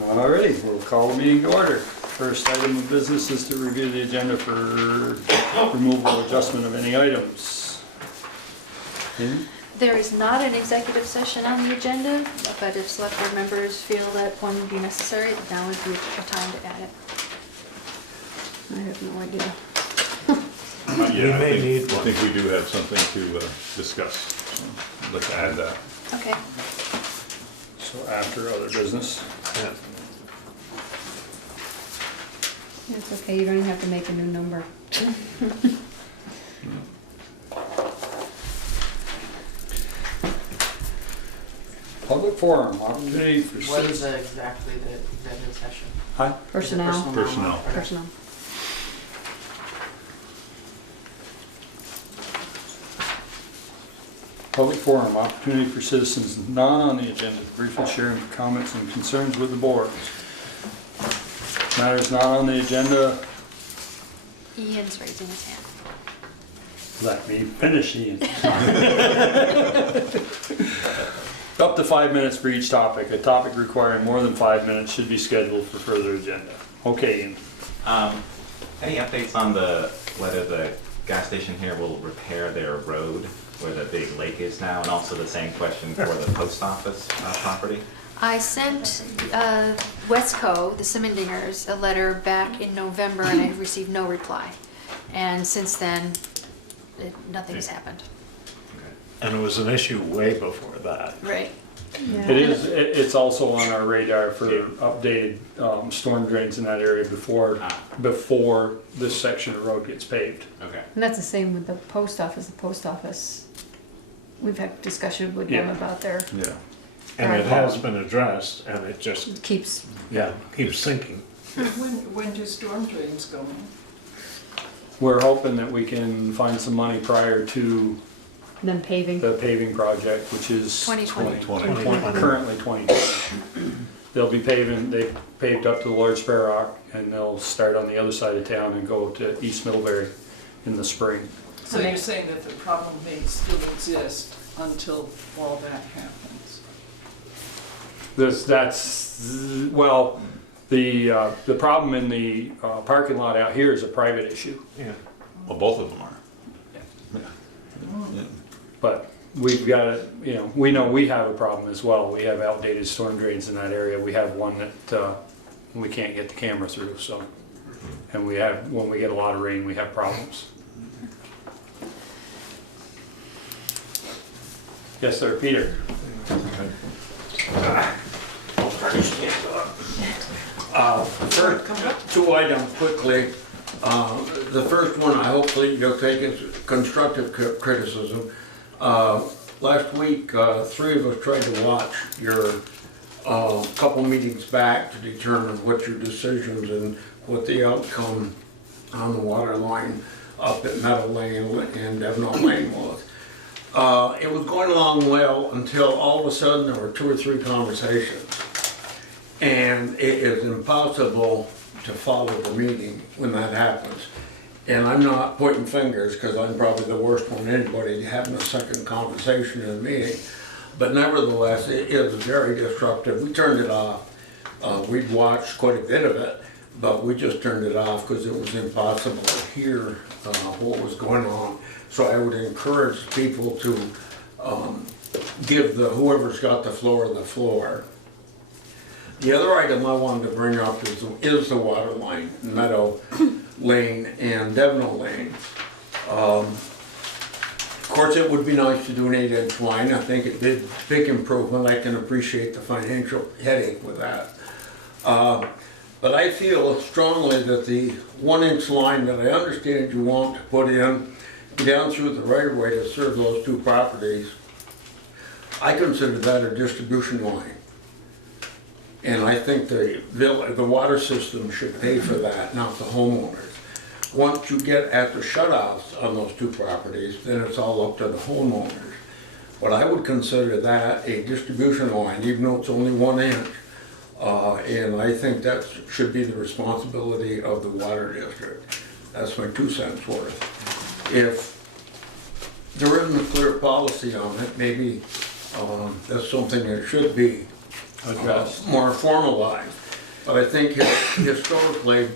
Alrighty, we'll call the meeting to order. First item of business is to review the agenda for removal or adjustment of any items. There is not an executive session on the agenda, but if select board members feel that one would be necessary, now would be a time to add it. I have no idea. Yeah, may need I one. think we do have something to discuss. So let's add that. Okay. So after other business. Yeah. It's okay, you don't even have to make a new number. Public forum, opportunity for What is citizens. exactly the executive session? Hi, Is it Personnel. Personnel. Okay. Personnel. public forum, opportunity for citizens not on the agenda to briefly share comments and concerns with the board. Matters not on the agenda, Ian's raising his hand. let me finish, Ian. Up to 5 minutes for each topic. A topic requiring more than 5 minutes should be scheduled for further agenda. Okay, Ian. Any updates on whether the gas station here will repair their road where the big lake is now? And also the same question for the post office property? I sent Westco, the Simmondingers, a letter back in November and I received no reply. And since then, nothing has happened. And it was an issue way before that. Right. Yeah. It's also on our radar for updated storm drains in that area before this section of road gets paved. Okay. And that's the same with the post office. The post office, we've had discussion with them Yeah. about their, Yeah. And it has been addressed, and it just, keeps, keeps sinking. When do storm drains go in? We're hoping that we can find some money prior to then paving. the paving project, which is 2020. 2020. currently 2020. They'll be paving, they've paved up to the Lord Sparrow, and they'll start on the other side of town and go to East Middlebury in the spring. So you're saying that the problem may still exist until all that happens? Well, the problem in the parking lot out here is a private issue, Yeah. Well, both of them are. but we've got it, we know we have a problem as well. We have outdated storm drains in that area. We have one that we can't get the camera through, so. And when we get a lot of rain, we have problems. Yes, sir, Peter. First, two items quickly. The first one, I hopefully you'll take as constructive criticism. Last week, three of us tried to watch your couple meetings back to determine what your decisions and what the outcome on the water line up at Meadow Lane and Devon Lane was. It was going along well until all of a sudden there were 2 or 3 conversations. And it is impossible to follow the meeting when that happens. And I'm not pointing fingers because I'm probably the worst one anybody having a second conversation in a meeting. But nevertheless, it is very disruptive. We turned it off. We'd watched quite a bit of it, but we just turned it off because it was impossible to hear what was going on. So I would encourage people to give whoever's got the floor the floor. The other item I wanted to bring up is the water line, Meadow Lane and Devon Lane. Of course, it would be nice to do an 8-inch line. I think it did big improvement. I can appreciate the financial headache with that. But I feel strongly that the 1-inch line that I understand you want to put in down through the right of way to serve those 2 properties, I consider that a distribution line. And I think the water system should pay for that, not the homeowners. Once you get at the shutoffs on those 2 properties, then it's all up to the homeowners. But I would consider that a distribution line, even though it's only 1 inch. And I think that should be the responsibility of the water district. That's my 2 cents worth. If there isn't a clear policy on it, maybe that's something that should be addressed. more formalized. But I think historically,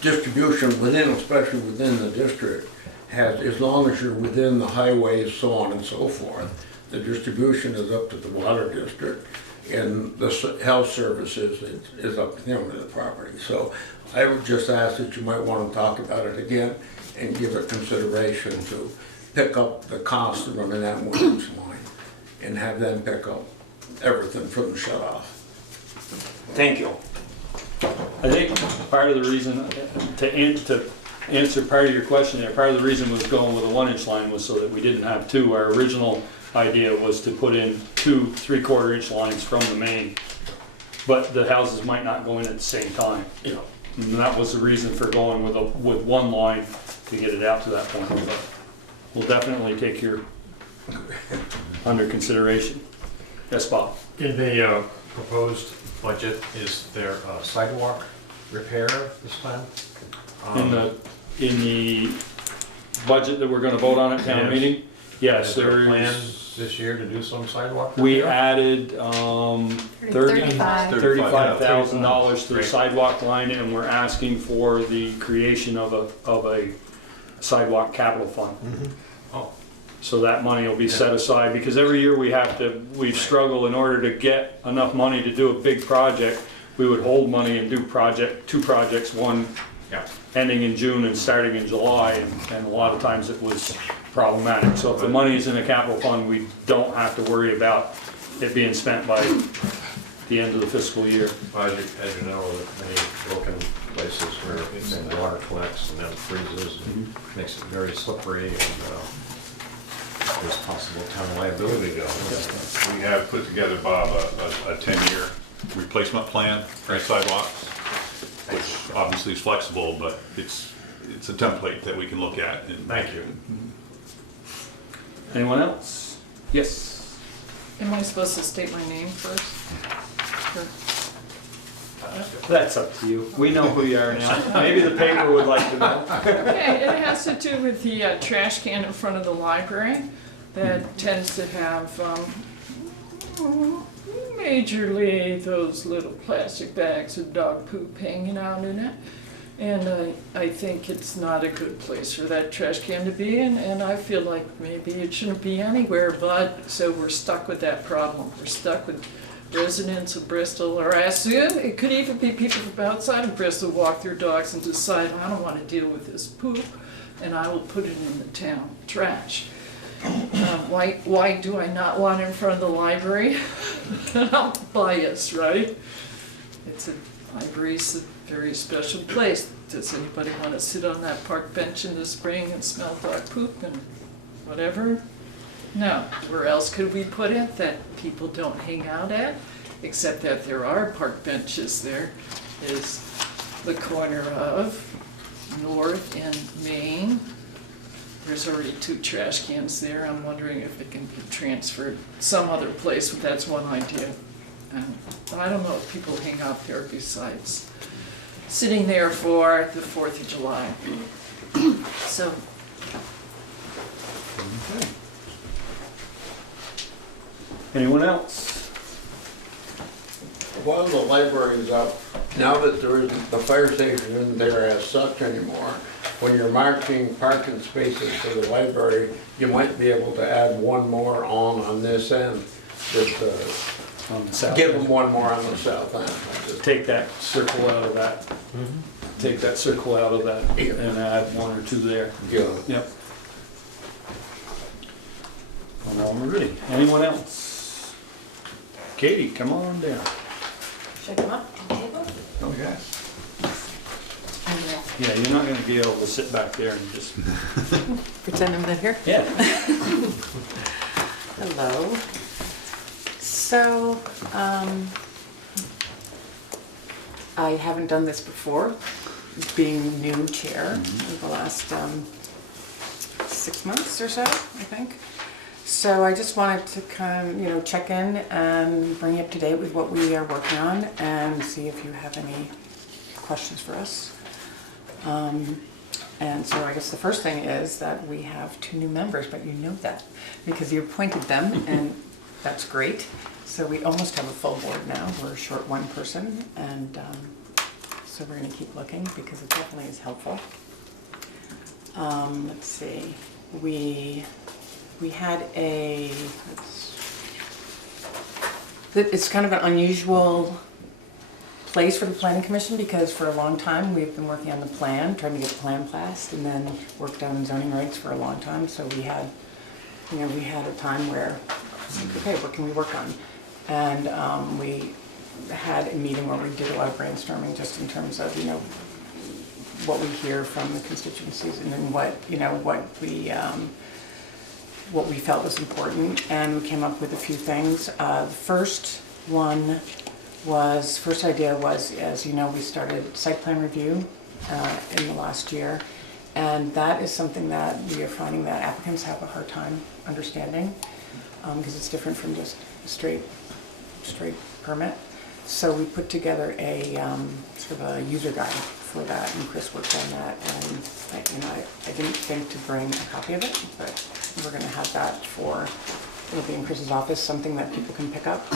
distribution within, especially within the district, has, as long as you're within the highways, so on and so forth, the distribution is up to the water district, and the health services is up to them, to the property. So I would just ask that you might want to talk about it again and give it consideration to pick up the cost of running that 1-inch line and have them pick up everything from the shut off. Thank you. I think part of the reason, to answer part of your question there, part of the reason was going with a 1-inch line was so that we didn't have two. Our original idea was to put in 2 3/4-inch lines from the main, but the houses might not go in at the same time. Yeah. And that was the reason for going with one line to get it out to that point. But we'll definitely take your under consideration. Yes, Bob? In the proposed budget, is there a sidewalk repair this time? In the budget that we're gonna vote on at town Yes. meeting? Yes, Is there a there plan is. this year to do some sidewalk repair? We added, $35,000. $35,000 to the Great. sidewalk line, and we're asking for the creation of a sidewalk capital fund. Oh, So that money will be set aside, because every year we struggle in order to get enough money to do a big project. We would hold money and do two projects, one yeah. ending in June and starting in July, and a lot of times it was problematic. So if the money's in the capital fund, we don't have to worry about it being spent by the end of the fiscal year. Well, as you know, there are many broken places where the water collects and then freezes and makes it very slippery, and there's possible town liability going. We have put together, Bob, a 10-year replacement plan for sidewalks, which obviously is flexible, but it's a template that we can look at. And Thank you. Anyone else? Yes. Am I supposed to state my name first? Sure. That's up to you. We know who you are now. Maybe the paper would like to know. Okay, it has to do with the trash can in front of the library that tends to have majorly those little plastic bags of dog poop hanging out in it. And I think it's not a good place for that trash can to be in, and I feel like maybe it shouldn't be anywhere, but, so we're stuck with that problem. We're stuck with residents of Bristol, or I assume it could even be people from outside of Bristol walk their dogs and decide, I don't want to deal with this poop, and I will put it in the town trash. Why do I not want it in front of the library? I'm biased, right? Library's a very special place. Does anybody want to sit on that park bench in the spring and smell dog poop and whatever? No. Where else could we put it that people don't hang out at? Except that there are park benches there. Is the corner of North and Main. There's already 2 trash cans there. I'm wondering if it can be transferred some other place, but that's one idea. I don't know if people hang out there besides sitting there for the 4th of July. So, Anyone else? While the library is up, now that there isn't, the fire station isn't there as such anymore, when you're marking parking spaces for the library, you might be able to add one more on this end. Just On the south give end. them one more on the south end. Take that circle out of that. Take that circle out of that Yeah. and add 1 or 2 there. Yeah. Yep. Well, we're ready. Anyone else? Katie, come on down. Should I come up to the table? Oh, yes. Yeah, you're not gonna be able to sit back there and just. Pretend I'm not here? Yeah. Hello. So, I haven't done this before, being new chair in the last 6 months or so, I think. So I just wanted to check in and bring you up to date with what we are working on and see if you have any questions for us. And so I guess the first thing is that we have 2 new members, but you know that because you appointed them and that's great. So we almost have a full board now. We're short one person, and so we're gonna keep looking because it definitely is helpful. Let's see, we had it's kind of an unusual place for the planning commission because for a long time we've been working on the plan, trying to get the plan passed, and then worked on zoning regs for a long time. So we had a time where it's like, okay, what can we work on? And we had a meeting where we did a lot of brainstorming just in terms of, what we hear from the constituencies and then what we felt was important, and we came up with a few things. The first idea was, as you know, we started site plan review in the last year, and that is something that we are finding that applicants have a hard time understanding because it's different from just a straight permit. So we put together a sort of a user guide for that, and Chris worked on that, and I didn't think to bring a copy of it, but we're going to have that it'll be in Chris's office, something that people can pick up.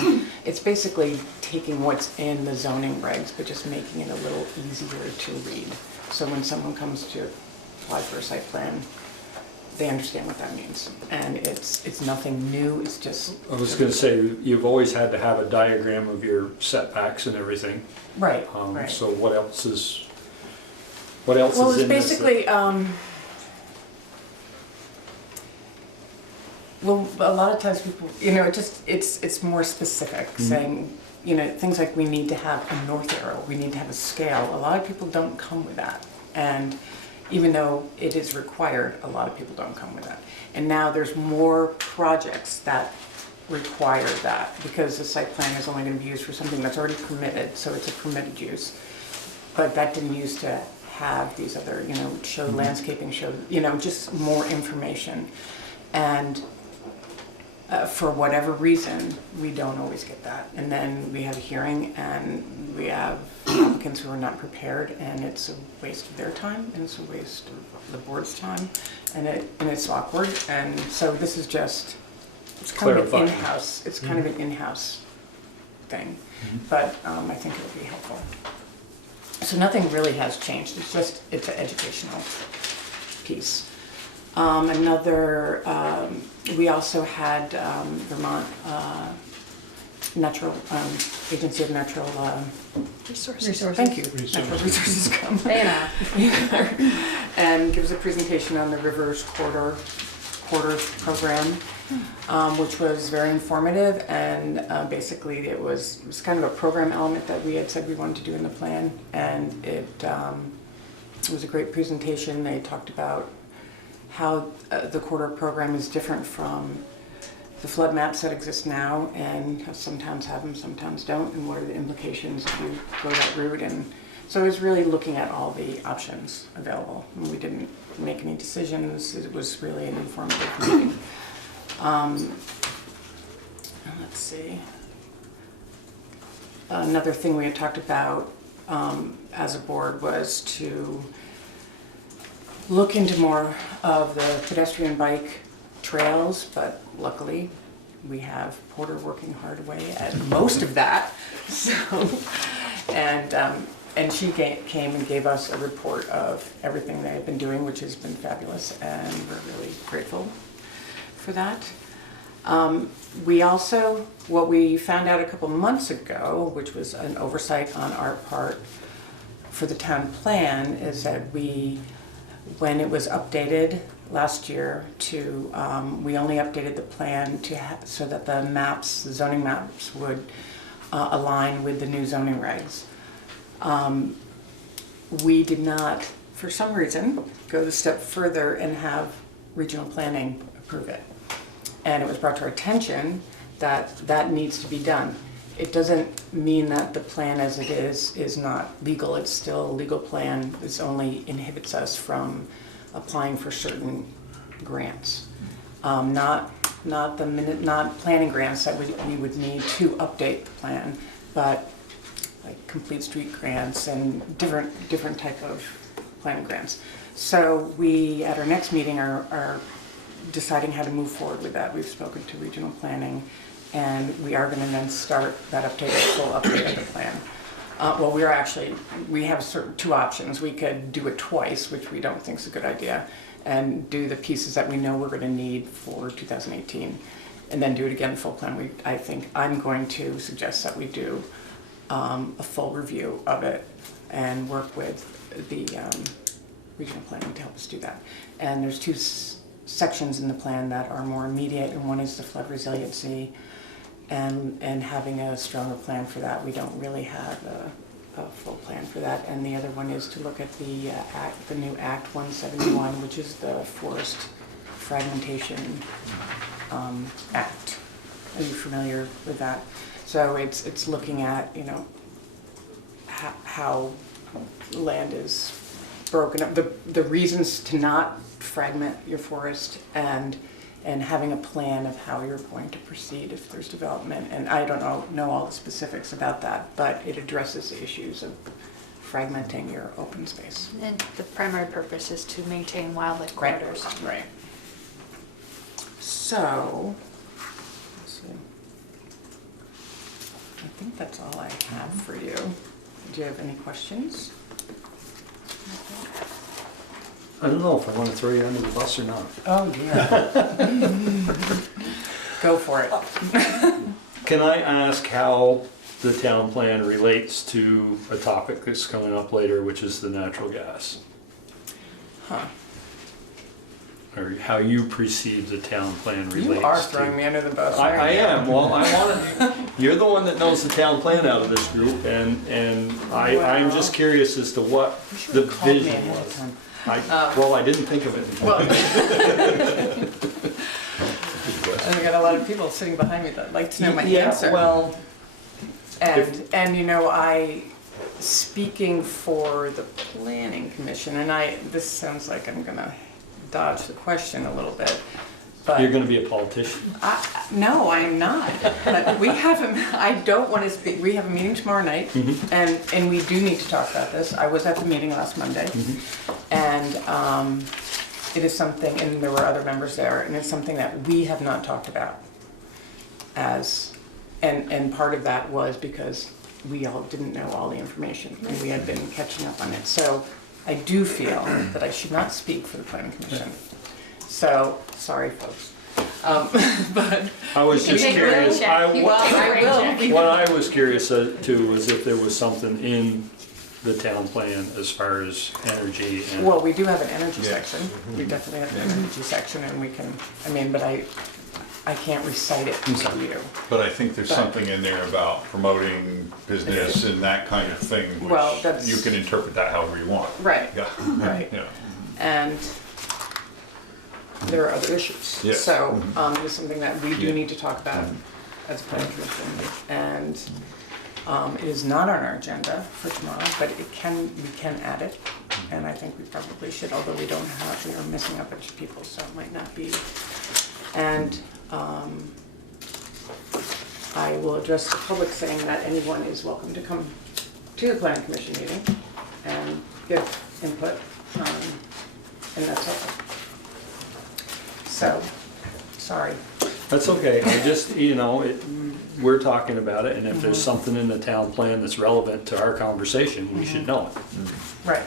It's basically taking what's in the zoning regs, but just making it a little easier to read. So when someone comes to apply for a site plan, they understand what that means. And it's nothing new, it's just... I was gonna say, you've always had to have a diagram of your setbacks and everything. Right, right. So what else is Well, in it's this? basically, well, a lot of times people, it's more specific, saying, things like we need to have a north arrow, we need to have a scale. A lot of people don't come with that. And even though it is required, a lot of people don't come with that. And now there's more projects that require that because the site plan is only going to be used for something that's already permitted, so it's a permitted use. But that didn't used to have these other, show landscaping, show, just more information. And for whatever reason, we don't always get that. And then we have a hearing and we have applicants who are not prepared, and it's a waste of their time and it's a waste of the board's time, and it's awkward. And so this is just, it's kind of an in-house, it's kind of an in-house thing, but I think it'll be helpful. So nothing really has changed, it's an educational piece. We also had Vermont Agency of Natural Resources. Thank you. Natural Resources come. And give us a presentation on the Rivers Corridor program, which was very informative, and basically it was kind of a program element that we had said we wanted to do in the plan, and it was a great presentation. They talked about how the corridor program is different from the flood maps that exist now, and how sometimes have them, sometimes don't, and what are the implications if you go that route. And so it was really looking at all the options available. And we didn't make any decisions. It was really an informative meeting. Let's see. Another thing we had talked about as a board was to look into more of the pedestrian bike trails, but luckily we have Porter working hard away at most of that. So, and she came and gave us a report of everything they had been doing, which has been fabulous, and we're really grateful for that. We also, what we found out a couple months ago, which was an oversight on our part for the town plan, is that when it was updated last year we only updated the plan so that the zoning maps would align with the new zoning regs. We did not, for some reason, go the step further and have regional planning approve it. And it was brought to our attention that that needs to be done. It doesn't mean that the plan as it is not legal. It's still a legal plan. It only inhibits us from applying for certain grants. Not planning grants that we would need to update the plan, but like complete street grants and different type of planning grants. So we, at our next meeting, are deciding how to move forward with that. We've spoken to regional planning, And we are gonna then start that full update of the plan. Well, we have two options. We could do it twice, which we don't think is a good idea, and do the pieces that we know we're gonna need for 2018, and then do it again full plan. I think I'm going to suggest that we do a full review of it and work with the regional planning to help us do that. And there's two sections in the plan that are more immediate, and one is the flood resiliency, and having a stronger plan for that. We don't really have a full plan for that. And the other one is to look at the new Act 171, which is the Forest Fragmentation Act. Are you familiar with that? So it's looking at, you know, how land is broken up, the reasons to not fragment your forest, and having a plan of how you're going to proceed if there's development. And I don't know all the specifics about that, but it addresses the issues of fragmenting your open space. And the primary purpose is to maintain wildlife corridors. Right. So, let's see. I think that's all I have for you. Do you have any questions? I don't know if I want to throw you under the bus or not. Oh, yeah. Go for it. Can I ask how the town plan relates to a topic that's coming up later, which is the natural gas? Huh. Or how you perceive the town plan relates to... You are throwing me under the bus. I am. Well, I want to... You're the one that knows the town plan out of this group, and I'm just curious as to what the vision was. Well, I didn't think of it. Well, and I got a lot of people sitting behind me that like to know my answer. Well, and you know, speaking for the planning commission, and this sounds like I'm gonna dodge the question a little bit, but you're going to be a politician. No, I'm not. But I don't want to speak. We have a meeting tomorrow night, and we do need to talk about this. I was at the meeting last Monday, and it is something, and there were other members there, and it's something that we have not talked about and part of that was because we all didn't know all the information, and we had been catching up on it. So I do feel that I should not speak for the planning commission. So, sorry folks. But I was just curious. I will. What I was curious to was if there was something in the town plan as far as energy and... Well, we do have an energy section. We definitely have an energy section, and we can, but I can't recite it to you. But I think there's something in there about promoting business and that kind of thing, which you can interpret that however you want. Right, Yeah. right. Yeah. And there are other issues. Yes. So it's something that we do need to talk about as a planning commission. And it is not on our agenda for tomorrow, but we can add it. And I think we probably should, although we are missing a bunch of people, so it might not be. And I will address the public saying that anyone is welcome to come to the planning commission meeting and give input, and that's all. So, sorry. That's okay. I just, we're talking about it, and if there's something in the town plan that's relevant to our conversation, we should know it. Right.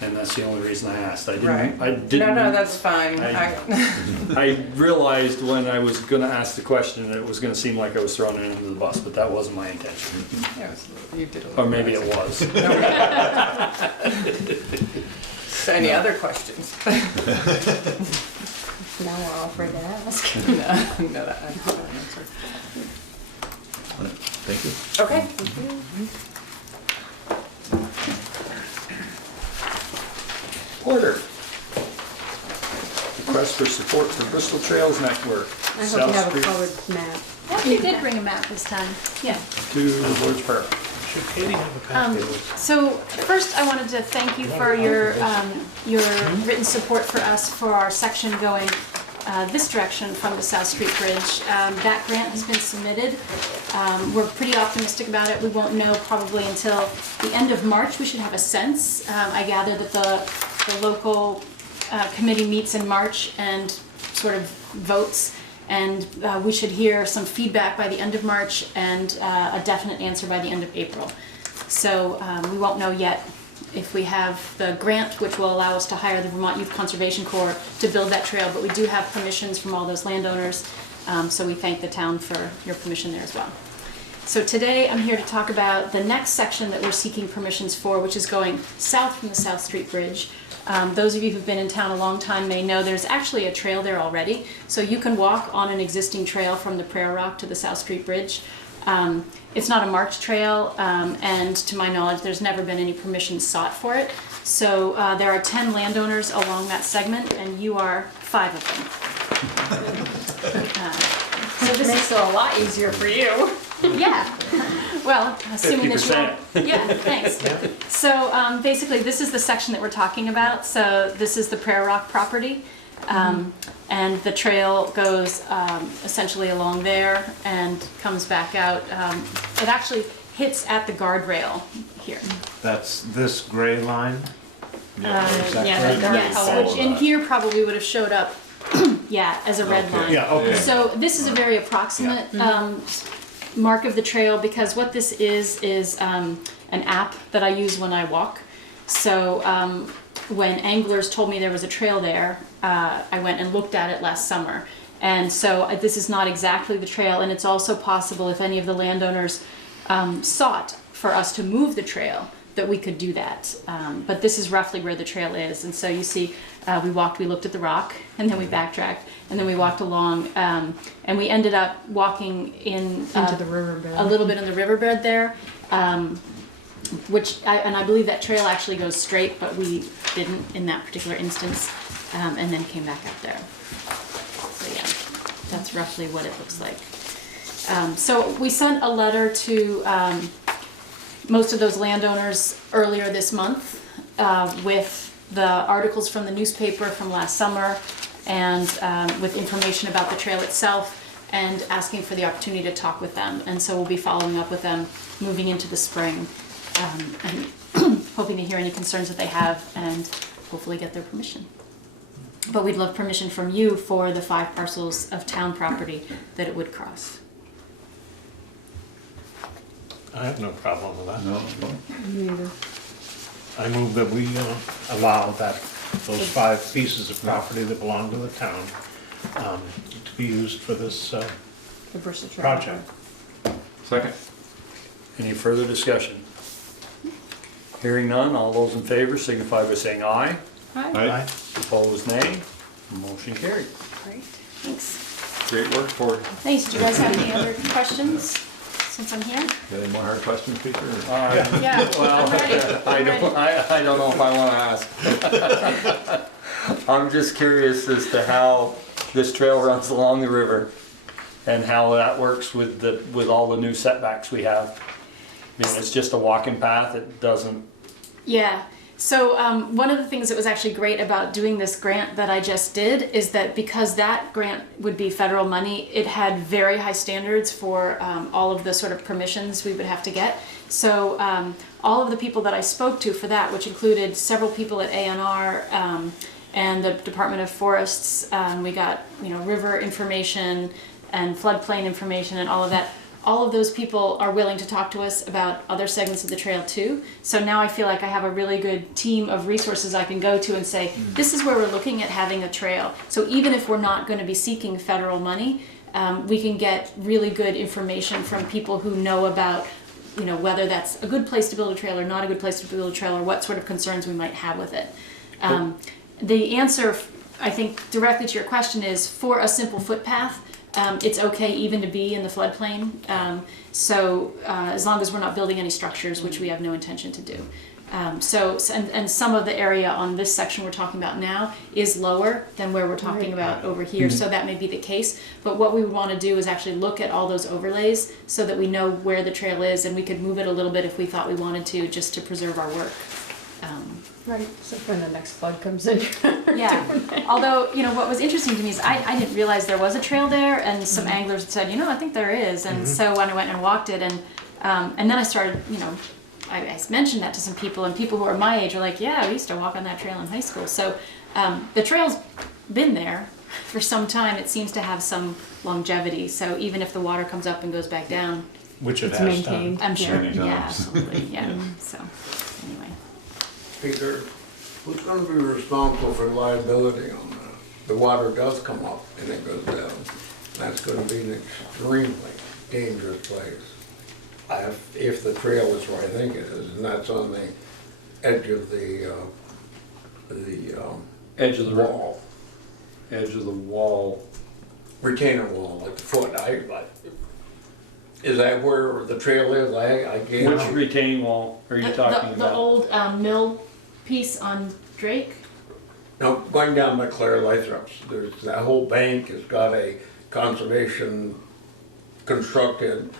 And that's the only reason I asked. I Right. didn't. No, that's fine. I realized when I was gonna ask the question, that it was gonna seem like I was throwing it under the bus, but that wasn't my intention. You did a little Or maybe it was. So any other questions? Now we're all afraid to ask. No, that I have an answer. Thank you. Okay. Porter. Request for support for Bristol Trails Network. I hope South you have a Street colored map. Oh, you did bring a map this time. Yeah. to the Lord's Park. So first, I wanted to thank you for your written support for us for our section going this direction from the South Street Bridge. That grant has been submitted. We're pretty optimistic about it. We won't know probably until the end of March. We should have a sense. I gather that the local committee meets in March and sort of votes, and we should hear some feedback by the end of March and a definite answer by the end of April. So we won't know yet if we have the grant, which will allow us to hire the Vermont Youth Conservation Corps to build that trail, but we do have permissions from all those landowners, so we thank the town for your permission there as well. So today I'm here to talk about the next section that we're seeking permissions for, which is going south from the South Street Bridge. Those of you who've been in town a long time may know there's actually a trail there already, so you can walk on an existing trail from the Prayer Rock to the South Street Bridge. It's not a marked trail, and to my knowledge, there's never been any permission sought for it. So there are 10 landowners along that segment, and you are 5 of them. So this makes it a lot easier for you. Yeah. Well, assuming that you all, yeah, thanks. So basically, this is the section that we're talking about. So this is the Prayer Rock property. And the trail goes essentially along there and comes back out. It actually hits at the guardrail here. That's this gray line? Yes, which in here probably would have showed up, yeah, as a red line. Yeah, okay. So this is a very approximate mark of the trail, because what this is an app that I use when I walk. So when anglers told me there was a trail there, I went and looked at it last summer. And so this is not exactly the trail, and it's also possible if any of the landowners sought for us to move the trail, that we could do that. But this is roughly where the trail is. And so you see, we looked at the rock, and then we backtracked, and then we walked along, and we ended up walking in Into the riverbed. a little bit in the riverbed there. I believe that trail actually goes straight, but we didn't in that particular instance, and then came back up there. So yeah, that's roughly what it looks like. So we sent a letter to most of those landowners earlier this month with the articles from the newspaper from last summer, and with information about the trail itself, and asking for the opportunity to talk with them. And so we'll be following up with them moving into the spring, and hoping to hear any concerns that they have and hopefully get their permission. But we'd love permission from you for the 5 parcels of town property that it would cross. I have no problem with that. No, Me either. I move that we allow those 5 pieces of property that belong to the town to be used for this The Bristol Trail. project. second. Any further discussion? Hearing none, all those in favor signify by saying aye. Aye. Opposed, nay. Motion carried. Great, thanks. Great work, Ford. Thanks. Do you guys have any other questions since I'm here? Got any more hard questions, Peter? Yeah, I'm ready. I don't know if I want to ask. I'm just curious as to how this trail runs along the river and how that works with all the new setbacks we have. I mean, it's just a walking path. It doesn't. Yeah. So one of the things that was actually great about doing this grant that I just did is that because that grant would be federal money, it had very high standards for all of the sort of permissions we would have to get. So all of the people that I spoke to for that, which included several people at ANR and the Department of Forests, we got river information and floodplain information and all of that. All of those people are willing to talk to us about other segments of the trail too. So now I feel like I have a really good team of resources I can go to and say, this is where we're looking at having a trail. So even if we're not going to be seeking federal money, we can get really good information from people who know about, whether that's a good place to build a trail or not a good place to build a trail, or what sort of concerns we might have with it. The answer, I think, directly to your question is, for a simple footpath, it's okay even to be in the floodplain, so as long as we're not building any structures, which we have no intention to do. And some of the area on this section we're talking about now is lower than where we're talking about over here, so that may be the case. But what we would want to do is actually look at all those overlays so that we know where the trail is, and we could move it a little bit if we thought we wanted to, just to preserve our work. Right, so when the next flood comes in. Yeah, although, what was interesting to me is I didn't realize there was a trail there, and some anglers said, I think there is, and so when I went and walked it, and then I started, I mentioned that to some people, and people who are my age are like, yeah, we used to walk on that trail in high school. So the trail's been there, for some time, it seems to have some longevity. So even if the water comes up and goes back down, Which it It's has maintained. done. I'm sure, Many yeah, times. absolutely, yeah. So, anyway. Peter, who's gonna be responsible for liability on that? The water does come up and it goes down. That's gonna be an extremely dangerous place. If the trail is where I think it is, and that's on the edge of the Edge of the wall, edge of the wall. retaining wall at the foot. Is that where the trail is? I Which can't. retaining wall are you talking The about? old mill piece on Drake? No, going down by Claire Lathrop's, there's, that whole bank has got a conservation constructed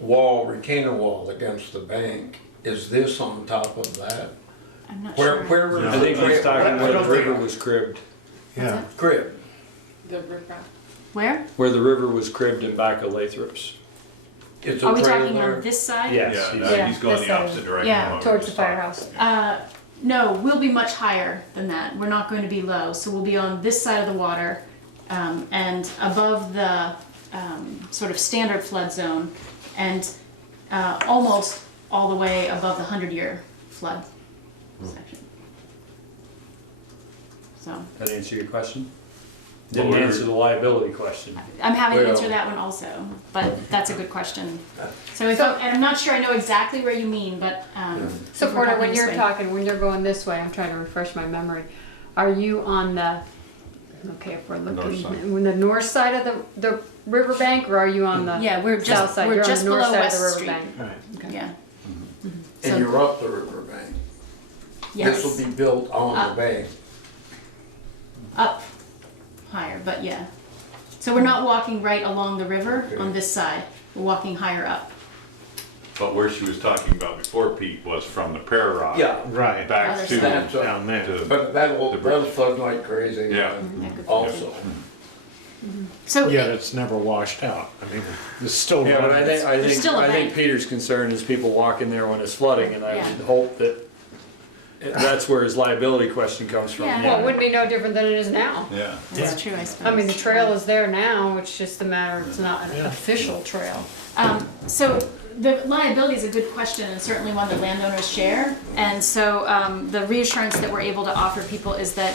wall, retaining wall against the bank. Is this on top of that? I'm not Where sure. was I think the he's trail? talking I where the don't think- river was cribbed. Yeah. Crib. The riprap. Where? Where the river was cribbed in back of Lathrop's. It's a Are we trail talking there. on this side? Yes. Yeah, he's- no, Yeah, he's going this the side. opposite direction. Yeah, while Towards the we're stopping. firehouse. No, we'll be much higher than that. We're not going to be low. So we'll be on this side of the water and above the sort of standard flood zone and almost all the way above the 100-year flood section. So That answer your question? Well, Didn't we're- answer the liability question. I'm happy to Well- answer that one also, but that's a good question. So if I'm not sure I know exactly where you mean, but So if we're Porter, talking when this you're way. talking, when you're going this way, I'm trying to refresh my memory. Are you on the, okay, if we're North looking, side. on the north side of the riverbank, or are you on the Yeah, we're south just side? we're You're on just the north below side West of the Street. riverbank. Right. Yeah. And you're up the riverbank. Yes. This will be built on Up. the bank. Up higher, but yeah. So we're not walking right along the river on this side. We're walking higher up. But where she was talking about before, Pete, was from the Prairie Rock. Yeah, Right, Back Other to, side. That's down there. to, but that'll flood like crazy. Yeah. Also. So Yet it's never washed out. I mean, there's still. Yeah, but I remnants. think, I There's think, still a I think bank. Peter's concern is people walking there when it's flooding, and I Yeah. would hope that that's where his liability question comes from. Yeah. Well, it wouldn't be no different than it is now. yeah. that's true, I suppose. I mean, the trail is there now, it's just a matter, it's not an Yeah. official trail. So the liability is a good question and certainly one that landowners share. And so the reassurance that we're able to offer people is that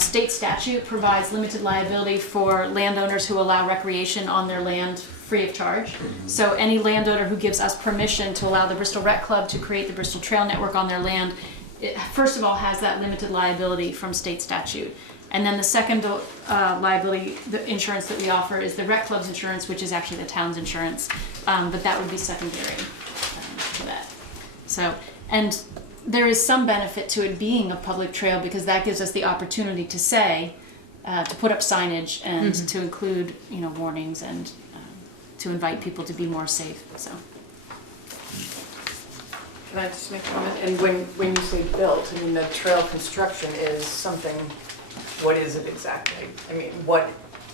state statute provides limited liability for landowners who allow recreation on their land free of charge. So any landowner who gives us permission to allow the Bristol Rec Club to create the Bristol Trail Network on their land, it, first of all, has that limited liability from state statute. And then the second liability, the insurance that we offer is the Rec Club's insurance, which is actually the town's insurance, but that would be secondary to that. So, and there is some benefit to it being a public trail because that gives us the opportunity to say, to put up signage and to include, you know, warnings and to invite people to be more safe. So. Can I just make a comment? And when you say built, I mean, the trail construction is something, what is it exactly? I mean, what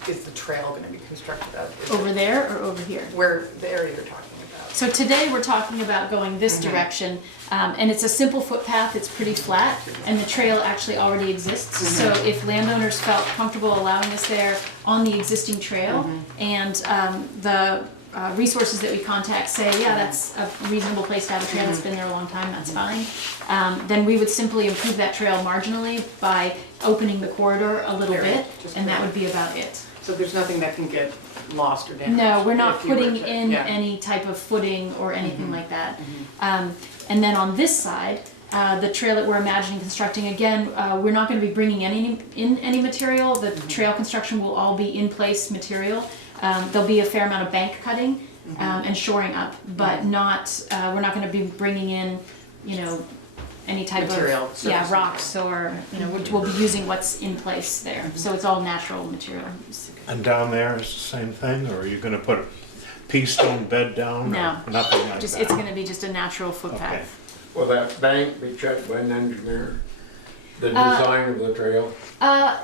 is the trail gonna be constructed of? Is Over it there or over here? where, the area you're talking about? So today we're talking about going this direction, and it's a simple footpath, it's pretty flat, and the trail actually already exists. So if landowners felt comfortable allowing us there on the existing trail, and the resources that we contact say, yeah, that's a reasonable place to have a trail that's been there a long time, that's fine, then we would simply improve that trail marginally by opening the corridor a little Very, bit, just and that very. would be about it. So there's nothing that can get lost or damaged? No, we're not if you were putting to- in yeah. any type of footing or anything like that. And then on this side, the trail that we're imagining constructing, again, we're not going to be bringing in any material. The trail construction will all be in place material. There'll be a fair amount of bank cutting and shoring up, but not. We're not going to be bringing in, you know, any type Material, of surface rocks or you know we'll be using what's in place there. So it's all natural material. And down there is the same thing, or are you gonna put a pea stone bed down? No. Or nothing like Just that? it's going to be just a natural footpath. Okay. Will that bank be checked by an engineer? The design of the trail?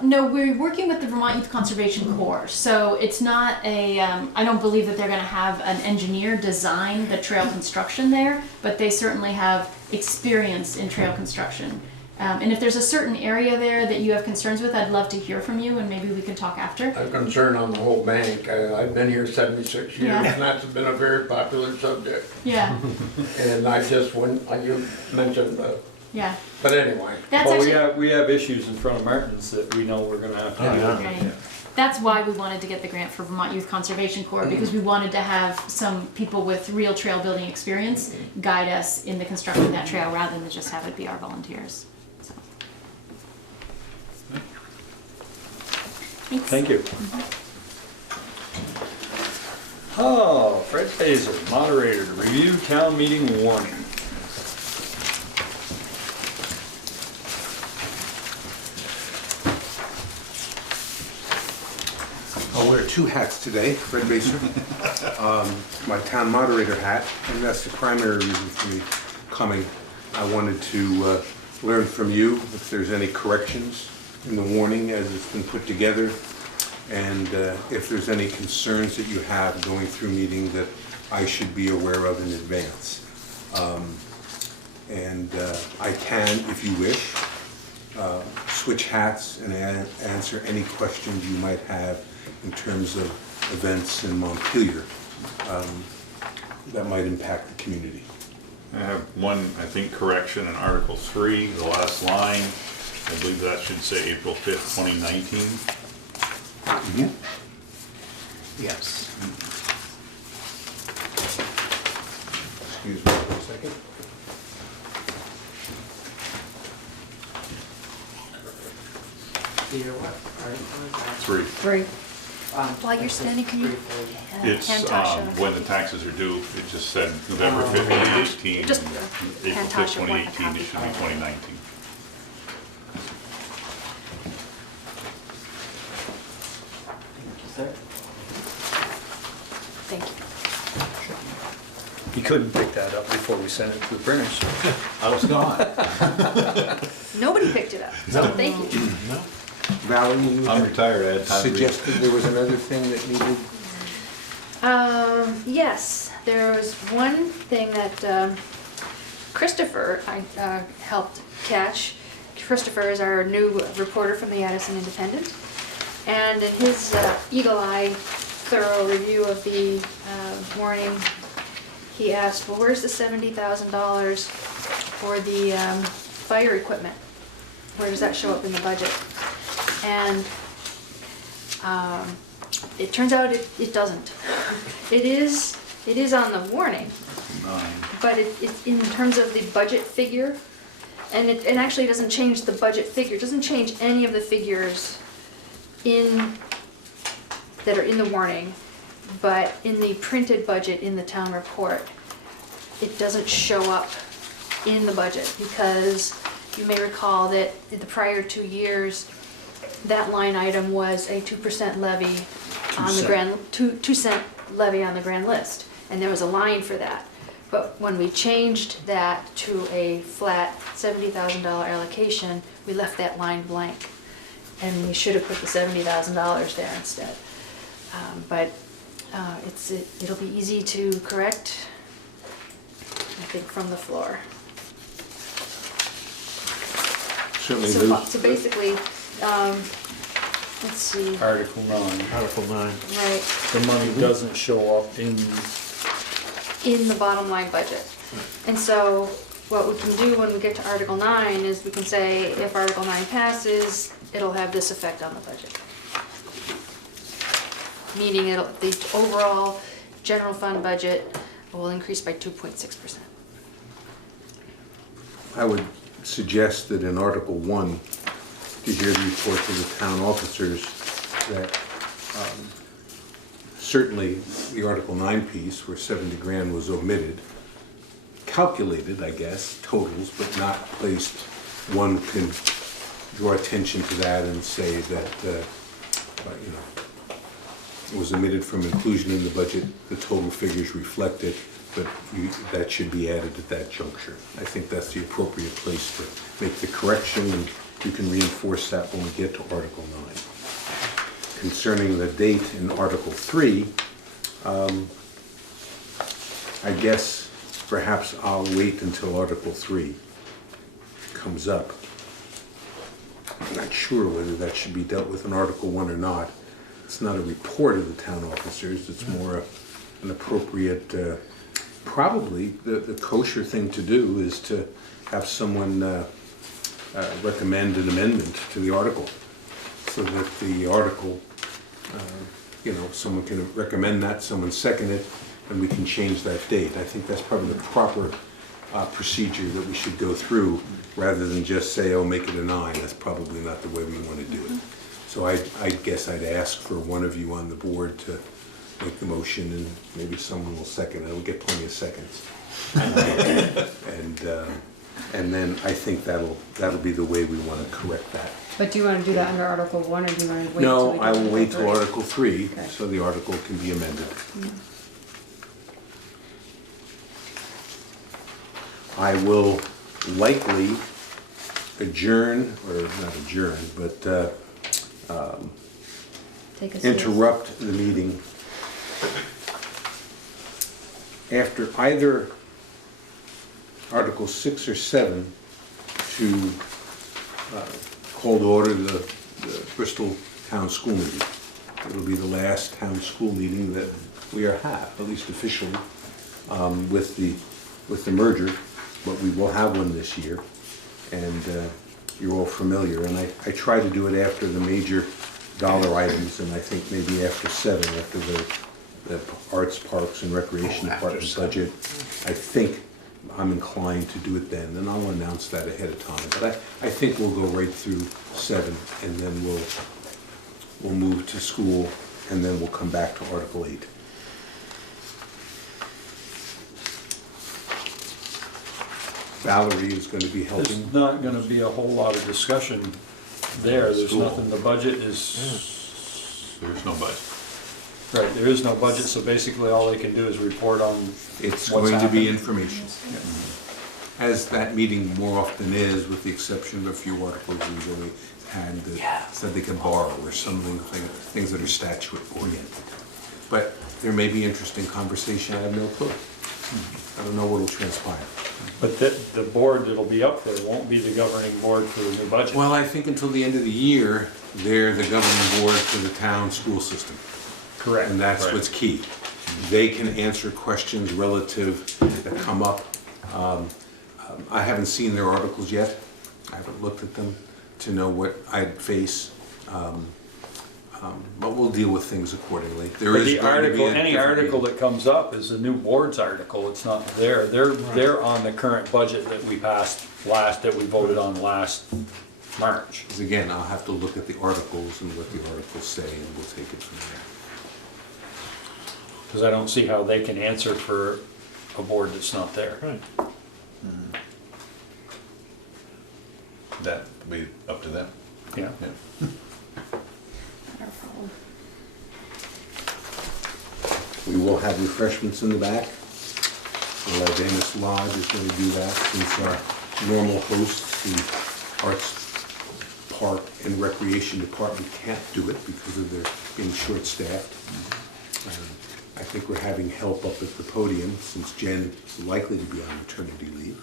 No, we're working with the Vermont Youth Conservation Corps, so it's not a, I don't believe that they're gonna have an engineer design the trail construction there, but they certainly have experience in trail construction. And if there's a certain area there that you have concerns with, I'd love to hear from you, and maybe we can talk after. I'm concerned on the whole bank. I've been here 76 years, Yeah. and that's been a very popular subject. Yeah, And I just, you mentioned, yeah. but anyway. That's Well, actually, we have issues in front of Martin's that we know we're gonna have to Oh, deal yeah. with. right. That's why we wanted to get the grant for Vermont Youth Conservation Corps, because we wanted to have some people with real trail building experience guide us in the construction of that trail, rather than just have it be our volunteers. So. Thanks. Thank you. Oh, Fred Fazer, moderator, to review town meeting warning. I'll wear two hats today, Fred Baser. My town moderator hat, and that's the primary reason for me coming. I wanted to learn from you if there's any corrections in the warning as it's been put together, and if there's any concerns that you have going through meeting that I should be aware of in advance. I can, if you wish, switch hats and answer any questions you might have in terms of events in Montpelier that might impact the community. I have one, I think, correction in Article 3, the last line. I believe that should say April 5th, 2019. Yes. Excuse me for a second. Three. Three. While you're standing, can you It's hand Tasha? when the taxes are due, it just said November 5th, 2016. Just and hand April 5th, Tasha one 2018, copy. it should be 2019. Thank you. He couldn't pick that up before we sent it to the printers. I was gone. Nobody picked it up, so thank you. Valerie, you I'm had retired, I had time to read. suggested there was another thing that needed. Yes, there was one thing that Christopher helped catch. Christopher is our new reporter from the Addison Independent. And in his eagle-eye thorough review of the warning, he asked, well, where's the $70,000 for the fire equipment? Where does that show up in the budget? And it turns out it doesn't. It is on the warning, but it's in terms of the budget figure, and it actually doesn't change the budget figure. It doesn't change any of the figures that are in the warning, but in the printed budget in the town report, it doesn't show up in the budget, because you may recall that in the prior 2 years, that line item was a 2% levy on the grand, 2 cent levy on the grand list, and there was a line for that. But when we changed that to a flat $70,000 allocation, we left that line blank, and we should have put the $70,000 there instead. But it'll be easy to correct, I think, from the floor. Certainly So, those. so basically, let's see, Article 9. Article 9. right, The money doesn't show up in, in the bottom line budget. And so what we can do when we get to Article 9 is we can say, if Article 9 passes, it'll have this effect on the budget. Meaning the overall general fund budget will increase by 2.6%. I would suggest that in Article 1, to hear the reports of the town officers, that certainly the Article 9 piece where 70 grand was omitted, calculated, I guess, totals, but not placed. One can draw attention to that and say that, it was omitted from inclusion in the budget, the total figures reflect it, but that should be added at that juncture. I think that's the appropriate place to make the correction, and you can reinforce that when we get to Article 9. Concerning the date in Article 3, I guess perhaps I'll wait until Article 3 comes up I'm not sure whether that should be dealt with in Article 1 or not. It's not a report of the town officers, it's more an appropriate, probably the kosher thing to do is to have someone recommend an amendment to the article, so that the article, someone can recommend that, someone second it, and we can change that date. I think that's probably the proper procedure that we should go through, rather than just say, oh, make it a 9. That's probably not the way we want to do it. So I guess I'd ask for one of you on the board to make the motion, and maybe someone will second it. We'll get plenty of seconds. And then I think that'll be the way we want to correct that. But do you want to do that under Article 1, or do you want to wait? No, till I will wait till Article 3, Okay. so the article can be amended. I will likely adjourn, or not adjourn, but Take a interrupt the meeting after either Article 6 or 7 to call to order the Bristol Town School meeting. It'll be the last town school meeting that we have, at least officially, with the merger, but we will have one this year, and you're all familiar. And I try to do it after the major dollar items, and I think maybe after 7, after the Arts, Parks, and Recreation Department budget. I think I'm inclined to do it then, and I'll announce that ahead of time. But I think we'll go right through 7, and then we'll move to school, and then we'll come back to Article 8. Valerie is going to be There's helping. not gonna be a whole lot of discussion there, there's School. nothing, the budget is, There's no budget. right, there is no budget, so basically all they can do is report on It's what's going to be happened. information. As that meeting more often is, with the exception of a few articles we've really had that said they can borrow or something, things that are statute oriented. But there may be interesting conversation, I have no clue. I don't know what will transpire. But the board that'll be up there won't be the governing board for the new budget. Well, I think until the end of the year, they're the governing board for the town school system. Correct. And that's what's key. They can answer questions relative that come up. I haven't seen their articles yet. I haven't looked at them to know what I'd face. But we'll deal with things accordingly. There But is the going to be article, a any different article meeting. that comes up is the new board's article, it's not there. They're on the current budget that we passed that we voted on last March. 'Cause again, I'll have to look at the articles and what the articles say, and we'll take it from there. Because I don't see how they can answer for a board that's not there. Right. That would be up to them. Yeah. Yeah. We will have refreshments in the back. The Davis Lodge is going to do that, since our normal hosts, the Arts, Park, and Recreation Department can't do it because of their being short-staffed. I think we're having help up at the podium, since Jen is likely to be on maternity leave.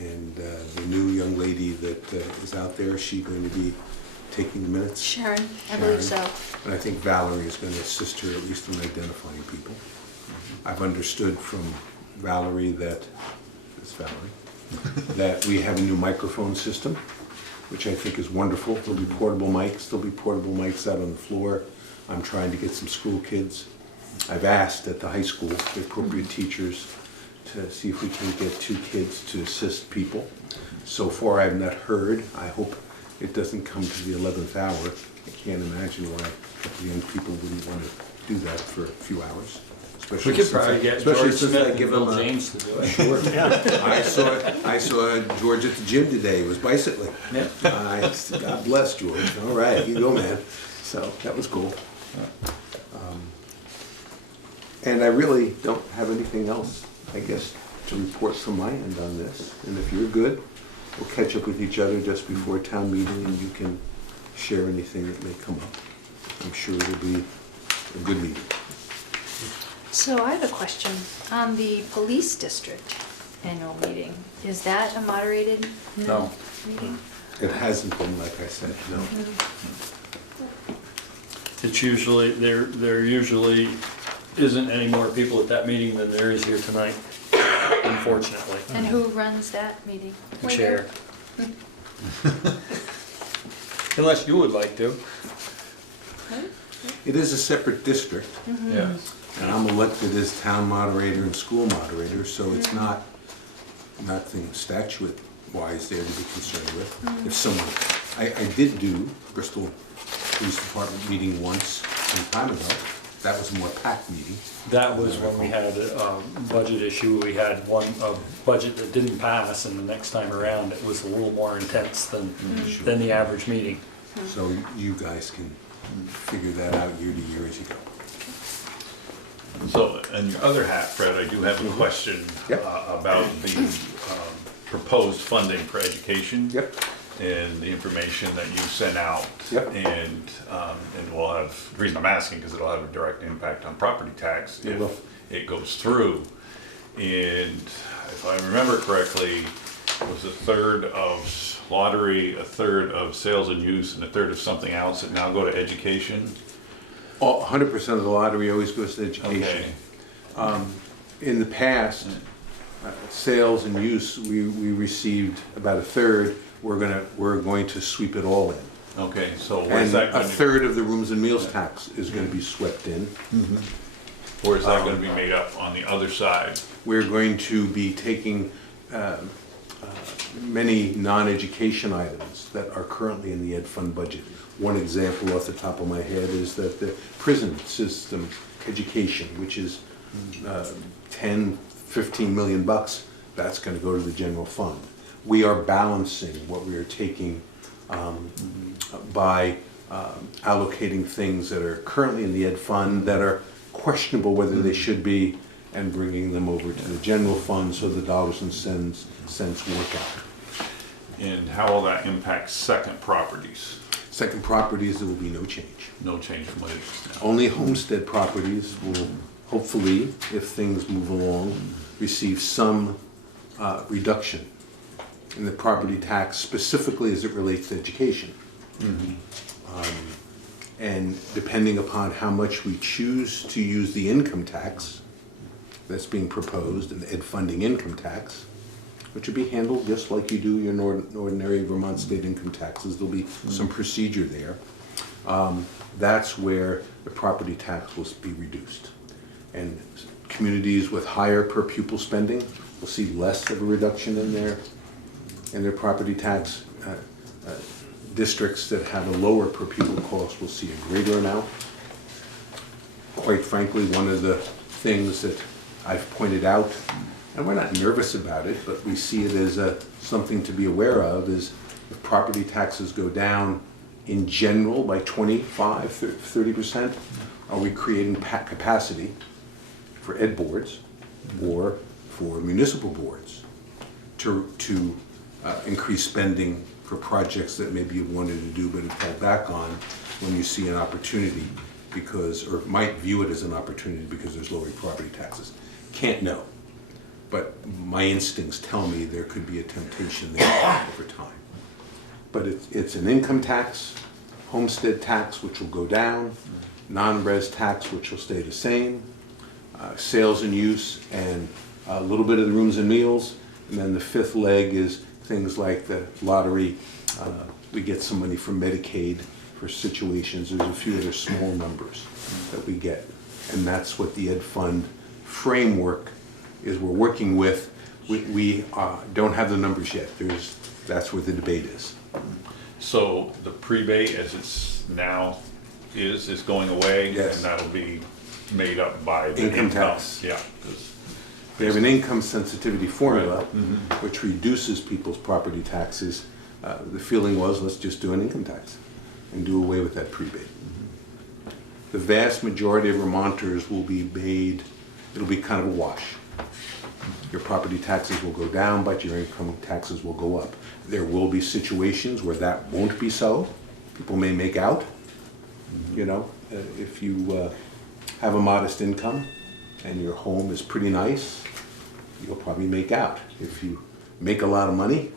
And the new young lady that is out there, is she going to be taking the minutes? Sharon, I believe so. And I think Valerie is going to assist her, at least in identifying people. I've understood from Valerie that, that we have a new microphone system, which I think is wonderful. There'll be portable mics out on the floor. I'm trying to get some school kids. I've asked at the high school, the appropriate teachers, to see if we can get 2 kids to assist people. So far, I have not heard. I hope it doesn't come to the 11th hour. I can't imagine why a couple of young people wouldn't want to do that for a few hours. We could probably get George Smith and Bill James to do it. Sure. I saw George at the gym today. He was bicycling. Yeah. God bless George. All right, you go, man. So that was cool. And I really don't have anything else, I guess, to report from my end on this. And if you're good, we'll catch up with each other just before town meeting, and you can share anything that may come up. I'm sure it'll be a good meeting. So I have a question. On the police district annual meeting, is that a moderated No. meeting? It hasn't been, like I said, no. It's usually, there usually isn't any more people at that meeting than there is here tonight, unfortunately. And who runs that meeting? The chair. Unless you would like to. It is a separate district, Yeah. and I'm elected as town moderator and school moderator, so it's not, nothing statute-wise there to be concerned with. If someone, I did do Bristol Police Department meeting once, some time ago. That was a more packed meeting. That was when we had a budget issue. We had a budget that didn't pass, and the next time around, it was a little more intense than the average meeting. So you guys can figure that out year to year as you go. So, in your other hat, Fred, I do have a question Yep. about the proposed funding for education. Yep. And the information that you sent out. Yep. And we'll have, the reason I'm asking, because it'll have a direct impact on property tax It will. if it goes through. And if I remember correctly, it was a third of lottery, a third of sales and use, and a third of something else that now go to education. 100% of the lottery always goes to education. Okay. In the past, sales and use, we received about a third. We're going to sweep it all in. Okay, so where's And that a going to? third of the rooms and meals tax is going to be swept in. Where's that going to be made up on the other side? We're going to be taking many non-education items that are currently in the ed fund budget. One example off the top of my head is that the prison system education, which is 10, 15 million bucks, that's going to go to the general fund. We are balancing what we are taking by allocating things that are currently in the ed fund that are questionable whether they should be, and bringing them over to the general fund so the dollars and cents work out. And how will that impact second properties? Second properties, there will be no change. No change from what it is now. Only homestead properties will hopefully, if things move along, receive some reduction in the property tax, specifically as it relates to education. And depending upon how much we choose to use the income tax that's being proposed, and the ed funding income tax, which will be handled just like you do your ordinary Vermont state income taxes, there'll be some procedure there. That's where the property tax will be reduced. And communities with higher per pupil spending will see less of a reduction in their property tax. Districts that have a lower per pupil cost will see a greater amount. Quite frankly, one of the things that I've pointed out, and we're not nervous about it, but we see it as something to be aware of, is if property taxes go down in general by 25, 30%, are we creating capacity for ed boards or for municipal boards to increase spending for projects that maybe you wanted to do but have held back on when you see an opportunity because, or might view it as an opportunity because there's lower property taxes. Can't know, but my instincts tell me there could be a temptation there over time. But it's an income tax, homestead tax, which will go down, non-res tax, which will stay the same, sales and use, and a little bit of the rooms and meals, and then the fifth leg is things like the lottery. We get some money from Medicaid for situations. There's a few other small numbers that we get, and that's what the ed fund framework is we're working with. We don't have the numbers yet. That's where the debate is. So the prebate as it's now is going away? Yes. And that'll be made up by the Income tax. Yeah. 'Cause They have an income sensitivity formula which reduces people's property taxes. The feeling was, let's just do an income tax and do away with that prebate. The vast majority of Vermonters will be made, it'll be kind of a wash. Your property taxes will go down, but your income taxes will go up. There will be situations where that won't be so. People may make out, you know, if you have a modest income and your home is pretty nice, you'll probably make out. If you make a lot of money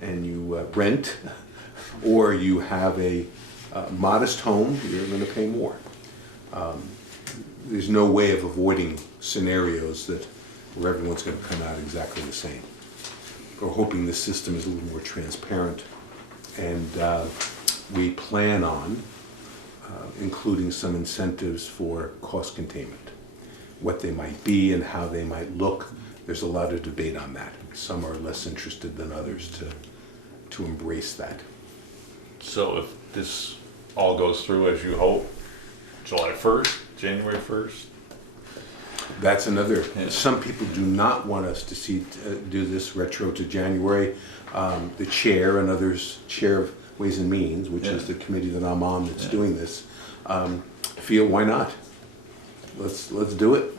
and you rent or you have a modest home, you're going to pay more. There's no way of avoiding scenarios where everyone's going to come out exactly the same. We're hoping the system is a little more transparent, and we plan on including some incentives for cost containment. What they might be and how they might look, there's a lot of debate on that. Some are less interested than others to embrace that. So if this all goes through as you hope, July 1st, January 1st? That's another, Yeah. some people do not want us to do this retro to January. The chair and others, chair of Ways and Means, which is the committee that I'm on that's doing this, feel why not? Let's do it.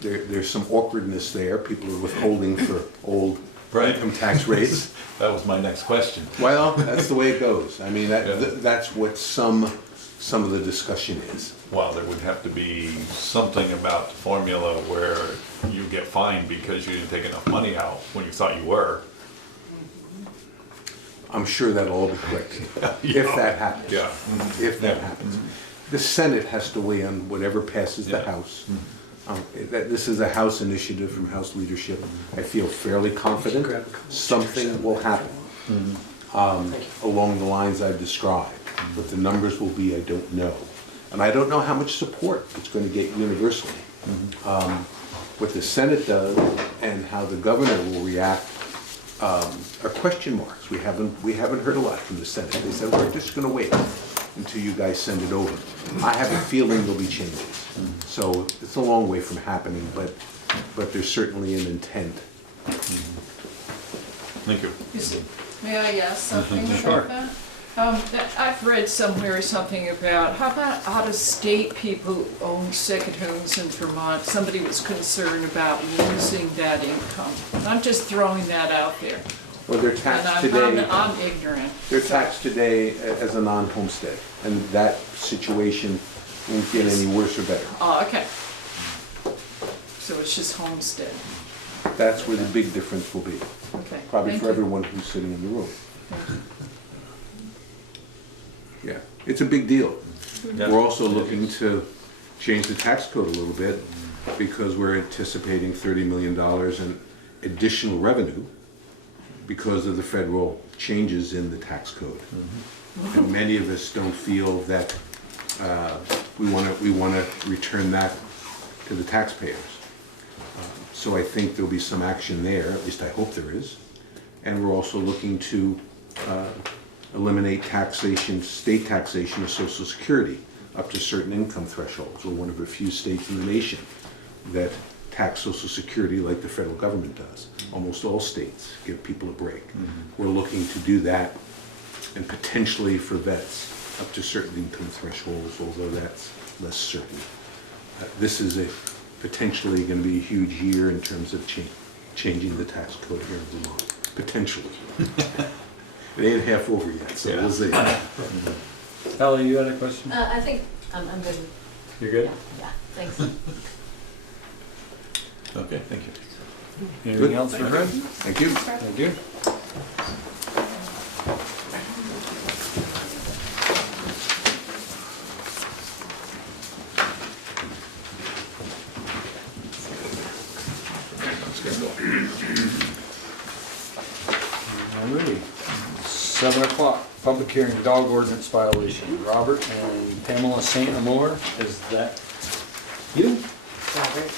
There's some awkwardness there. People are withholding for old income tax rates. That was my next question. Well, that's the way it goes. I mean, that's what some of the discussion is. Well, there would have to be something about the formula where you get fined because you didn't take enough money out when you thought you were. I'm sure that'll all be corrected, if that happens. Yeah. If that happens. The Senate has to weigh on whatever passes the House. This is a House initiative from House leadership. I feel fairly confident something will happen along the lines I've described. What the numbers will be, I don't know. And I don't know how much support it's going to get universally. What the Senate does and how the governor will react are question marks. We haven't heard a lot from the Senate. They said, we're just going to wait until you guys send it over. I have a feeling there'll be changes. So it's a long way from happening, but there's certainly an intent. Thank you. May I ask something about that? I've read somewhere something about, how about out-of-state people who own second homes in Vermont? Somebody was concerned about losing that income. I'm just throwing that out there. Well, they're taxed today. I'm ignorant. They're taxed today as a non-homestead, and that situation won't get any worse or better. Oh, okay. So it's just homestead. That's where the big difference will be. Okay. Probably Thank for you. everyone who's sitting in the room. Yeah, it's a big deal. We're also looking to change the tax code a little bit because we're anticipating $30 million in additional revenue because of the federal changes in the tax code. And many of us don't feel that we want to return that to the taxpayers. So I think there'll be some action there, at least I hope there is. And we're also looking to eliminate taxation, state taxation of Social Security up to certain income thresholds. We're one of a few states in the nation that tax Social Security like the federal government does. Almost all states give people a break. We're looking to do that, and potentially for vets up to certain income thresholds, although that's less certain. This is potentially going to be a huge year in terms of changing the tax code here in Vermont. Potentially. It ain't half over yet, so we'll see. Ellie, you had a question? I think I'm good. You're good? Yeah, thanks. Okay, thank you. Anything else for Fred? Thank you. Thank you. Alrighty. 7 o'clock, public hearing, dog ordinance violation. Robert and Pamela St. Amour, is that you? Robert?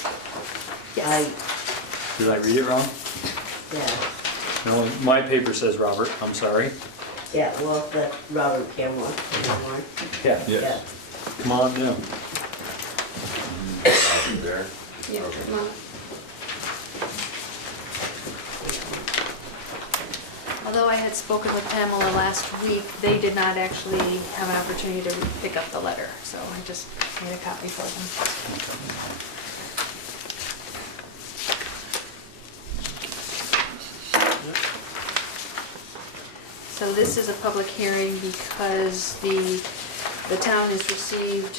Did I read it wrong? Yeah, No, my paper says Robert, I'm sorry. yeah, well, that's Robert Cameron. Yeah. Yeah. Come on down. Yeah, come on. Although I had spoken with Pamela last week, they did not actually have an opportunity to pick up the letter, so I just made a copy for them. So this is a public hearing because the town has received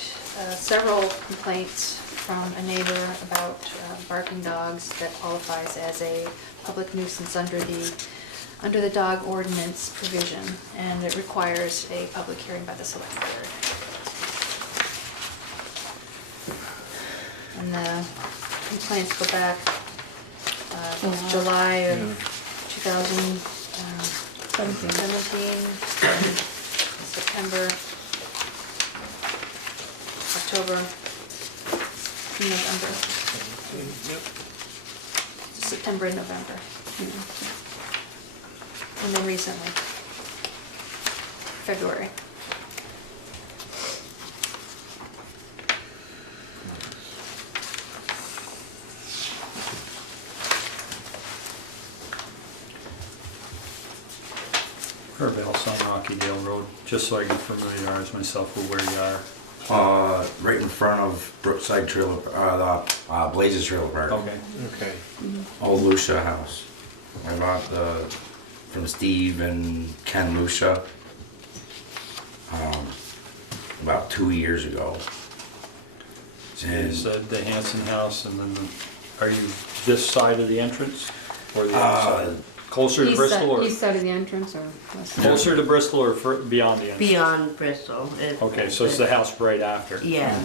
several complaints from a neighbor about barking dogs that qualifies as a public nuisance under the under the dog ordinance provision, and it requires a public hearing by the select board. And the complaints go back, July of 2017, September, October, November. September and November. And then recently, February. Whereabouts on Rockydale Road, just so I can familiarize myself with where you are. Right in front of Brookside Trailer, Blazes Trailer Park. Okay. Okay. Old Lucia house. I bought from Steve and Ken Lucia about 2 years ago. Is that the Hanson house, and then are you this side of the entrance or the other side? Closer to Bristol or? East side of the entrance or west side? Closer to Bristol or beyond the entrance? Beyond Bristol. Okay, so it's the house right after? Yeah.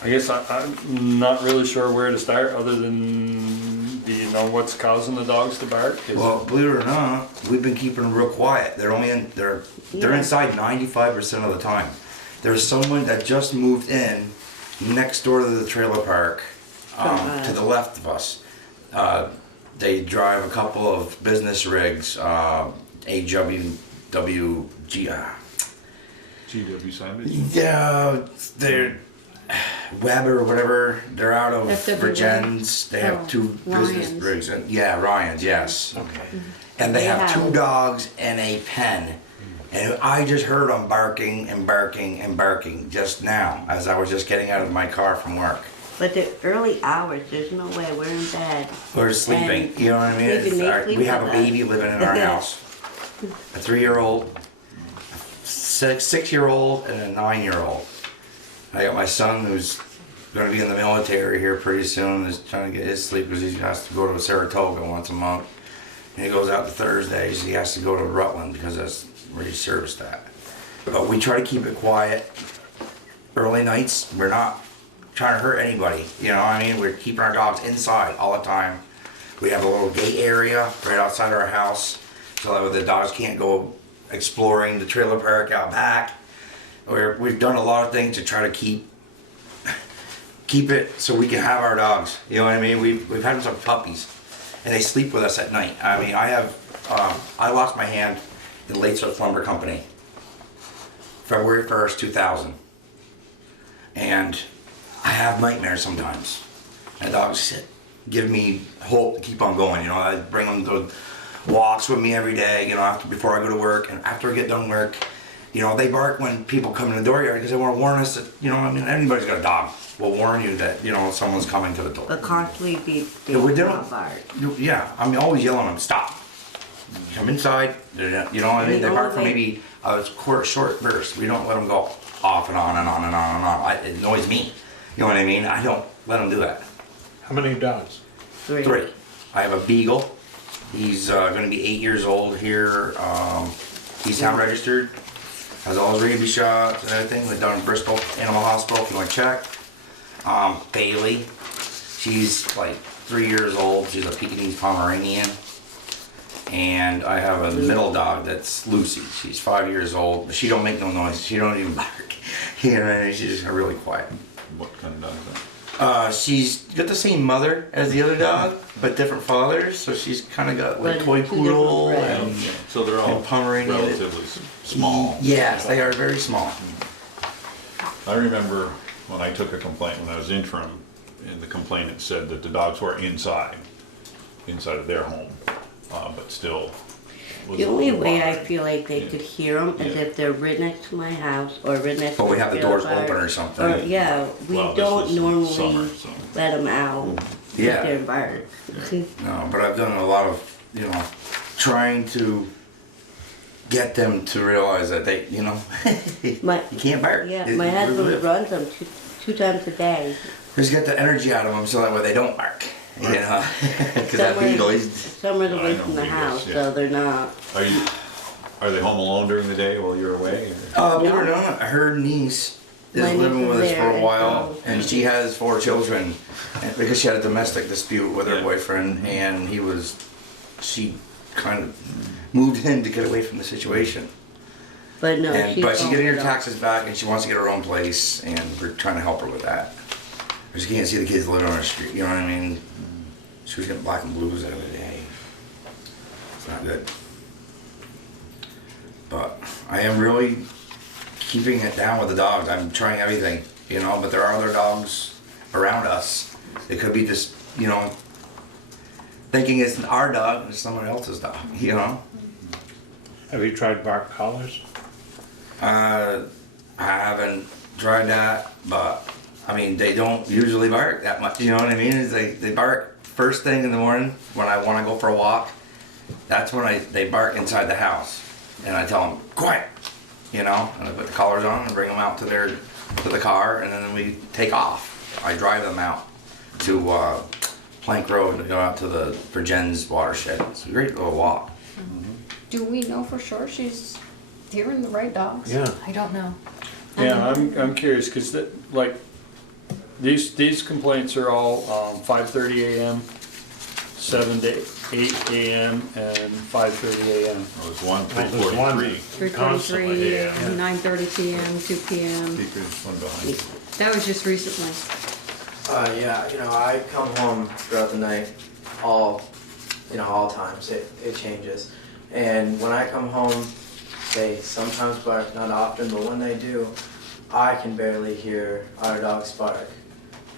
I guess I'm not really sure where to start, other than, do you know what's causing the dogs to bark? Well, believe it or not, we've been keeping them real quiet. They're inside 95% of the time. There's someone that just moved in next door to the trailer park, to the left of us. They drive a couple of business rigs, GW Sandwich? Yeah, they're Weber or whatever. They're out of FW Virgins. They have two business Ryan's. rigs. Yeah, Ryan's, yes. Okay. And they have have 2 dogs and a pen. And I just heard them barking and barking and barking just now as I was just getting out of my car from work. But the early hours, there's no way, we're in bed. We're sleeping, And you know what I mean? sleeping, they sleep We have a with us. baby living in our house. A 3-year-old, 6-year-old, and a 9-year-old. I got my son who's gonna be in the military here pretty soon, is trying to get his sleep because he has to go to Saratoga once a month. And he goes out to Thursdays, he has to go to Rutland because that's where he serviced at. But we try to keep it quiet. Early nights, we're not trying to hurt anybody, you know what I mean? We're keeping our dogs inside all the time. We have a little gate area right outside our house so that the dogs can't go exploring the trailer park out back. We've done a lot of things to try to keep it so we can have our dogs. You know what I mean? We've had some puppies, and they sleep with us at night. I mean, I lost my hand in Lathrop Lumber Company, February 1st, 2000, and I have nightmares sometimes. And dogs give me hope to keep on going. You know, I bring them to walks with me every day. You know, before I go to work, and after I get done work. You know, they bark when people come in the dooryard because they want to warn us that, you know, I mean, anybody's got a dog. Will warn you that, you know, someone's coming to the door. But constantly they Yeah, we don't don't. bark. Yeah, I'm always yelling at them, stop. Come inside, you know what I mean? They bark for maybe a short burst. We don't let them go off and on and on and on and on. It annoys me. You know what I mean? I don't let them do that. How many dogs? 3. I have a beagle. He's going to be 8 years old here. He's town registered. Has all his rabies shots and everything. We're down in Bristol Animal Hospital if you want to check. Bailey, she's like 3 years old. She's a Pekingese Pomeranian. And I have a middle dog that's Lucy. She's 5 years old. But she don't make no noise. She don't even bark. You know what I mean? She's just really quiet. What kind of dog is that? She's got the same mother as the other dog, but different fathers. So she's kind of got like But toy two poodle different and breeds. So they're all and Pomeranian. relatively small. Yes, they are very small. I remember when I took a complaint when I was interim, and the complainant said that the dogs were inside of their home, but still. Was The only way I bothered. feel like they could hear them is Yeah. if they're right next to my house or right next to But we the have the trailer doors park. open or something. Or, yeah, we Well, this don't was normally summer, so. let them out. Yeah. They're bark. No, but I've done a lot of, you know, trying to get them to realize that they, you know, My, you can't bark. yeah, my husband runs them two times a day. Just get the energy out of them so that way they don't bark. You know, because that beagle, he's. Somewhere away from the house, so they're not. Are they home alone during the day while you're away? Or? Believe it or not, her niece is My niece living is with us for there, a while, so- and she has 4 children, and because she had a domestic dispute with her Yeah. boyfriend, and she kind of moved in to get away from the situation. But no, And, she's but she's home getting her with taxes back, and she wants to get her own place, and we're trying to help her with that. She can't see the kids living on the street, you know what I mean? She was getting black and blues every day. It's not good. But I am really keeping it down with the dogs. I'm trying everything, you know, but there are other dogs around us. It could be just, you know, thinking it's our dog and it's someone else's dog, you know? Have you tried bark collars? I haven't tried that, but I mean, they don't usually bark that much, you know what I mean? It's like they bark first thing in the morning when I want to go for a walk. That's when they bark inside the house. And I tell them, quiet, you know, and I put the collars on and bring them out to the car, and then we take off. I drive them out to Plank Road to go out to for Jen's watershed. It's a great little walk. Do we know for sure she's hearing the right dogs? Yeah. I don't know. Yeah, I'm curious, because like, these complaints are all 5:30 a.m., 7 to 8 a.m., and 5:30 a.m. There's one, There's one 3:43. 3:43, constantly, yeah. 9:30 p.m., 2 p.m. Speakers, one behind. That was just recently. Yeah, you know, I come home throughout the night, all times. It changes. And when I come home, they sometimes bark, not often, but when they do, I can barely hear our dogs bark.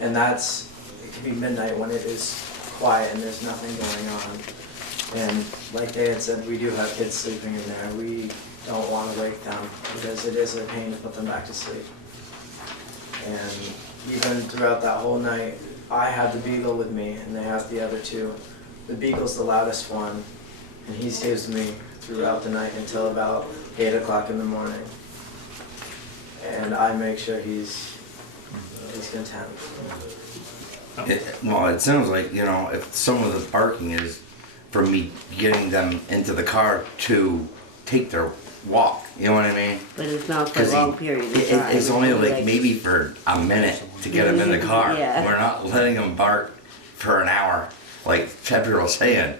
And it could be midnight when it is quiet and there's nothing going on. And like they had said, we do have kids sleeping in there. We don't want to wake them because it is a pain to put them back to sleep. And even throughout that whole night, I have the beagle with me and they have the other 2. The beagle's the loudest one, and he stays with me throughout the night until about 8 o'clock in the morning. And I make sure he's content. Well, it sounds like, you know, if some of the barking is for me getting them into the car to take their walk, you know what I mean? But it's not for a long period of time. It's only like maybe for a minute to get them in the car. Yeah. We're not letting them bark for an hour, like February was saying,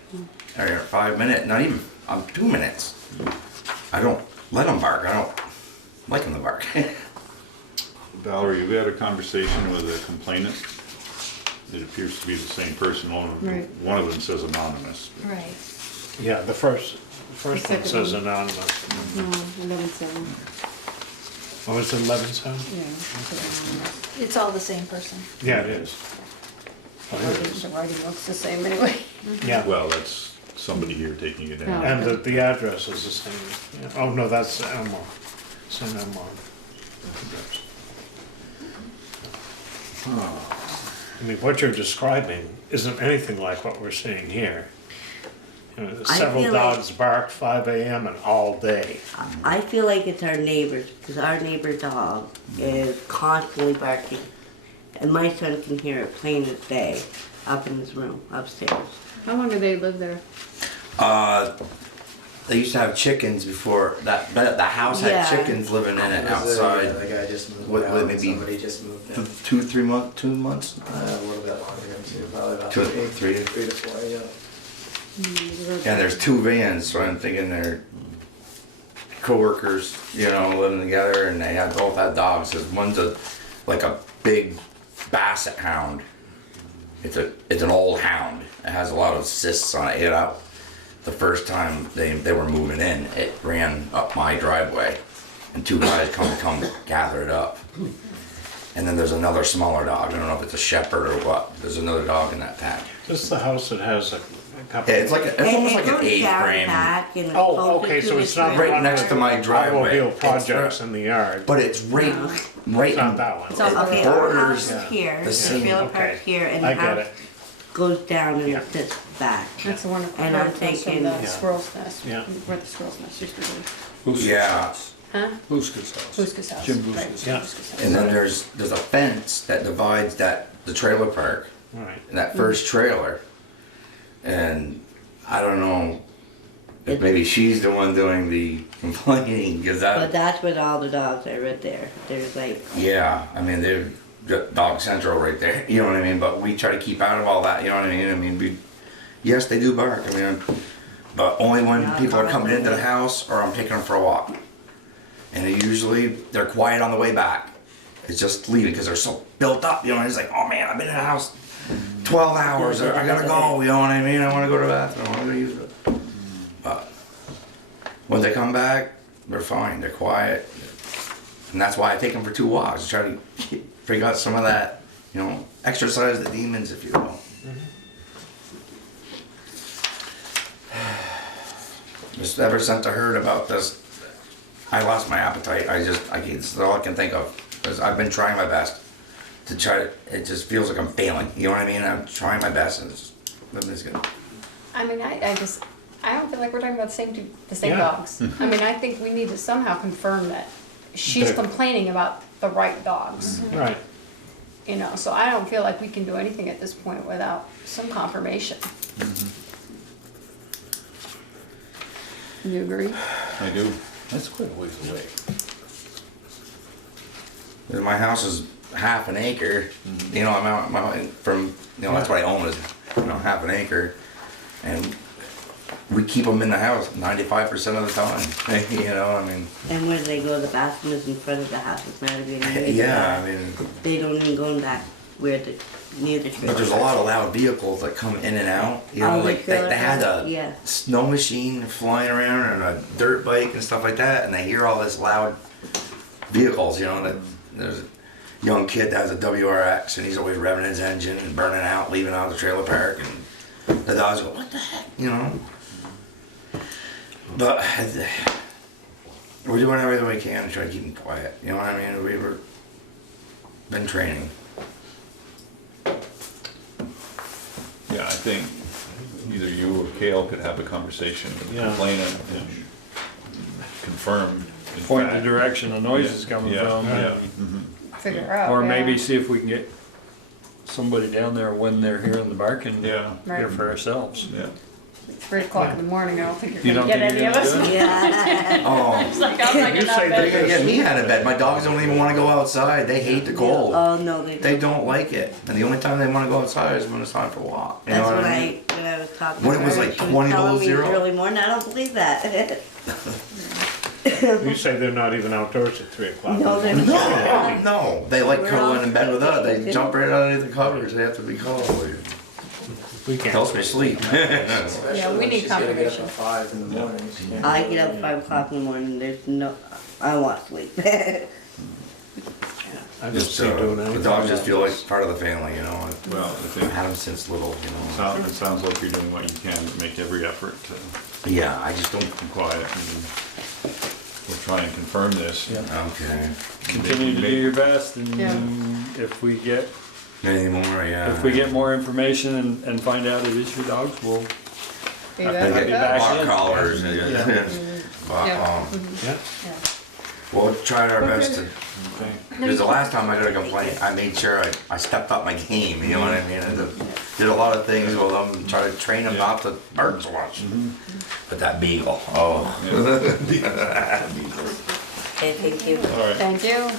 or 5 minutes, not even 2 minutes. I don't let them bark. I don't like them to bark. Valerie, we had a conversation with a complainant. It appears to be the same person. Right. One of them says anonymous. Right. Yeah, the first The one second says one. anonymous. No, 11/7. Oh, it's 11/7? Yeah. It's all the same person. Yeah, it is. The writing looks the same anyway. Yeah. Well, that's somebody here taking it down. And the address is the same. Yeah. Oh, no, that's Elmore. St. Elmore. I mean, what you're describing isn't anything like what we're seeing here. You know, I several feel like- dogs bark 5 a.m. and all day. I feel like it's our neighbors, because our neighbor dog is constantly barking. And my son can hear it plain as day up in his room upstairs. How long do they live there? They used to have chickens before that. The house had Yeah. chickens living in it The outside. guy just moved What, out, maybe somebody just moved in. 2, 3 months? 2 months? A little bit longer too, probably about 2, 3 3. 3 to 4, yeah. And there's 2 vans, so I'm thinking they're co-workers, you know, living together, and they both had dogs. 'Cause one's like a big basset hound. It's an old hound. It has a lot of cysts on it. The first time they were moving in, it ran up my driveway, and 2 guys come gather it up. And then there's another smaller dog. I don't know if it's a shepherd or what. There's another dog in that pack. This is the house that has a couple. Yeah, it's almost like an A-frame. Oh, okay, so it's not right next to my driveway. Automobile projects in the yard. But it's right It's not that one. So, okay, our house borders is here, the the same. trailer Okay. park's here, and I the get house it. goes down and Yeah. it's this back. That's the one And I'm across from thinking- the Yeah. squirrel's nest, Yeah. where the squirrel's nest used to be. Huska's Yeah. house. Huh? Huska's house. Huska's house. Jim right, Huska's Yeah. Huska's house. And then there's a fence that divides the trailer park, All right. that first trailer. And I don't know if maybe she's the one doing the complaining, because But that's what all the dogs are right there. There's like, yeah, I mean, they're dog central right there, you know what I mean? But we try to keep out of all that, you know what I mean? I mean, yes, they do bark, I mean, but only when Yeah, people are coming into the house or I'm taking them for a walk. And they're quiet on the way back. It's just leaving because they're so built up, you know, it's like, oh man, I've been in the house 12 hours, I gotta go, you know what I mean? I wanna go to the bathroom, I wanna use it. But when they come back, they're fine, they're quiet. And that's why I take them for 2 walks, try to figure out some of that, you know, exercise the demons, if you will. Just ever since I heard about this, I lost my appetite. It's all I can think of. Because I've been trying my best to try to, it just feels like I'm failing, you know what I mean? I'm trying my best and nothing's good. I mean, I don't feel like we're talking about the same Yeah. dogs. I mean, I think we need to somehow confirm that she's They're- complaining about the right dogs. Right. You know, so I don't feel like we can do anything at this point without some confirmation. You agree? I do. That's quite a ways away. And my house is half an acre, you know, I'm out from, you know, that's what I own is, you know, half an acre. And we keep them in the house 95% of the time, you know, I mean. and where they go, the bathroom is in front of the house. It's not even. Yeah, I mean, They don't even go in back where near the trailer. but there's a lot of loud vehicles that come in and out, you know, Oh, the like they trailer had park, a yeah. snow machine flying around and a dirt bike and stuff like that, and they hear all this loud vehicles, you know, that there's a young kid that has a WRX and he's always revving his engine and burning out, leaving out the trailer park, and the dogs go, what the heck, you know? But we're doing everything we can to try to keep them quiet, you know what I mean? We've been training. Yeah, I think either you or Kale could have a conversation with the Yeah. complainant and confirm. in Point the fact- direction the noise is coming Yeah, from. yeah. Figure out. Or yeah. maybe see if we can get somebody down there when they're hearing the barking. Yeah. Hear Right. for ourselves. Yeah. 3 o'clock in the morning, I don't think You you're don't gonna get think any you're of gonna us. do it? Yeah. Oh. It's like, I'm not You getting out say of they They bed. can get me out of bed. My dogs don't even want to go outside. They hate the cold. Oh, no, they They don't like it. And the only time they want to go outside is when it's time for a walk. You That's know when what I mean? when I was talking When to it was her, like she was 20 telling below me zero. early morning, I don't believe that. You say they're not even outdoors at 3 o'clock. No, they're not. No, they like We're cuddling all in bed with us. They sleeping. jump right underneath the covers. They have to be cuddled. We can't. Helps me sleep. Especially Yeah, we when need she's gotta get up confirmation. at 5 in the morning. She can't I go get up to 5 o'clock in the morning, there's no, I want sleep. I don't Just, see doing the anything. dogs just feel like part of the family, you know. Well, I I've think had them since little, you know. it sounds like you're doing what you can to make every effort to Yeah, I just don't. be quiet, and we'll try and confirm this. Yeah. Okay. Continue to do your best, and Yeah. if we get Anymore, yeah. if we get more information and find out it is your dogs, we'll Do They that. I'll be get back block in. collars. Yeah. But, Yeah. Yeah. we'll try our best to. Okay. Because the last time I got a complaint, I made sure I stepped up my game, you know what I mean? I did a lot of things with them, try to train them not to bark so much. But that beagle, oh. Okay, thank you. All right. Thank you.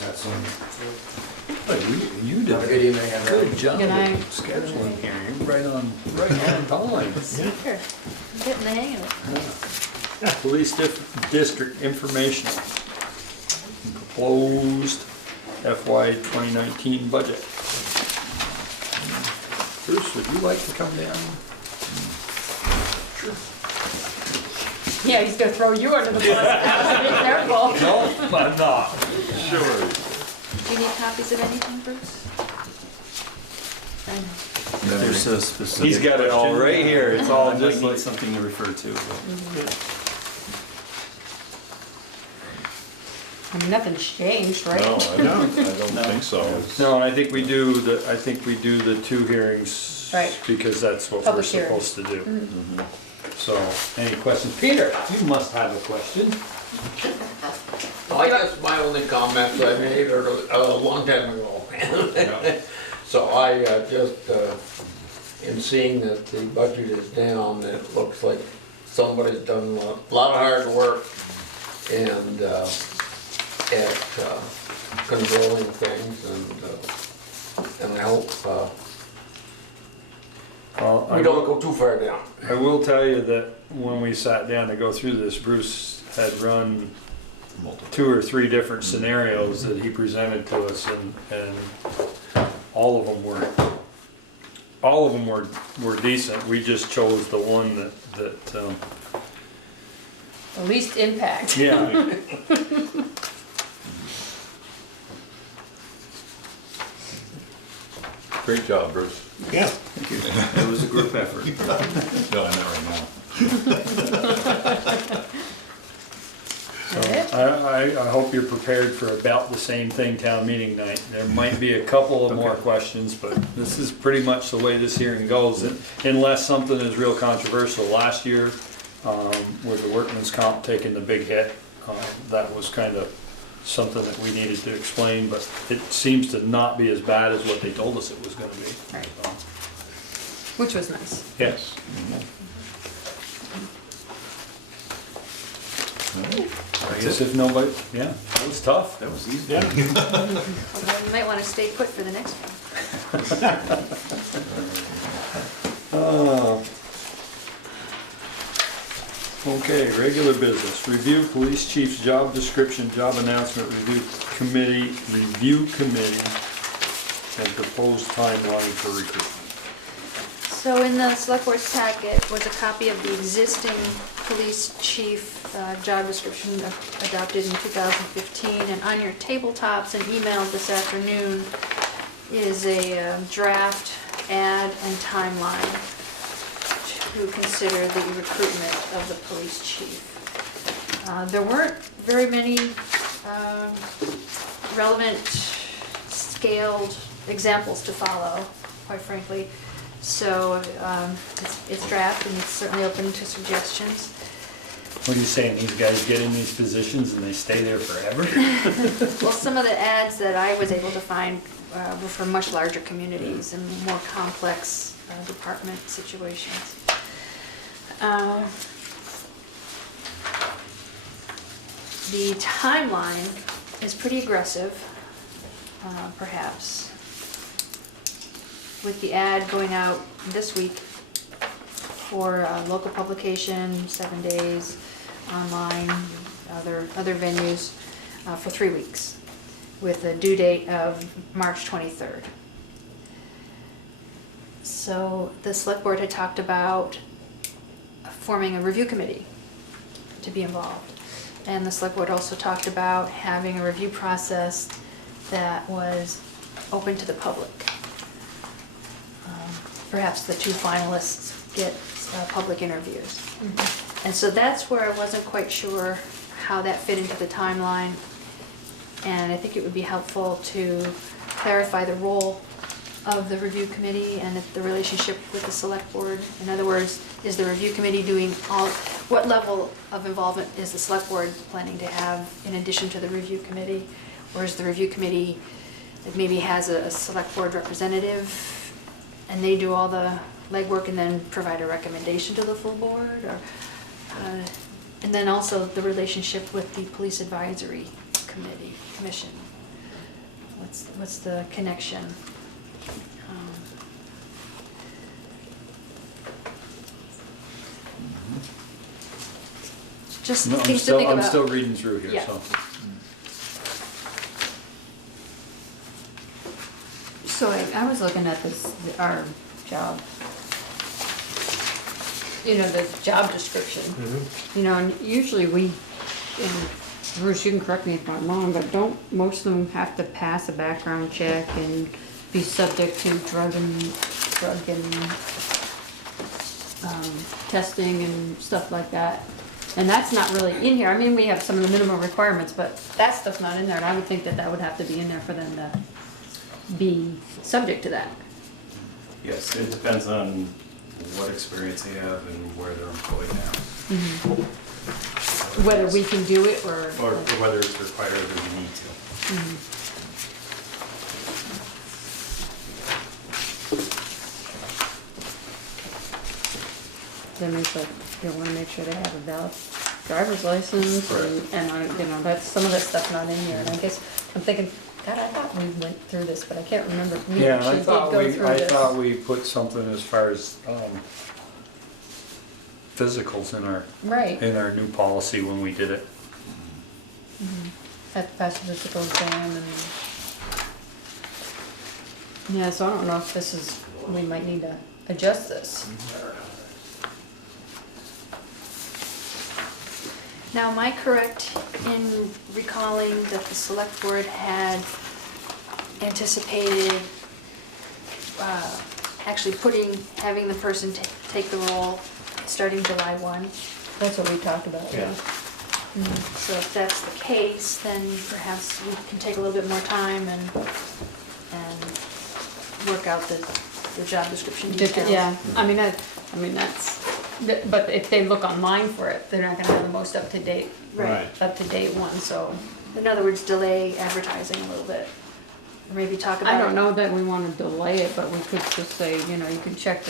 That's some. You did Have a good evening, everyone. good job Good night. scheduling here. You're right on time. Speaker, I'm getting the hang of it. Police district information. Proposed FY 2019 budget. Bruce, would you like to come down? Yeah, he's gonna throw you under the bus. Be careful. No, I'm not. Sure. Do you need copies of anything, Bruce? There's a specific. He's got it all right here. It's all just like something to refer to. I mean, nothing's changed, right? No, I don't think so. No, and I think we do the 2 hearings. Right. Because that's what Public we're hearings. supposed to do. So, any questions? Peter, you must have a question. I guess my only comments I made are a long time ago. So I just, in seeing that the budget is down, it looks like somebody's done a lot of hard work and at controlling things, and I hope we don't go too far down. I will tell you that when we sat down to go through this, Bruce had run 2 or 3 different scenarios that he presented to us, and all of them were decent. We just chose the one that The least impact. yeah. Great job, Bruce. Yeah. Thank you. It was a group effort. No, I know right now. So I hope you're prepared for about the same thing town meeting night. There might be a couple of more questions, but this is pretty much the way this hearing goes, unless something is real controversial. Last year, with the workman's comp taking the big hit, that was kind of something that we needed to explain, but it seems to not be as bad as what they told us it was gonna be. Right. So, Which was nice. yes. I guess if nobody, yeah, that was tough. That was easy. Yeah. Although you might want to stay put for the next one. Okay, regular business. Review police chief's job description, job announcement, review committee, and proposed timeline for recruitment. So in the select board's packet was a copy of the existing police chief job description adopted in 2015, and on your tabletops and emailed this afternoon is a draft ad and timeline to consider the recruitment of the police chief. There weren't very many relevant scaled examples to follow, quite frankly. So it's draft and it's certainly open to suggestions. What are you saying, these guys get in these positions and they stay there forever? Well, some of the ads that I was able to find were for much larger communities and more complex department situations. The timeline is pretty aggressive, perhaps, with the ad going out this week for local publication, 7 days, online, other venues, for 3 weeks, with a due date of March 23rd. So the select board had talked about forming a review committee to be involved. And the select board also talked about having a review process that was open to the public. Perhaps the 2 finalists get public interviews. And so that's where I wasn't quite sure how that fit into the timeline. And I think it would be helpful to clarify the role of the review committee and the relationship with the select board. In other words, is the review committee doing what level of involvement is the select board planning to have in addition to the review committee? Or is the review committee that maybe has a select board representative and they do all the legwork and then provide a recommendation to the full board? Or, and then also the relationship with the police advisory commission. What's the connection? Just No, things to think about. I'm still reading through here, Yeah. so. So I was looking at our job, the job description. And usually and Bruce, you can correct me if I'm wrong, but don't most of them have to pass a background check and be subject to drug and testing and stuff like that? And that's not really in here. I mean, we have some of the minimum requirements, but that stuff's not in there, and I would think that that would have to be in there for them to be subject to that. Yes, it depends on what experience they have and where they're employed now. Whether we can do it or. Or whether it's required or we need to. That means like, they wanna make sure they have a valid driver's license and I, you know, that's, some of that stuff's not in here. And I guess, I'm thinking, God, I thought we went through this, but I can't remember if we Yeah, actually I did thought go through this. I thought we put something as far as, physicals Right. in our new policy when we did it. Have to pass the physical exam and. Yeah, so I don't know if this is, we might need to adjust this. Now, am I correct in recalling that the select board had anticipated actually having the person take the role starting July 1? That's what we talked about, yeah. So if that's the case, then perhaps we can take a little bit more time and work out the job description details. Yeah, I mean, that's, but if they look online for it, they're not gonna have the most up-to-date one, so. In other words, delay advertising a little bit. Or maybe talk about. I don't know that we wanna delay it, but we could just say, you know, you can check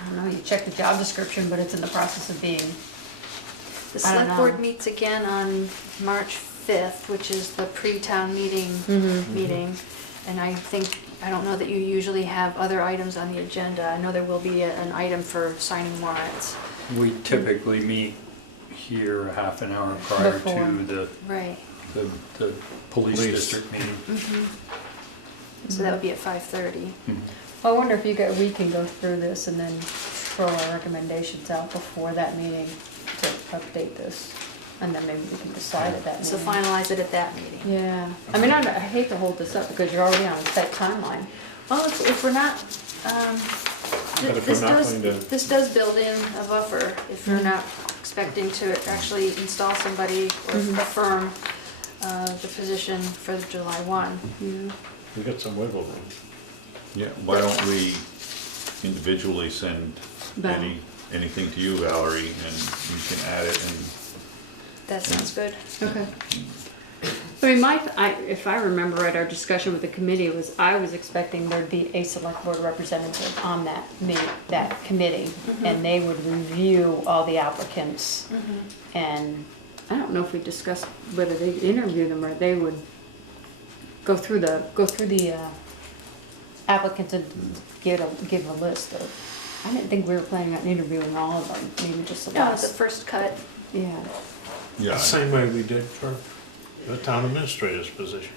I don't know, you check the job description, but it's in the process of being. The I don't select board know. meets again on March 5th, which is the pre-town meeting. And I don't know that you usually have other items on the agenda. I know there will be an item for signing warrants. We typically meet here a half an hour prior Before. to the Right. the police district meeting. So that would be at 5:30. I wonder if we can go through this and then throw our recommendations out before that meeting to update this. And then maybe we can decide at that So meeting. finalize it at that meeting. Yeah, I mean, I hate to hold this up because you're already on a tight timeline. Well, if we're not, But if we're not going to- this does build in a buffer if we're not expecting to actually install somebody or affirm the position for July 1. We got some wiggle room. Yeah, why don't we individually send Val. anything to you, Valerie, and you can add it and. That sounds good. Okay. I mean, if I remember right, our discussion with the committee was, I was expecting there'd be a select board representative on that committee, and they would review all the applicants. And I don't know if we discussed whether they interview them or they would go through the applicants and give a list of. I didn't think we were planning on interviewing all of them, maybe just the No, last. the first cut. Yeah. Yeah. The same way we did for the town administrator's position.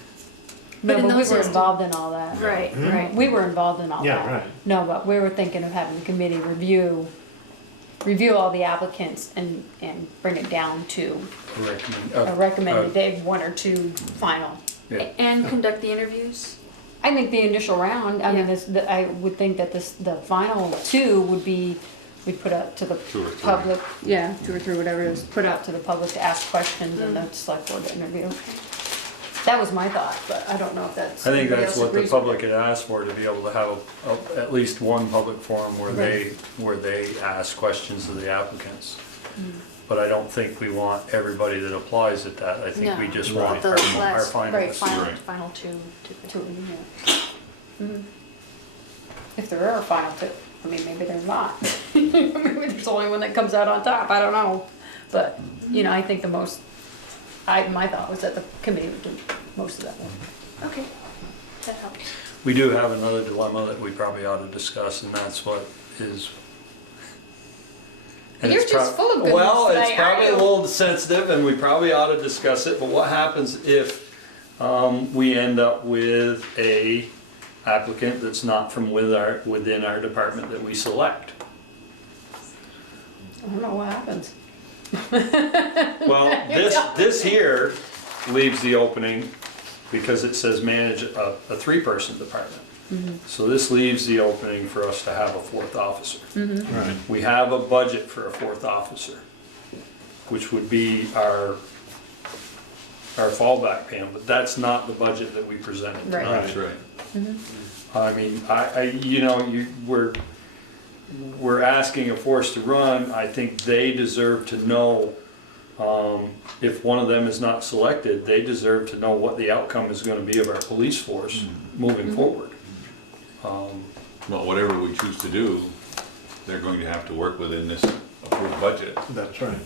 No, in but we those were instances- involved in all that. Right, right. We were involved in all that. Yeah, right. No, but we were thinking of having the committee review all the applicants and bring it down to a recommended, they have one or two final. Yeah. And conduct the interviews? I think the initial round, I mean, I would think that the final two would be, we'd put out to the 2 or 3. public. Yeah, 2 or 3, whatever it is, put out to the public to ask questions and the select board to interview. That was my thought, but I don't know if that's. I think anybody that's else what the agrees with public it. had asked for, to be able to have at least one public forum where they ask questions of the applicants. But I don't think we want everybody that applies at that. I think we just No, want the our last- finalists. Right, final Right. two. Two, yeah. If there are a final two, I mean, maybe there's not. Maybe there's only one that comes out on top, I don't know. But, you know, I think my thought was that the committee would do most of that one. Okay, that helps. We do have another dilemma that we probably ought to discuss, and that's what is. and You're it's just full of goodness Well, it's tonight, probably a aren't you? little sensitive, and we probably ought to discuss it, but what happens if we end up with a applicant that's not from within our department that we select? I don't know what happens. Well, this here leaves the opening because it says manage a 3-person department. So this leaves the opening for us to have a fourth officer. Right. We have a budget for a fourth officer, which would be our fallback plan, but that's not the budget that we presented Right. tonight. That's right. I mean, we're asking a force to run. I think they deserve to know, if one of them is not selected, they deserve to know what the outcome is gonna be of our police force moving forward. Well, whatever we choose to do, they're going to have to work within this approved budget. That's right.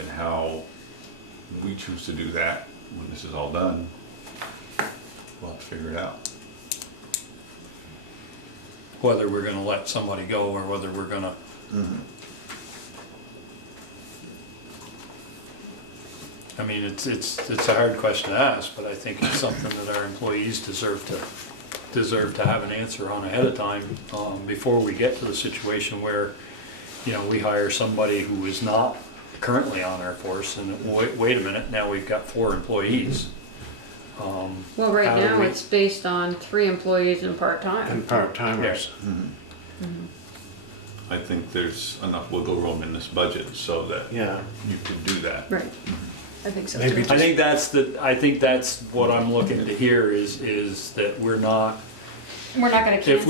And how we choose to do that when this is all done, we'll have to figure it out. Whether we're gonna let somebody go or whether we're gonna. I mean, it's a hard question to ask, but I think it's something that our employees deserve to have an answer on ahead of time, before we get to the situation where, we hire somebody who is not currently on our force and wait a minute, now we've got 4 employees. Well, right How do now, we- it's based on 3 employees and part-time. And part-timers. I think there's enough wiggle room in this budget so that Yeah. you can do that. Right. I think so Maybe too. I think that's what I'm looking to hear is that we're not, We're not gonna cancel. if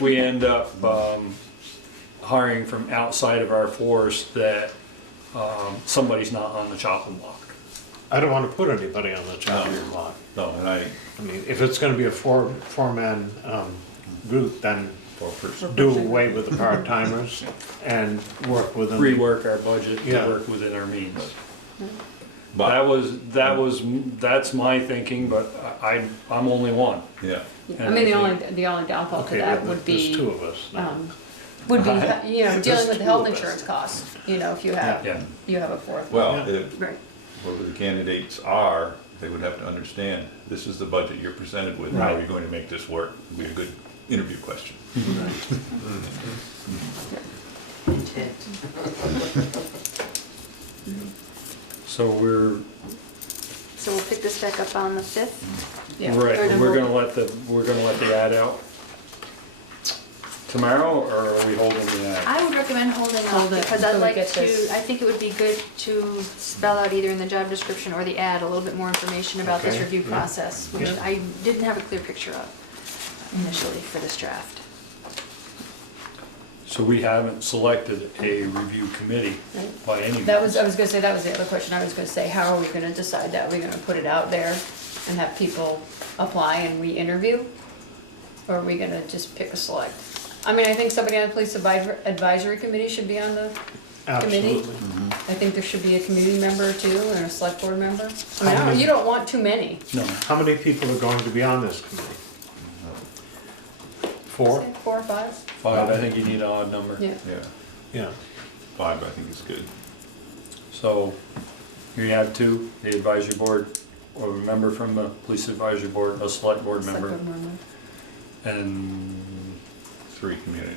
we end up hiring from outside of our force, that somebody's not on the chopping block. I don't want to put anybody on the chopping block. No, and I mean, if it's gonna be a four-man group, then for do away with the part-timers and work within. Rework our budget to Yeah. work within our means. But, That's my thinking, but I'm only one. yeah, I mean, the only downfall to Okay, that would there's be, 2 of us now. would be, dealing with the health 2 of us. insurance costs, if you have, Yeah. you have a fourth. well, Yeah. Right. whoever the candidates are, they would have to understand, this is the budget you're presented with, how are you going to make this work? Would be a good interview question. So we're, So we'll pick this back up on the 5th. Yeah. right, Or we're we'll- gonna let the ad out tomorrow, or are we holding the ad? I would recommend holding off Hold it because until I'd we like get to, this. I think it would be good to spell out either in the job description or the ad, a little bit more information about this Okay, review yeah. process, which Yeah. I didn't have a clear picture of initially for this draft. So we haven't selected a review committee by any means. I was gonna say, that was the other question, I was gonna say, how are we gonna decide that? Are we gonna put it out there and have people apply and we interview? Or are we gonna just pick a select? I mean, I think somebody on the police advisory committee should be on the committee. Absolutely. I think there should be a community member too, and a select board member. I mean, you don't want too many. No, How many people are going to be on this committee? 4? 4 or 5? 5, I think you need an odd number. Yeah. Yeah, Yeah. 5 I think is good. So you have 2, the advisory board, or a member from the police advisory board, a select board Select member, board member. and 3 community.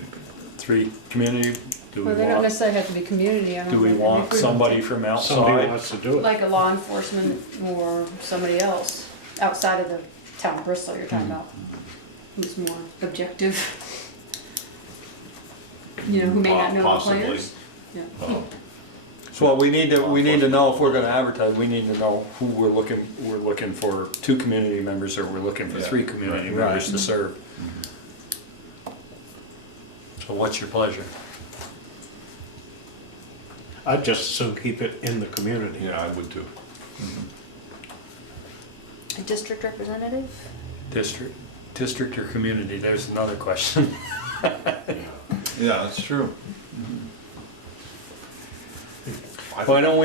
3 community. Do Well, we they don't want, necessarily have to be community, I don't do we think. want somebody from Somebody outside? wants to do it. Like a law enforcement or somebody else outside of the town of Bristol you're talking about, who's more objective. Who may not know the Possibly. players. Yeah. So we need to know if we're gonna advertise, we need to know who we're looking for 2 community members, or we're looking for Yeah. 3 community Right. members to serve. So what's your pleasure? I'd just as soon keep it in the community. Yeah, I would too. A district representative? District or community, there's another question. Yeah, that's true. Why don't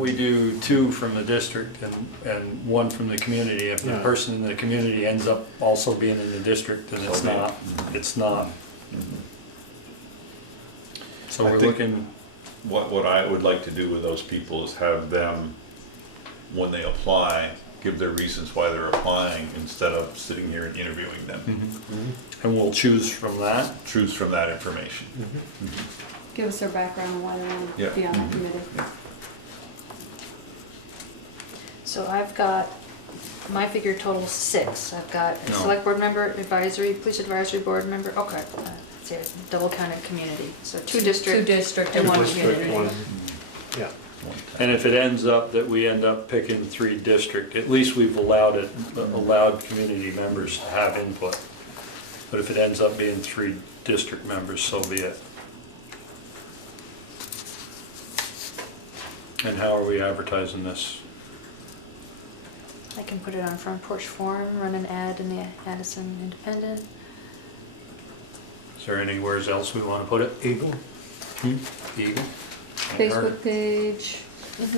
we do 2 from the district and 1 from the community? If the Yeah. person in the community ends up also being in the district, then it's So be it. not, it's not. So I we're think- looking, What I would like to do with those people is have them, when they apply, give their reasons why they're applying instead of sitting here and interviewing them. and we'll choose from that. Choose from that information. Give us their background and why they want Yeah. to be on that committee. So I've got my figure totals 6. I've got a No. select board member, advisory, police advisory board member, okay. Let's see, double counted community, so 2 district. 2 district and and 1 District community. one, yeah. And if it ends up that we end up picking 3 district, at least we've allowed community members to have input. But if it ends up being 3 district members, so be it. And how are we advertising this? I can put it on Front Porch Forum, run an ad in the Addison Independent. Is there anywhere else we want to put it? Eagle? Eagle? Facebook page. Is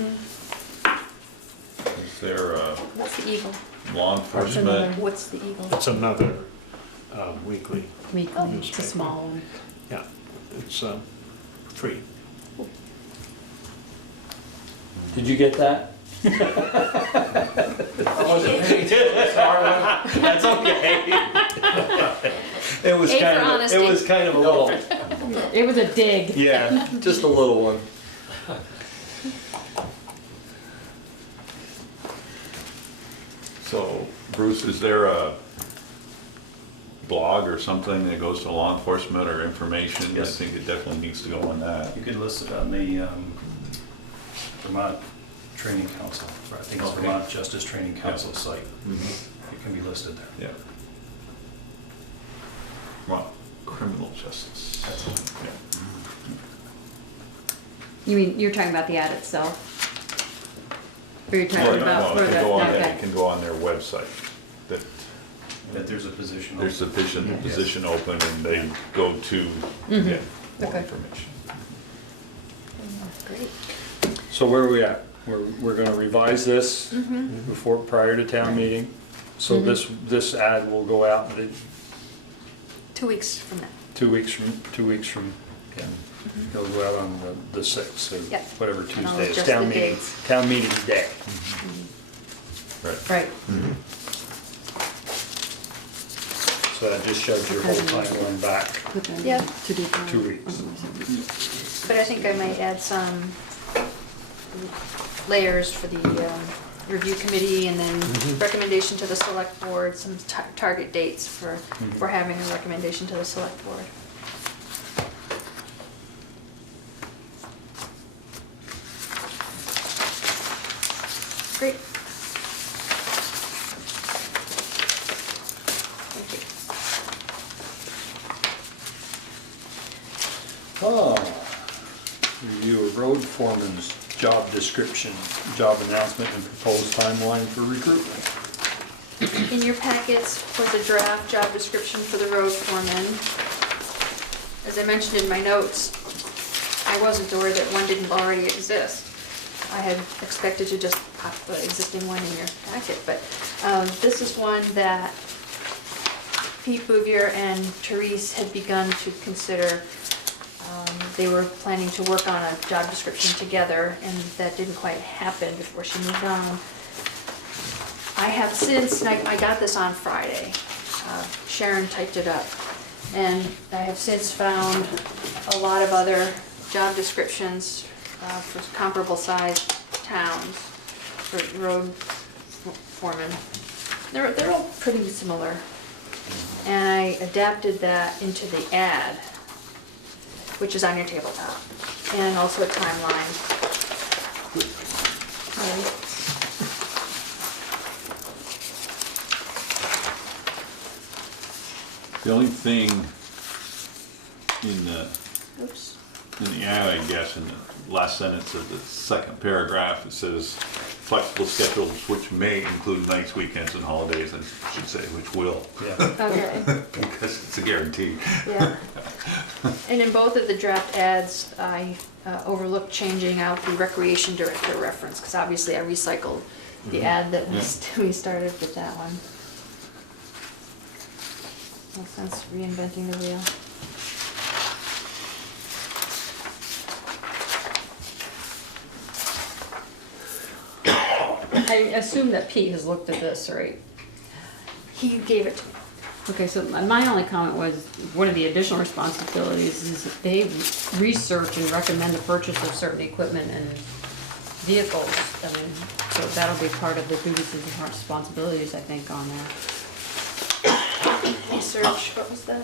there What's the Eagle? law enforcement? What's the Eagle? It's another weekly, Weekly, it's a small one. yeah, it's free. Did you get that? That's okay. It was A for kind of, honesty. it was kind of a little, It was a dig. yeah, just a little one. So, Bruce, is there a blog or something that goes to law enforcement or information? Yes. I think it definitely needs to go on that. You could list it on the Vermont Training Council, or I think it's Okay. Vermont Justice Training Council site. It can be listed there. Yeah. Well, criminal justice. That's it. Yeah. You mean, you're talking about the ad itself? Or you're talking Well, about it for can the, go on there, okay. it can go on their website, that That there's a position. there's a open. position open and they go to Mhm. get more Okay. information. Great. So where are we at? We're gonna revise this before, prior to town meeting. So this ad will go out 2 weeks from now. 2 weeks from, yeah. It'll go out on the 6th, or Yep. whatever And I'll Tuesday is, adjust town the meeting, dates. town meeting day. Right. Right. So that just shows your whole timeline back Put that in Yeah. to do. 2 weeks. But I think I might add some layers for the review committee and then recommendation to the select board, some target dates for having a recommendation to the select board. Great. Thank you. Oh, review of road foreman's job description, job announcement and proposed timeline for recruitment. In your packets was a draft job description for the road foreman. As I mentioned in my notes, I wasn't aware that one didn't already exist. I had expected to just pop the existing one in your packet, but this is one that Pete Bouvier and Therese had begun to consider. They were planning to work on a job description together, and that didn't quite happen before she moved on. I have since, and I got this on Friday, Sharon typed it up, and I have since found a lot of other job descriptions for comparable sized towns for road foremen. They're all pretty similar. And I adapted that into the ad, which is on your tabletop, and also a timeline. The only thing in the Oops. in the ad, I guess, in the last sentence of the second paragraph, it says flexible schedules which may include nights, weekends, and holidays, and I should say which will. Yeah. Okay. Because it's a guarantee. Yeah. And in both of the draft ads, I overlooked changing out the recreation director reference, because obviously I recycled the ad that we started with that one. No sense reinventing the wheel. I assume that Pete has looked at this, right? He gave it to me. Okay, so my only comment was, one of the additional responsibilities is they research and recommend the purchase of certain equipment and vehicles, I mean, so that'll be part of the duties and responsibilities, I think, on there. Research, what was that?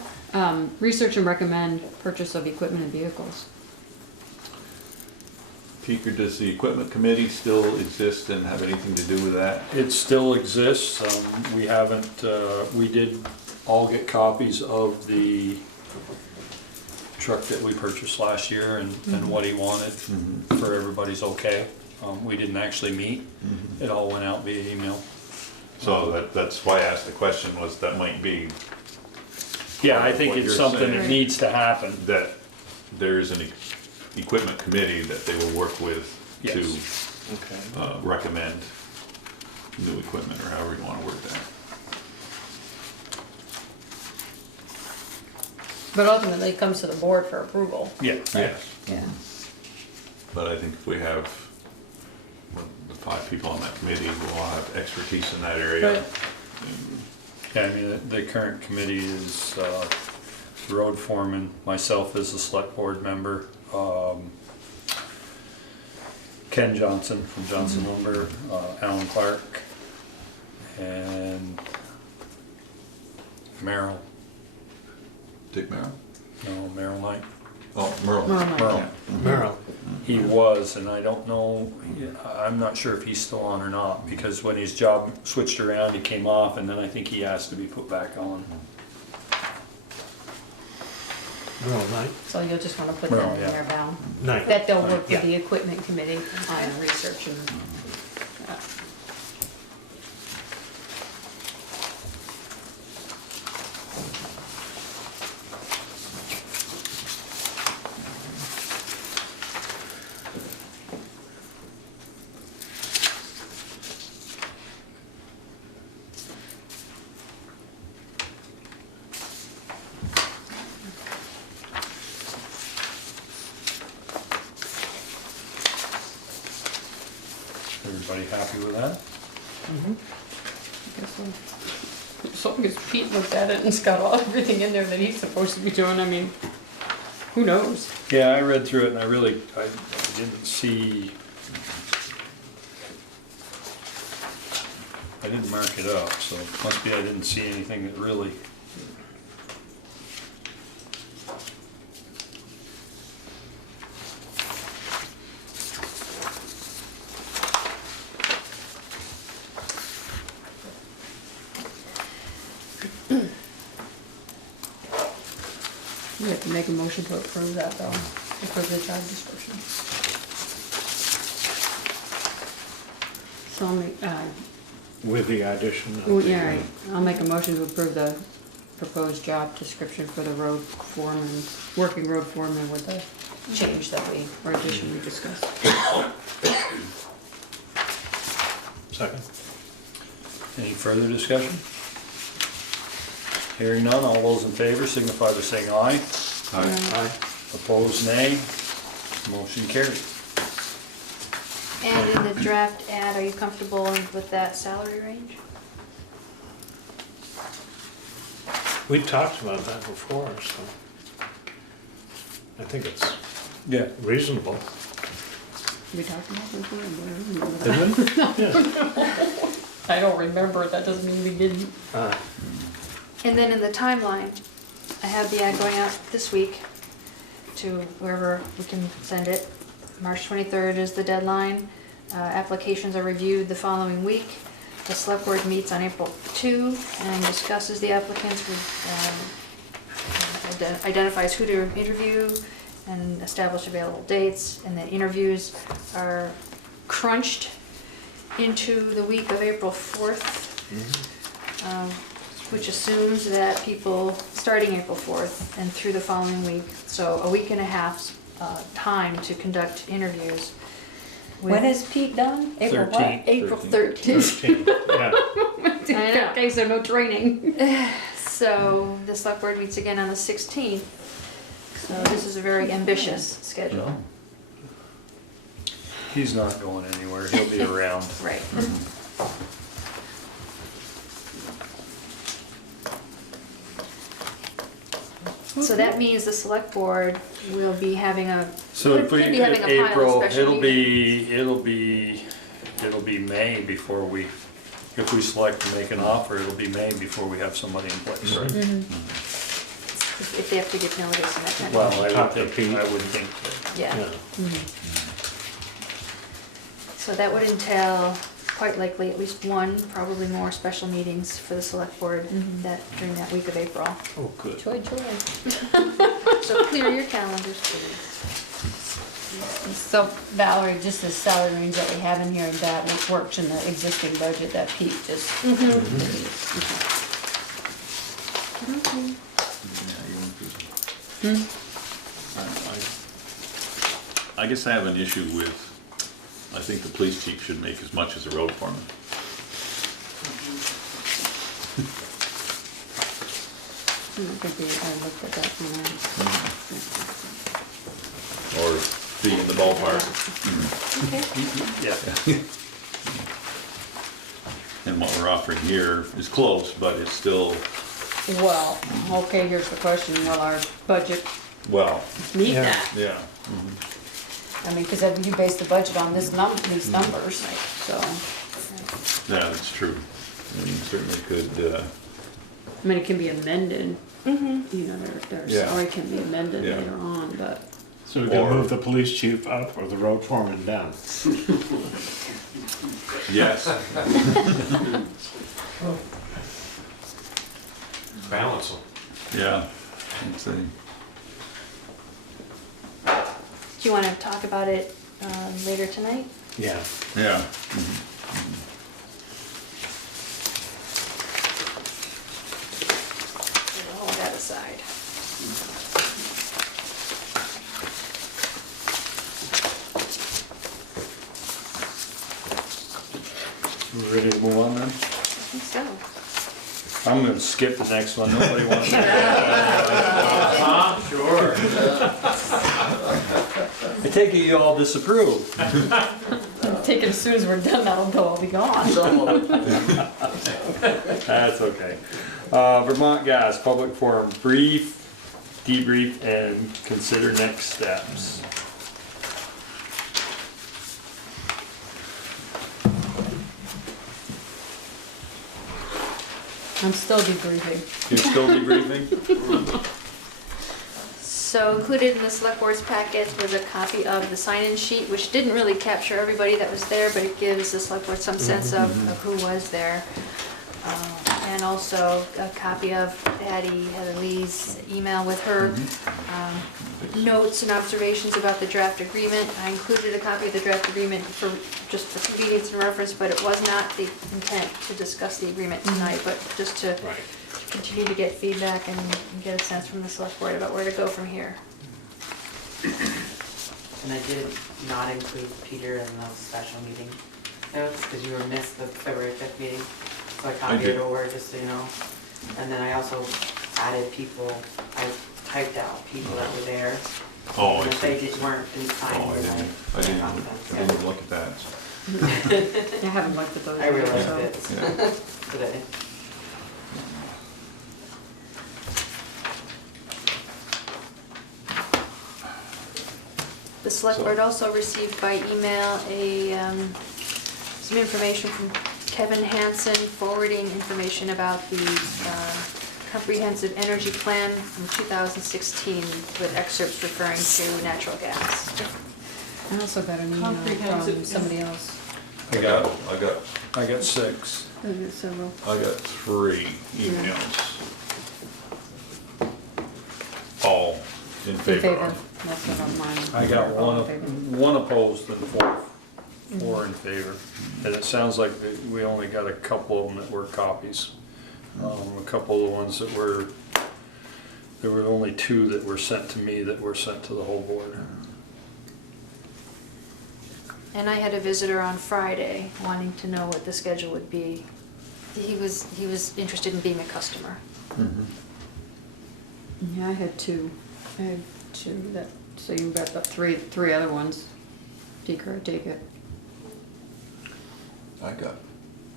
Research and recommend purchase of equipment and vehicles. Peter, does the equipment committee still exist and have anything to do with that? It still exists. We haven't, we did all get copies of the truck that we purchased last year and what he wanted for everybody's okay. We didn't actually meet. It all went out via email. So that's why I asked the question, was that might be. Yeah, I think what it's you're something that saying, needs to happen. that there's an equipment committee that they will work with Yes. to recommend new equipment, or however you want to word that. But ultimately, it comes to the board for approval. Yeah. Yes. Yeah. But I think if we have the 5 people on that committee who all have expertise in that area. Right. Yeah, I mean, the current committee is road foreman, myself as a select board member, Ken Johnson from Johnson Lumber, Alan Clark, and Merrill. Dick Merrill? No, Merrill Knight. Oh, Merrill. Merrill. Merrill. He was, and I don't know, I'm not sure if he's still on or not, because when his job switched around, he came off, and then I think he asked to be put back on. Merrill Knight. So you'll just wanna put Merrill, that in yeah. there, Val. Knight. That they'll work Yeah. with the equipment committee on research and, Everybody happy with that? I guess so. As long as Pete looked at it and it's got everything in there that he's supposed to be doing, I mean, who knows? Yeah, I read through it and I didn't see, I didn't mark it up, so it must be I didn't see anything that really. We have to make a motion to approve that though, approve the job description. So I'll make, With the addition of. well, the, yeah, right, I'll make a motion to approve the proposed job description for the road foreman, working road foreman with the change that we, or addition we discussed. Second. Any further discussion? Hearing none, all those in favor signify by saying aye. Aye. Opposed, nay. Motion carried. And in the draft ad, are you comfortable with that salary range? We talked about that before, so I think it's Yeah. reasonable. We talked about this before, I don't remember that. Isn't it? Yeah. I don't remember, that doesn't mean we didn't. And then in the timeline, I have the ad going out this week to wherever we can send it. March 23rd is the deadline. Applications are reviewed the following week. The select board meets on April 2 and discusses the applicants, identifies who to interview and establish available dates. And the interviews are crunched into the week of April 4th. Which assumes that people, starting April 4th and through the following week, so a week and a half's time to conduct interviews. When is Pete done? April what? 13th. April 13th. 13, yeah. I know. Okay, so no training. So the select board meets again on the 16th. So this is a very ambitious schedule. He's not going anywhere, he'll be around. Right. So that means the select board will be having a, So if we, could be having a final April, special meeting. it'll be May before we, if we select to make an offer, it'll be May before we have somebody in place. If they have to give notice and that kind of Well, thing. I would think that. Yeah. Yeah. So that would entail quite likely at least one, probably more special meetings for the select board that, during that week of April. Oh, good. Joy, joy. So clear your calendars, please. So Valerie, just the salary range that we have in here, that works in the existing budget that Pete just. I guess I have an issue with, I think the police chief should make as much as a road foreman. I think I looked at that one. Or be in the ballpark. Yeah. And what we're offering here is close, but it's still, Well, okay, here's the question, will our budget well, meet that? yeah. I mean, because you base the budget on these numbers, so, Yeah, that's true. And you certainly could, I mean, it can be amended. You know, their Yeah. salary can be amended Yeah. later on, but. So we can move the police chief up or the road foreman down. yes. Balance them. Yeah. Let's see. Do you want to talk about it later tonight? Yeah. Yeah. We'll hold that aside. We ready to move on then? I think so. I'm gonna skip the next one, nobody wants to. Sure. I take it you all disapprove. Take it as soon as we're done, they'll all be gone. That's okay. Vermont Gas, public forum, brief, debrief, and consider next steps. I'm still debriefing. You're still debriefing? So included in the select board's packet was a copy of the sign-in sheet, which didn't really capture everybody that was there, but it gives the select board some sense of who was there. And also a copy of Heather Lee's email with her notes and observations about the draft agreement. I included a copy of the draft agreement just for convenience and reference, but it was not the intent to discuss the agreement tonight, but just to continue to get feedback and get a sense from the select board about where to go from here. And I did not include Peter in the special meeting notes, because you were missed the February 5th meeting. So I copied it over, just so you know. And then I also added people, I typed out people that were there. Oh, And I if they see. weren't in sign, Oh, I then didn't copied them. look at that. I haven't looked at those. I realized so- it Yeah. today. The select board also received by email some information from Kevin Hansen forwarding information about the comprehensive energy plan from 2016 with excerpts referring to natural gas. I also got an email from Comprehensive, somebody else. I got 6. I got several. I got 3 emails. All in In favor favor, of. that's what I'm mine. I got All in favor. one opposed and 4 in favor. And it sounds like we only got a couple of them that were copies. A couple of the ones that were, there were only 2 that were sent to me that were sent to the whole board. And I had a visitor on Friday wanting to know what the schedule would be. He was interested in being a customer. Yeah, I had 2. I had 2 that, so you got the 3 other ones. Take it. I got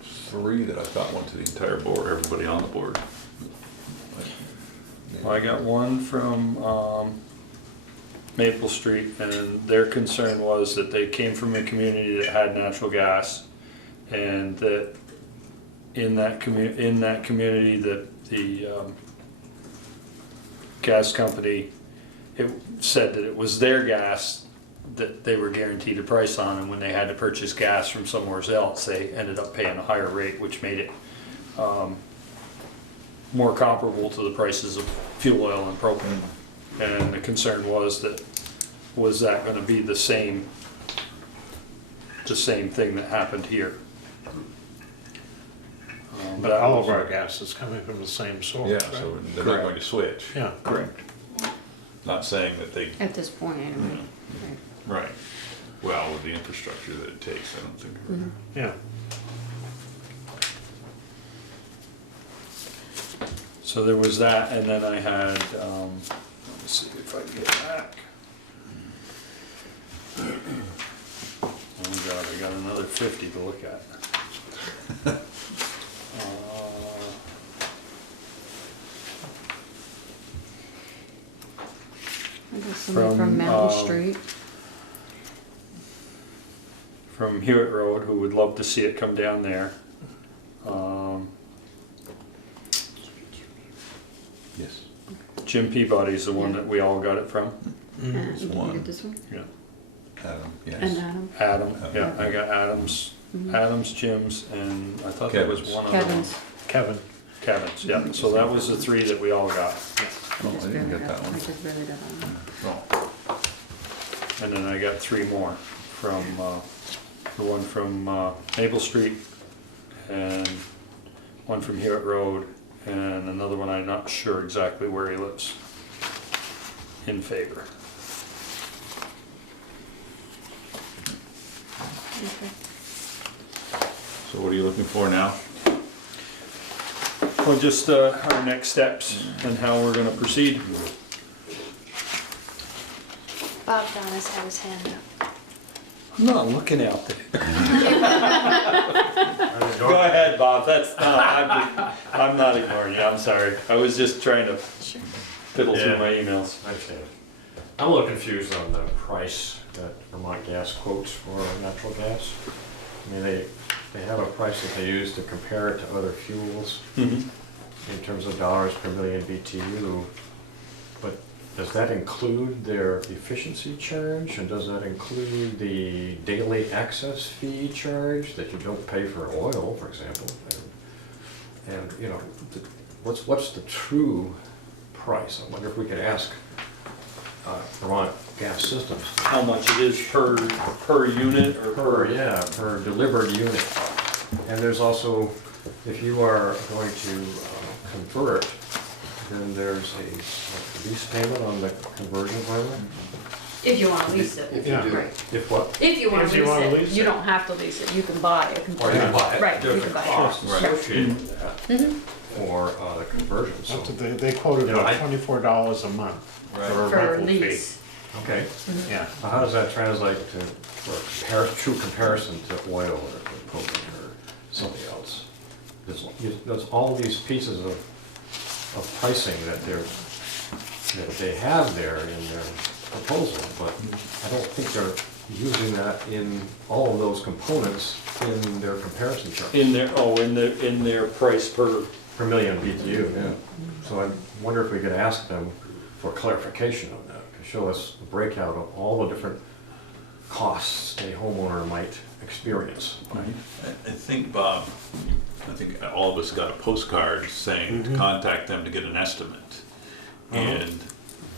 3 that I thought went to the entire board, everybody on the board. Well, I got one from Maple Street, and their concern was that they came from a community that had natural gas, and that in that community that the gas company, it said that it was their gas that they were guaranteed a price on, and when they had to purchase gas from somewhere else, they ended up paying a higher rate, which made it more comparable to the prices of fuel oil and propane. And the concern was that going to be the same thing that happened here? But all of our gas is coming from the same source, Yeah, right? so they're not going to switch. Yeah. Correct. Not saying that they, At this point, anyway. right. Well, with the infrastructure that it takes, I don't think. Yeah. So there was that, and then I had, let's see if I can get back. Oh God, I got another 50 to look at. I got somebody from Mountain Street. From Hewitt Road, who would love to see it come down there. Yes. Jim Peabody's the one that we all got it from. Did you get this one? Yeah. Adam, yes. And Adam. Adam, yeah, I got Adams, Adams, Jim's, and I thought there was one other one. Kevin's. Kevin's, yeah, so that was the 3 that we all got. Oh, I didn't get that I one. just really don't know. Oh, And then I got 3 more from, the one from Maple Street, and one from Hewitt Road, and another one I'm not sure exactly where he lives, in favor. Okay. so what are you looking for now? Well, just our next steps and how we're gonna proceed. Bob Donna's had his hand up. I'm not looking out there. Go ahead, Bob, I'm not ignoring you, I'm sorry. I was just trying to fiddle through my emails. I understand. I'm a little confused on the price that Vermont Gas quotes for natural gas. I mean, they have a price that they use to compare it to other fuels in terms of dollars per million BTU. But does that include their efficiency charge? And does that include the daily access fee charge that you don't pay for oil, for example? And you know, what's the true price? I wonder if we could ask Vermont Gas Systems. How much it is per unit or per delivered unit. And there's also, if you are going to convert, then there's a lease payment on the conversion plan. If you want to lease it. If you do. Right. If what? If you want If to you wanna lease lease it, you it. don't have to lease it. You can buy a Or you conversion. can buy it. Right, you There's can a buy cost it. associated with that for the conversion. So, That's what they quoted You know, about I- $24 a month for a For rental fee. lease. okay. Yeah. Now, how does that translate to for a true comparison to oil or to propane or something else? There's all these pieces of pricing that they have there in their proposal, but I don't think they're using that in all of those components in their comparison chart. in their price per. Per million BTU, yeah. So I wonder if we could ask them for clarification on that, to show us a breakout of all the different costs a homeowner might experience. I think, Bob, all of us got a postcard saying to contact them to get an estimate. And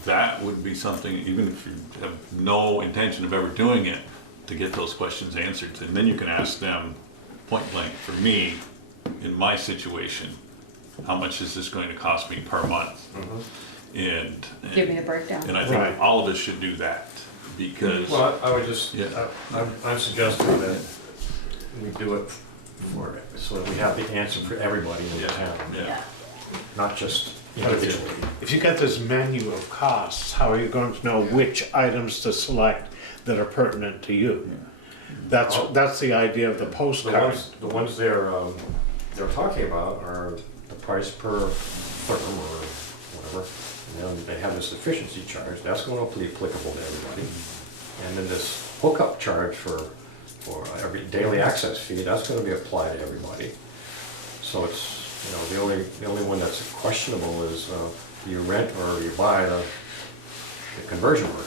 that would be something, even if you have no intention of ever doing it, to get those questions answered. And then you can ask them point blank, for me, in my situation, how much is this going to cost me per month? And Give me a breakdown. And I think Right. all of us should do that, because. Well, I would just, Yeah. I'm suggesting that we do it so that we have the answer for everybody in the town, Yeah. not just individually. If you get this menu of costs, how are you going to know which items to select that are pertinent to you? That's the idea of the postcard. The ones they're talking about are the price per firm or whatever whatever. And then they have this efficiency charge, that's going to be applicable to everybody. And then this hookup charge for every daily access fee, that's going to be applied to everybody. So it's, you know, the only one that's questionable is you rent or you buy the conversion order.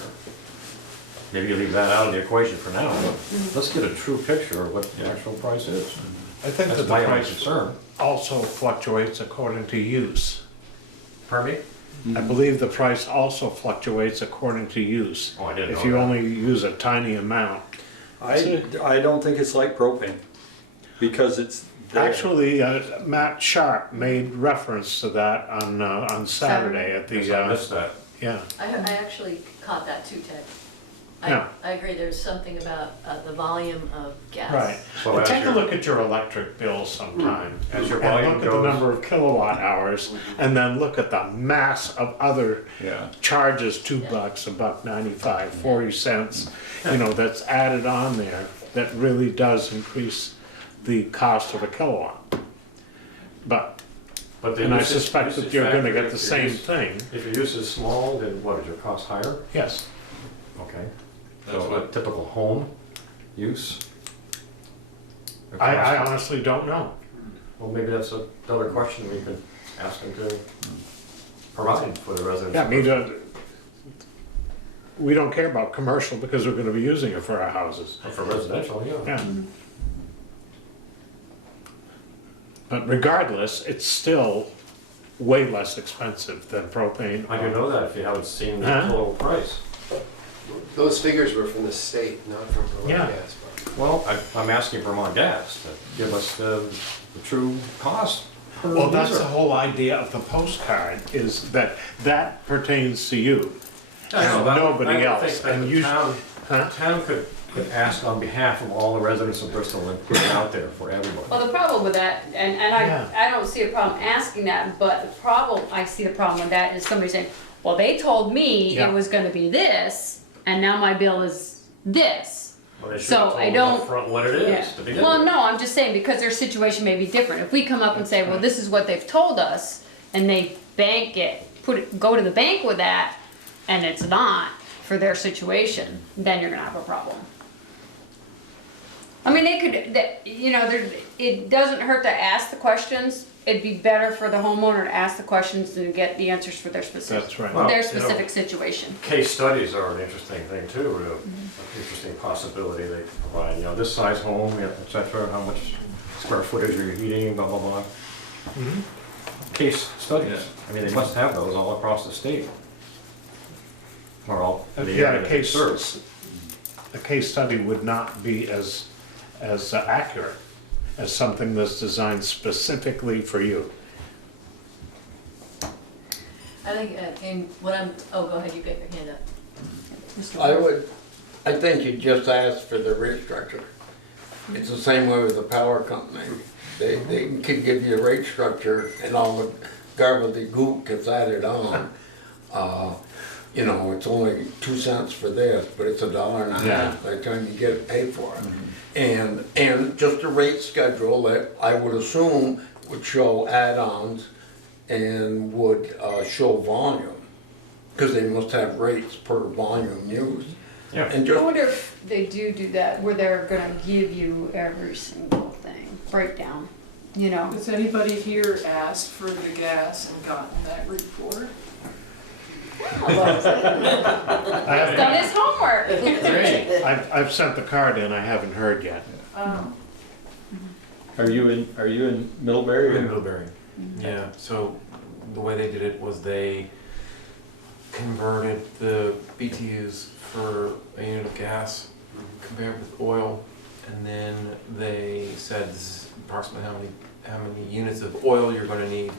Maybe you leave that out of the equation for now, but let's get a true picture of what the actual price is. I think that That's the my only price concern. also fluctuates according to use. Pardon me? I believe the price also fluctuates according to use. Oh, I didn't If know you that. only use a tiny amount. I don't think it's like propane, because it's there. Actually, Matt Sharp made reference to that on Saturday at the, Guess I missed that. yeah. I actually caught that too, Ted. Yeah. I agree, there's something about the volume of gas. Right. So And as take a your- look at your electric bill sometime. As your And volume look at the goes- number of kilowatt hours, and then look at the mass of other Yeah. charges, $2, $1.95, 40 cents, you know, that's added on there, that really does increase the cost of a kilowatt. But, But the and I usage- suspect that usage you're gonna factor, get if the your same use- thing. If your use is small, then what, is your cost higher? Yes. Okay. That's So a what- typical home use? the I cost- honestly don't know. Well, maybe that's another question we could ask them to provide for the residents. Yeah, I mean, we don't care about commercial because we're gonna be using it for our houses. For residential, yeah. Yeah. But regardless, it's still way less expensive than propane. I do know that if you haven't seen the Huh? total price. Those figures were from the state, not from Vermont Yeah. Gas. Well, I'm asking Vermont Gas to give us the true cost per Well, that's user. the whole idea of the postcard, is that that pertains to you. I know, and but nobody I don't else. think that And the you, town, huh? town could ask on behalf of all the residents of Bristol and put it out there for everybody. Well, the problem with that, and Yeah. I don't see a problem asking that, but the problem, I see the problem with that is somebody saying, well, they told me Yeah. it was gonna be this, and now my bill is this. Well, they should So have told I them don't- upfront what it Yeah. is to begin Well, with. no, I'm just saying, because their situation may be different. If we come up and say, well, this is what they've told us, and they bank it, go to the bank with that, and it's not for their situation, then you're gonna have a problem. I mean, they could, you know, it doesn't hurt to ask the questions. It'd be better for the homeowner to ask the questions to get the answers for their specific, That's right. Well, their you know, specific situation. Case studies are an interesting thing too, an interesting possibility they can provide, you know, this size home, et cetera, how much square footage are you heating, blah, blah, blah. Case studies, I mean, they must have those all across the state. Or all, the Yeah, area that they serve. a case study would not be as accurate as something that's designed specifically for you. I think, and what I'm, oh, go ahead, you get your hand up. I think you just ask for the rate structure. It's the same way with the power company. They can give you a rate structure and all the gobbledygook gets added on. You know, it's only 2 cents for this, but it's $1.50 by the time you get it paid for it. And just a rate schedule that I would assume would show add-ons and would show volume, because they must have rates per volume used. Yeah. And I just, wonder if they do that, where they're gonna give you every single thing, breakdown, you know? Has anybody here asked for the gas and gotten that report? He's done his homework. I've sent the card in, I haven't heard yet. Are you in Middlebury? We're in or- Middlebury. Yeah, so the way they did it was they converted the BTUs for a unit of gas compared with oil, and then they said this is approximately how many units of oil you're going to need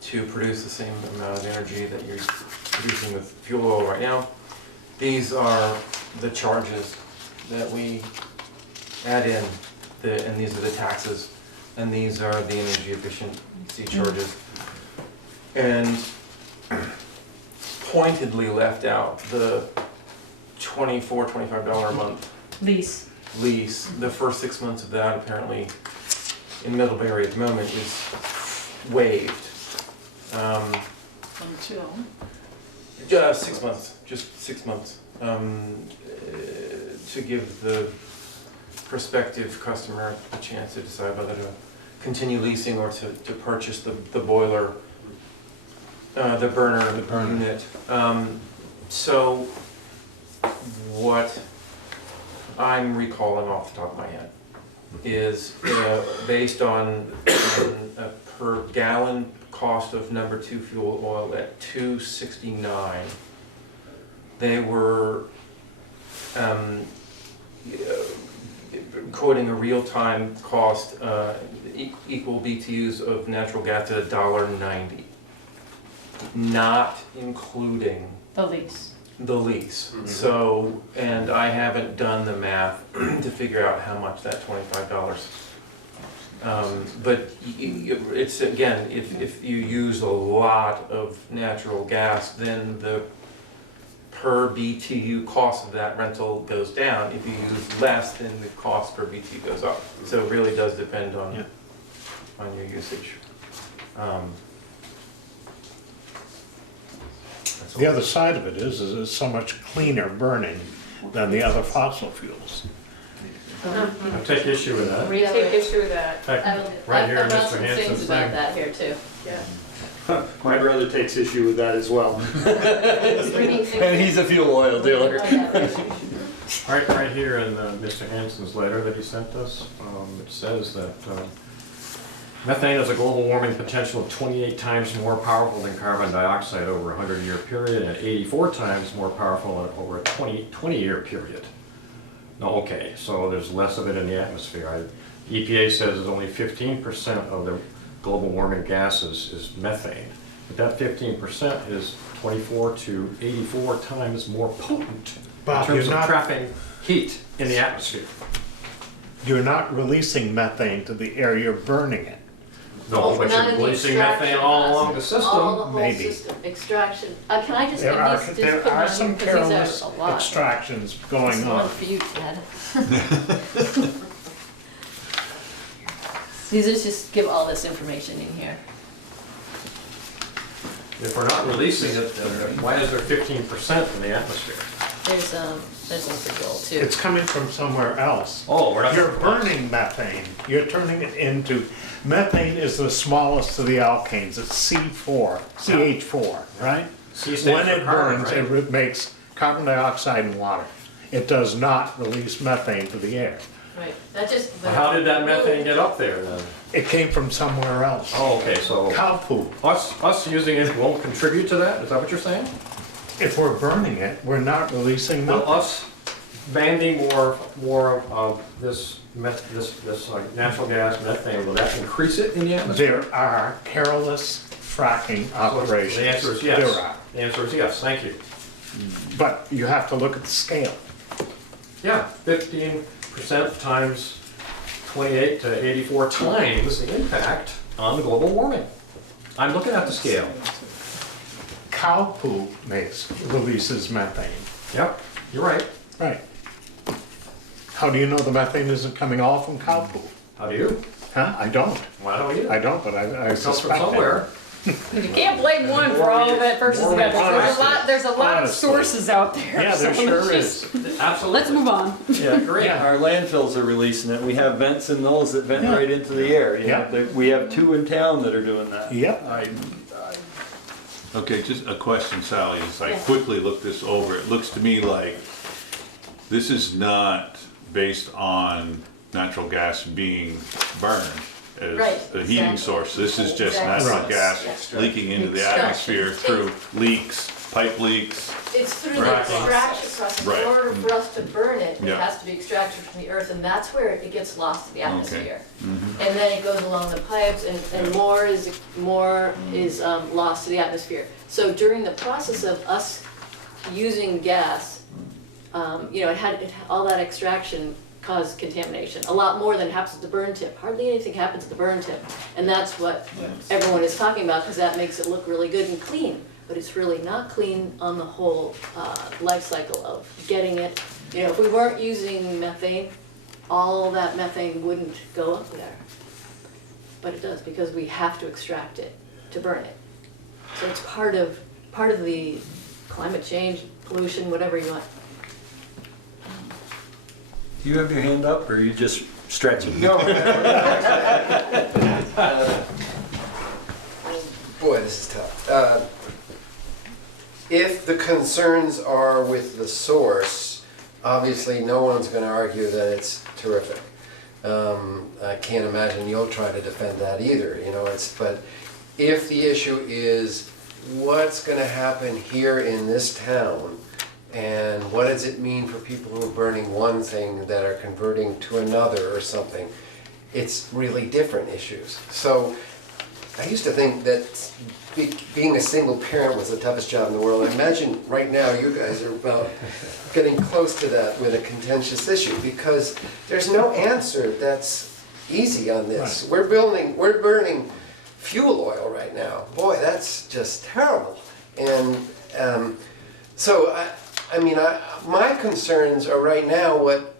to produce the same amount of energy that you're producing with fuel oil right now. These are the charges that we add in, and these are the taxes, and these are the energy efficiency charges. And pointedly left out the $24, $25 a month Lease. lease. The first 6 months of that apparently in Middlebury at the moment is waived. Till? 6 months, just 6 months, to give the prospective customer a chance to decide whether to continue leasing or to purchase the boiler, the burner unit. So what I'm recalling off the top of my head is based on a per gallon cost of number 2 fuel oil at $2.69. They were quoting a real-time cost equal BTUs of natural gas at $1.90, not including The lease. the lease. So, and I haven't done the math to figure out how much that $25. But it's, again, if you use a lot of natural gas, then the per BTU cost of that rental goes down. If you use less, then the cost per BTU goes up. So it really does depend on your usage. The other side of it is it's so much cleaner burning than the other fossil fuels. I take issue with that. We take issue with that. In fact, right here in Mr. things Hanson's about thing. that here too. My brother takes issue with that as well. And he's a fuel oil dealer. Right here in Mr. Hanson's letter that he sent us, it says that methane has a global warming potential of 28 times more powerful than carbon dioxide over a 100-year period and 84 times more powerful over a 20-year period. No, okay, so there's less of it in the atmosphere. EPA says it's only 15% of the global warming gases is methane. But that 15% is 24 to 84 times more potent in terms of trapping heat in the atmosphere. You're not releasing methane to the air, you're burning it. No, but you're releasing methane all along the system. All the whole maybe. system. Extraction. Can I just There are, put there them are on some here, 'cause these careless are a lot. extractions going This is on. one for you, Ted. These are just give all this information in here. If we're not releasing it, then why is there 15% in the atmosphere? There's one for Joel too. It's coming from somewhere else. Oh, we're not. You're burning methane. You're turning it into, methane is the smallest of the alkanes. It's C4, CH4, right? C stands When for it carbon, burns, right? it makes carbon dioxide and water. It does not release methane to the air. Right. That just. Well, how did that methane get up there then? It came from somewhere else. Oh, okay, so Cow poop. us using it won't contribute to that? Is that what you're saying? If we're burning it, we're not releasing Will methane. us banding more of this natural gas methane, will that increase it in the atmosphere? There are careless fracking operations. The answer is yes. There are. The answer is yes, thank you. But you have to look at the scale. Yeah, 15% times 28 to 84 times the impact on global warming. I'm looking at the scale. Cow poop releases methane. Yep, you're right. Right. How do you know the methane isn't coming all from cow poop? How do you? Huh? I don't. Why don't you? I don't, but I It comes from suspect it. somewhere. You can't blame one for all of it versus the other. There's a lot of Honestly. sources out there. Yeah, there so sure let's is. just- Absolutely. Let's move on. Yeah, great. Yeah. Our landfills are releasing it. We have vents in those that vent right into the air. You know, we have 2 in town that are doing that. Yep. Okay, just a question, Sally, as I Yeah. quickly look this over, it looks to me like this is not based on natural gas being burned as Right, a heating exactly. source. This is just Exactly. natural Right. gas Yeah. leaking into the Extraction. atmosphere through leaks, pipe leaks. It's through the Right. extraction process. Right. In order for us to burn it, it Yeah. has to be extracted from the earth, and that's where it gets lost to the atmosphere. Mhm. And then it goes along the pipes, and more is lost to the atmosphere. So during the process of us using gas, all that extraction caused contamination. A lot more than happens at the burn tip. Hardly anything happens at the burn tip, and that's what everyone is talking about because that makes it look really good and clean. But it's really not clean on the whole life cycle of getting it. You know, if we weren't using methane, all that methane wouldn't go up there. But it does because we have to extract it to burn it. So it's part of part of the climate change, pollution, whatever you want. Do you have your hand up, or are you just stretching? No. Boy, this is tough. If the concerns are with the source, obviously no one's going to argue that it's terrific. I can't imagine you'll try to defend that either. You know, but if the issue is what's going to happen here in this town, and what does it mean for people who are burning one thing that are converting to another or something, it's really different issues. So I used to think that being a single parent was the toughest job in the world. I imagine right now you guys are about getting close to that with a contentious issue, because there's no answer that's easy on this. Right. We're burning fuel oil right now. Boy, that's just terrible. And so my concerns are right now what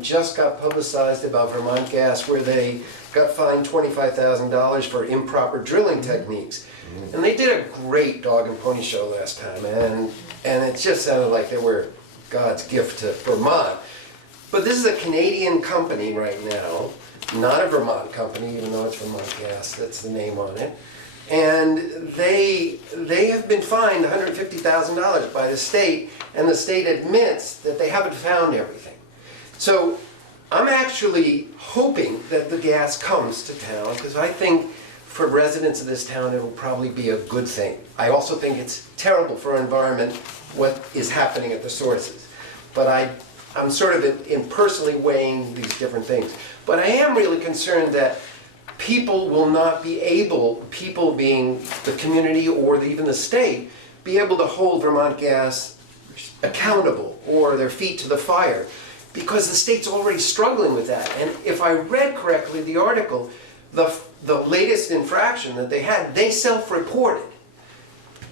just got publicized about Vermont Gas, where they got fined $25,000 for improper drilling techniques. And they did a great dog and pony show last time, and it just sounded like they were God's gift to Vermont. But this is a Canadian company right now, not a Vermont company, even though it's Vermont Gas, that's the name on it. And they have been fined $150,000 by the state, and the state admits that they haven't found everything. So I'm actually hoping that the gas comes to town, because I think for residents of this town it will probably be a good thing. I also think it's terrible for our environment what is happening at the sources. But I'm sort of in personally weighing these different things. But I am really concerned that people will not be able, people being the community or even the state, be able to hold Vermont Gas accountable or their feet to the fire, because the state's already struggling with that. And if I read correctly the article, the latest infraction that they had, they self-reported,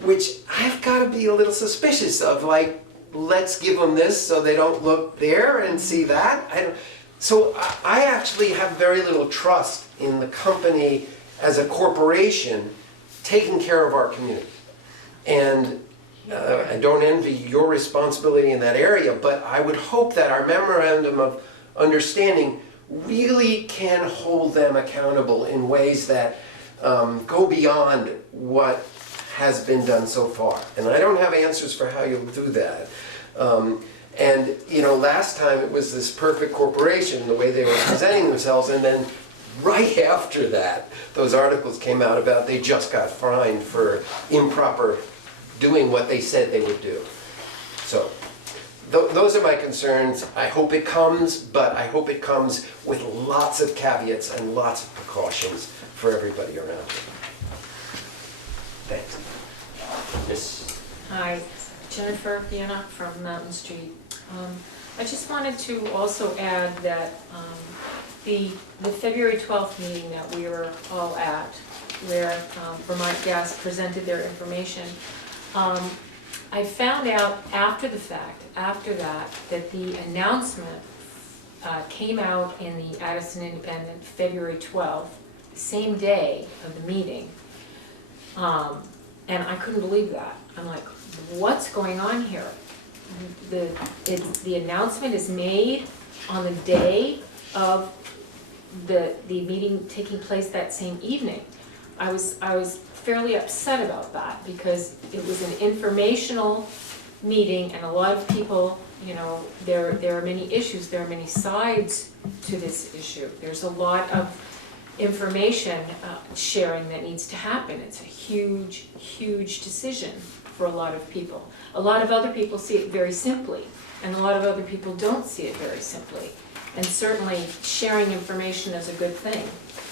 which I've got to be a little suspicious of, like, let's give them this so they don't look there and see that. So I actually have very little trust in the company as a corporation taking care of our community. And I don't envy your responsibility in that area, but I would hope that our memorandum of understanding really can hold them accountable in ways that go beyond what has been done so far. And I don't have answers for how you'll do that. And you know, last time it was this perfect corporation, the way they were presenting themselves, and then right after that, those articles came out about they just got fined for improper doing what they said they would do. So those are my concerns. I hope it comes, but I hope it comes with lots of caveats and lots of precautions for everybody around. Thanks. Yes. Hi, Jennifer Vienna from Mountain Street. I just wanted to also add that the February 12th meeting that we were all at, where Vermont Gas presented their information, I found out after the fact, after that the announcement came out in the Addison Independent February 12th, the same day of the meeting, and I couldn't believe that. I'm like, what's going on here? The announcement is made on the day of the meeting taking place that same evening. I was fairly upset about that, because it was an informational meeting, and a lot of people, you know, there are many issues, there are many sides to this issue. There's a lot of information sharing that needs to happen. It's a huge, huge decision for a lot of people. A lot of other people see it very simply, and a lot of other people don't see it very simply. And certainly sharing information is a good thing.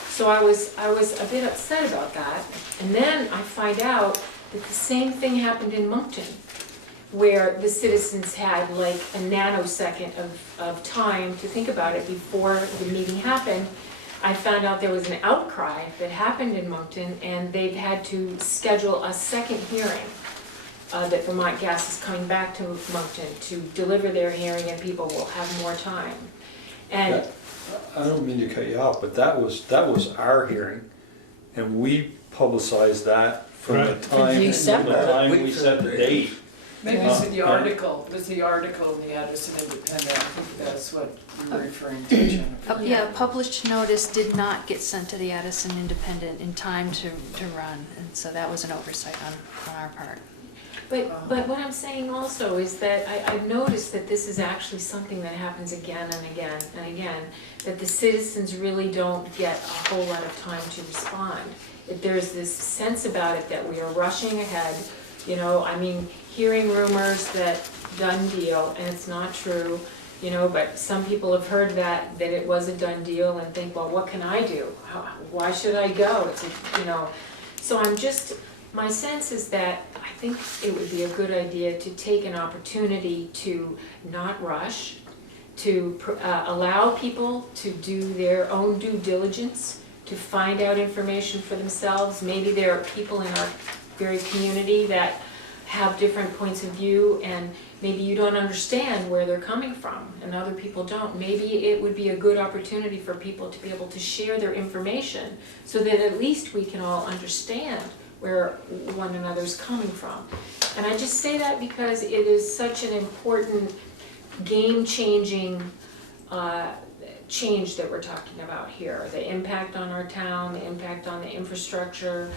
So I was a bit upset about that. And then I find out that the same thing happened in Moncton, where the citizens had like a nanosecond of time to think about it before the meeting happened. I found out there was an outcry that happened in Moncton, and they've had to schedule a second hearing. That Vermont Gas is coming back to Moncton to deliver their hearing, and people will have more time. And I don't mean to cut you off, but that was our hearing, and we publicized that from the Right. time, we set the date. Maybe it's in the article, there's the article in the Addison Independent, I think that's what you're referring to, Jennifer. Yeah, published notice did not get sent to the Addison Independent in time to run, and so that was an oversight on our part. But what I'm saying also is that I've noticed that this is actually something that happens again and again and again, that the citizens really don't get a whole lot of time to respond. That there's this sense about it that we are rushing ahead, you know, I mean, hearing rumors that done deal, and it's not true, you know, but some people have heard that it was a done deal and think, well, what can I do? Why should I go? It's a, you know, so my sense is that I think it would be a good idea to take an opportunity to not rush, to allow people to do their own due diligence, to find out information for themselves. Maybe there are people in our very community that have different points of view, and maybe you don't understand where they're coming from and other people don't. Maybe it would be a good opportunity for people to be able to share their information so that at least we can all understand where one another's coming from. And I just say that because it is such an important game-changing change that we're talking about here. The impact on our town, the impact on the infrastructure,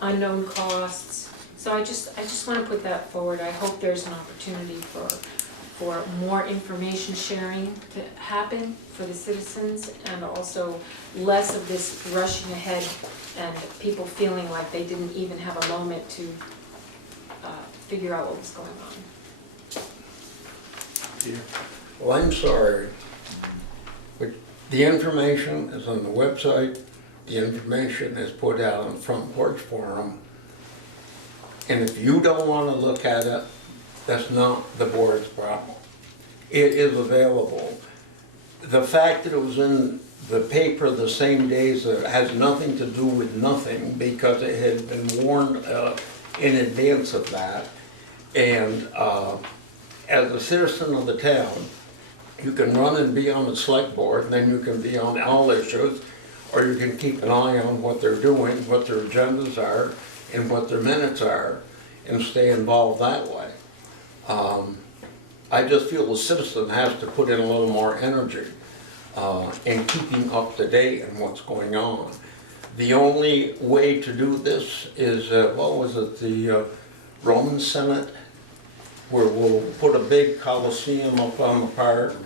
unknown costs. So I just want to put that forward. I hope there's an opportunity for more information sharing to happen for the citizens, and also less of this rushing ahead and people feeling like they didn't even have a moment to figure out what was going on. Well, I'm sorry, but the information is on the website, the information is put out on Front Porch Forum, and if you don't want to look at it, that's not the board's problem. It is available. The fact that it was in the paper the same days has nothing to do with nothing, because it had been warned in advance of that. And as a citizen of the town, you can run and be on the select board, and then you can be on all issues, or you can keep an eye on what they're doing, what their agendas are, and what their minutes are, and stay involved that way. I just feel the citizen has to put in a little more energy in keeping up to date on what's going on. The only way to do this is, what was it, the Roman Senate, where we'll put a big coliseum up on the park,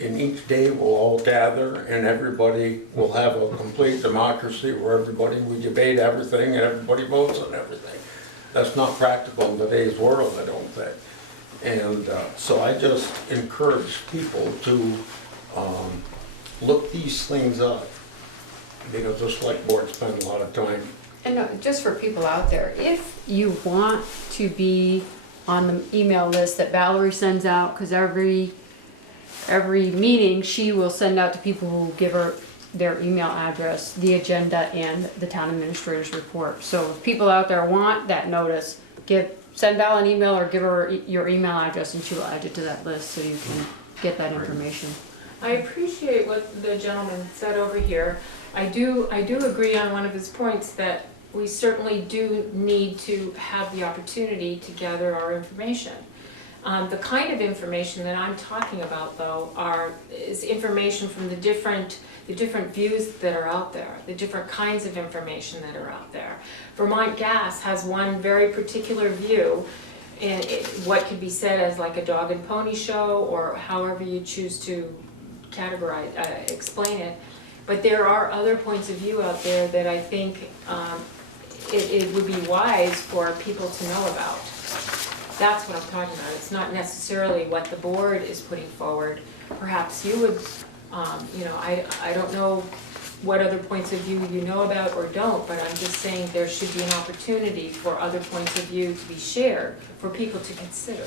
and each day we'll all gather and everybody will have a complete democracy where we debate everything and everybody votes on everything. That's not practical in today's world, I don't think. And so I just encourage people to look these things up, because the select board spend a lot of time. And just for people out there, if you want to be on the email list that Valerie sends out, because every meeting she will send out to people who give her their email address, the agenda and the town administrator's report. So if people out there want that notice, send out an email or give her your email address and she will add you to that list so you can get that information. I appreciate what the gentleman said over here. I do agree on one of his points that we certainly do need to have the opportunity to gather our information. The kind of information that I'm talking about, though, is information from the different views that are out there, the different kinds of information that are out there. Vermont Gas has one very particular view, and what could be said as like a dog and pony show, or however you choose to categorize, explain it. But there are other points of view out there that I think it would be wise for people to know about. That's what I'm talking about. It's not necessarily what the board is putting forward. Perhaps you would, I don't know what other points of view you know about or don't, but I'm just saying there should be an opportunity for other points of view to be shared for people to consider.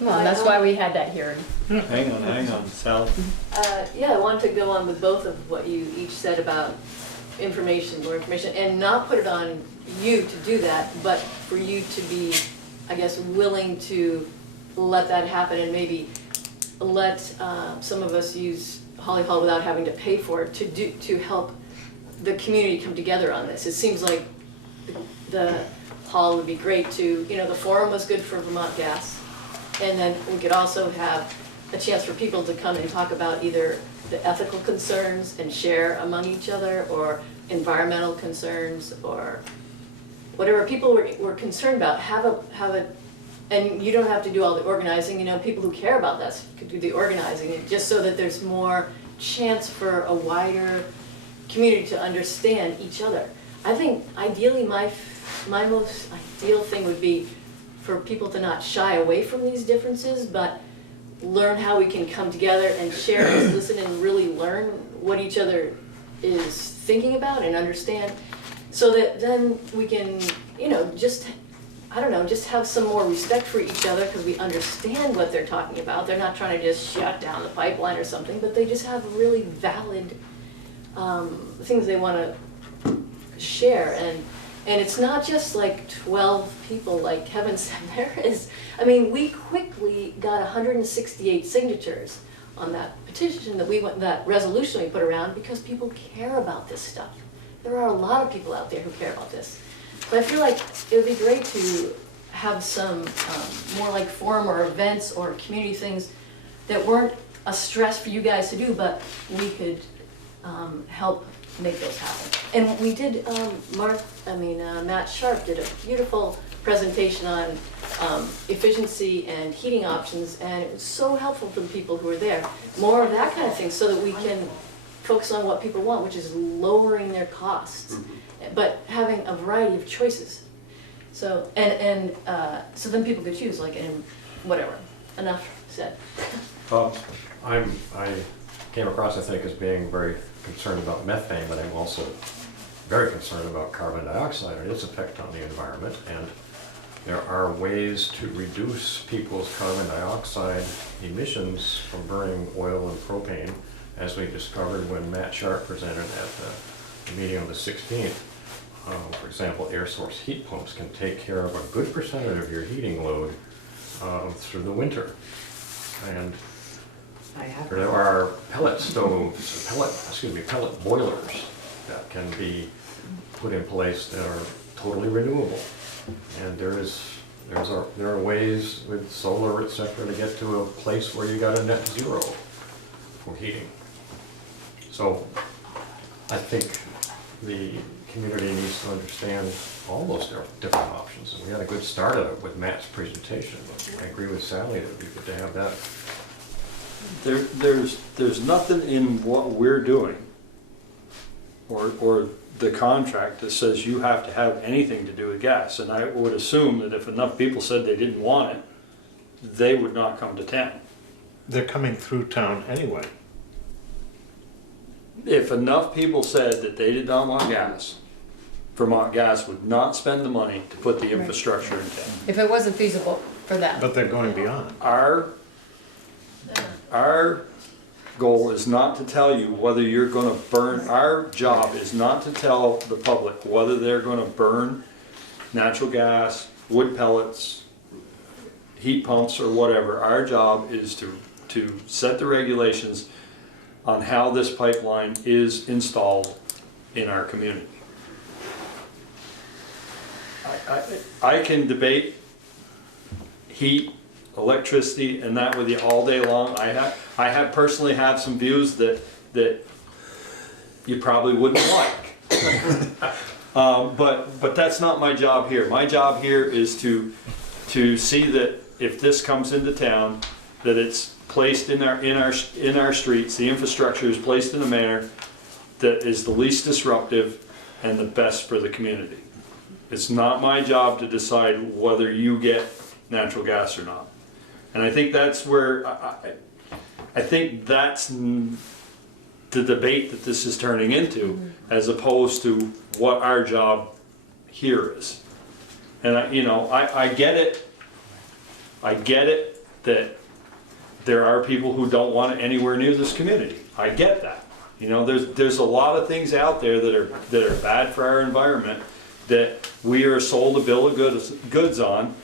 Well, that's why we had that hearing. Hang on, Sally. Yeah, I wanted to go on with both of what you each said about information, more information, and not put it on you to do that, but for you to be, I guess, willing to let that happen, and maybe let some of us use Holly Hall without having to pay for it to help the community come together on this. It seems like the hall would be great to, you know, the forum was good for Vermont Gas. And then we could also have a chance for people to come and talk about either the ethical concerns and share among each other, or environmental concerns, or whatever people were concerned about. Have a, and you don't have to do all the organizing, you know, people who care about this could do the organizing, just so that there's more chance for a wider community to understand each other. I think ideally my most ideal thing would be for people to not shy away from these differences, but learn how we can come together and share and listen and really learn what each other is thinking about and understand, so that then we can, you know, just, I don't know, just have some more respect for each other because we understand what they're talking about. They're not trying to just shut down the pipeline or something, but they just have really valid things they want to share. And it's not just like 12 people, like Kevin said. There is, I mean, we quickly got 168 signatures on that petition that resolution we put around, because people care about this stuff. There are a lot of people out there who care about this. So I feel like it would be great to have some more like forum or events or community things that weren't a stress for you guys to do, but we could help make those happen. And we did, Matt Sharp did a beautiful presentation on efficiency and heating options, and it was so helpful for the people who were there. More of that kind of thing, so that we can focus on what people want, which is lowering their costs, but having a variety of choices. So, so then people could choose, like, and whatever. Enough said. I came across, I think, as being very concerned about methane, but I'm also very concerned about carbon dioxide and its effect on the environment. And there are ways to reduce people's carbon dioxide emissions from burning oil and propane, as we discovered when Matt Sharp presented at the meeting on the 16th. For example, air source heat pumps can take care of a good percentage of your heating load through the winter. And there are pellet stoves, pellet boilers that can be put in place that are totally renewable. And there are ways with solar, etc., to get to a place where you got a net zero for heating. So I think the community needs to understand all those different options. And we had a good start of it with Matt's presentation, but I agree with Sally that it'd be good to have that. There's nothing in what we're doing or the contract that says you have to have anything to do with gas. And I would assume that if enough people said they didn't want it, they would not come to town. They're coming through town anyway. If enough people said that they did not want gas, Vermont Gas would not spend the money to put the infrastructure in town. If it wasn't feasible for them. But they're going beyond. Our goal is not to tell you whether you're going to burn. Our job is not to tell the public whether they're going to burn natural gas, wood pellets, heat pumps, or whatever. Our job is to set the regulations on how this pipeline is installed in our community. I can debate heat, electricity, and that with you all day long. I personally have some views that you probably wouldn't like. But that's not my job here. My job here is to see that if this comes into town, that it's placed in our streets, the infrastructure is placed in a manner that is the least disruptive and the best for the community. It's not my job to decide whether you get natural gas or not. And I think that's where, I think that's the debate that this is turning into, as opposed to what our job here is. And I get it. I get it that there are people who don't want it anywhere near this community. I get that. There's a lot of things out there that are bad for our environment that we are sold a bill of goods on,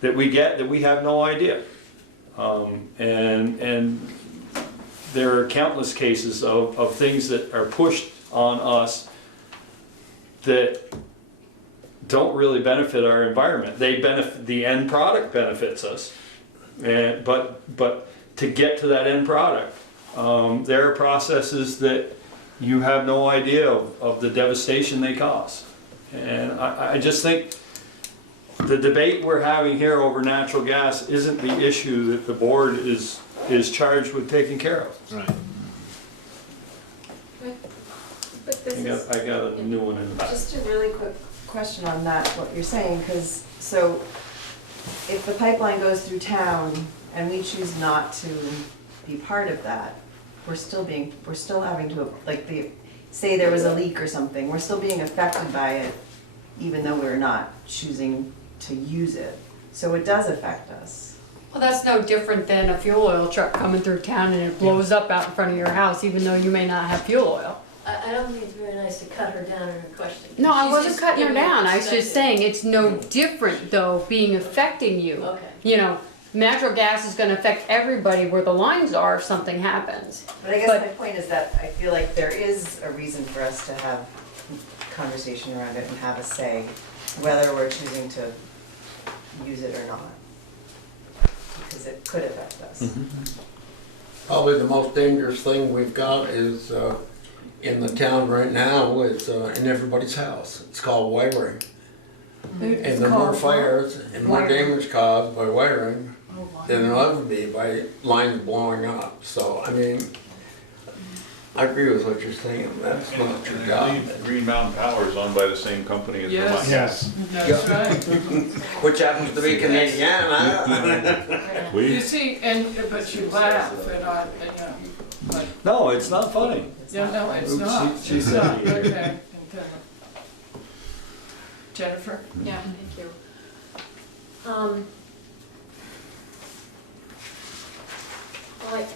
that we get, that we have no idea. And there are countless cases of things that are pushed on us that don't really benefit our environment. They benefit, the end product benefits us. But to get to that end product, there are processes that you have no idea of the devastation they cause. And I just think the debate we're having here over natural gas isn't the issue that the board is charged with taking care of. Right. But this is, I got a new one in the back. Just a really quick question on that, what you're saying, because, so, if the pipeline goes through town and we choose not to be part of that, we're still having to, like, say there was a leak or something, we're still being affected by it, even though we're not choosing to use it. So it does affect us. Well, that's no different than a fuel oil truck coming through town and it blows up out in front of your house, even though you may not have fuel oil. I don't think it's very nice to cut her down in her question. No, I She's wasn't just cutting her giving down, I was perspective. just saying, it's no different though, being affecting you. Okay. You know, natural gas is gonna affect everybody where the lines are if something happens. But I guess my point is that I feel like there is a reason for us to have conversation around it and have a say, whether we're choosing to use it or not. Because it could affect us. Probably the most dangerous thing we've got is, in the town right now, is in everybody's house. It's called wiring. And the more fires and more damage caused by wiring than there'll ever be by lines blowing up. So, I mean, I agree with what you're saying. That's not your I job. believe Green Mountain Power is owned by the same company as Yes. Vermont. Yes. That's right. Which happens to be Canadiana. You see, but you laugh and but, No, it's not funny. yeah, no, it's Oops, not. she It's said not, it. okay. Jennifer? yeah, thank you. Well,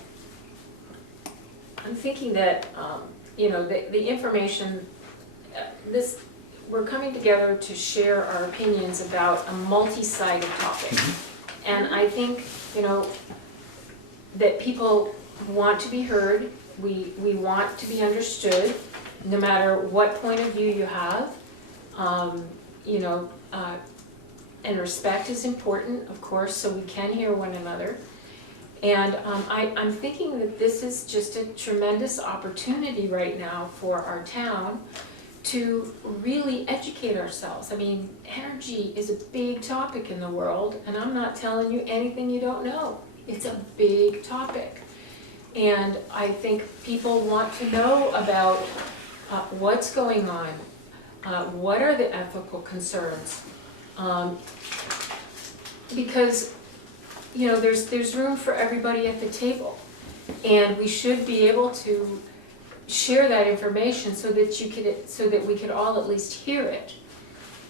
I'm thinking that, you know, the information, we're coming together to share our opinions about a multi-sided topic. And I think, you know, that people want to be heard, we want to be understood, no matter what point of view you have. You know, and respect is important, of course, so we can hear one another. And I'm thinking that this is just a tremendous opportunity right now for our town to really educate ourselves. I mean, energy is a big topic in the world, and I'm not telling you anything you don't know. It's a big topic. And I think people want to know about what's going on, what are the ethical concerns, because you know, there's room for everybody at the table, and we should be able to share that information so that we could all at least hear it.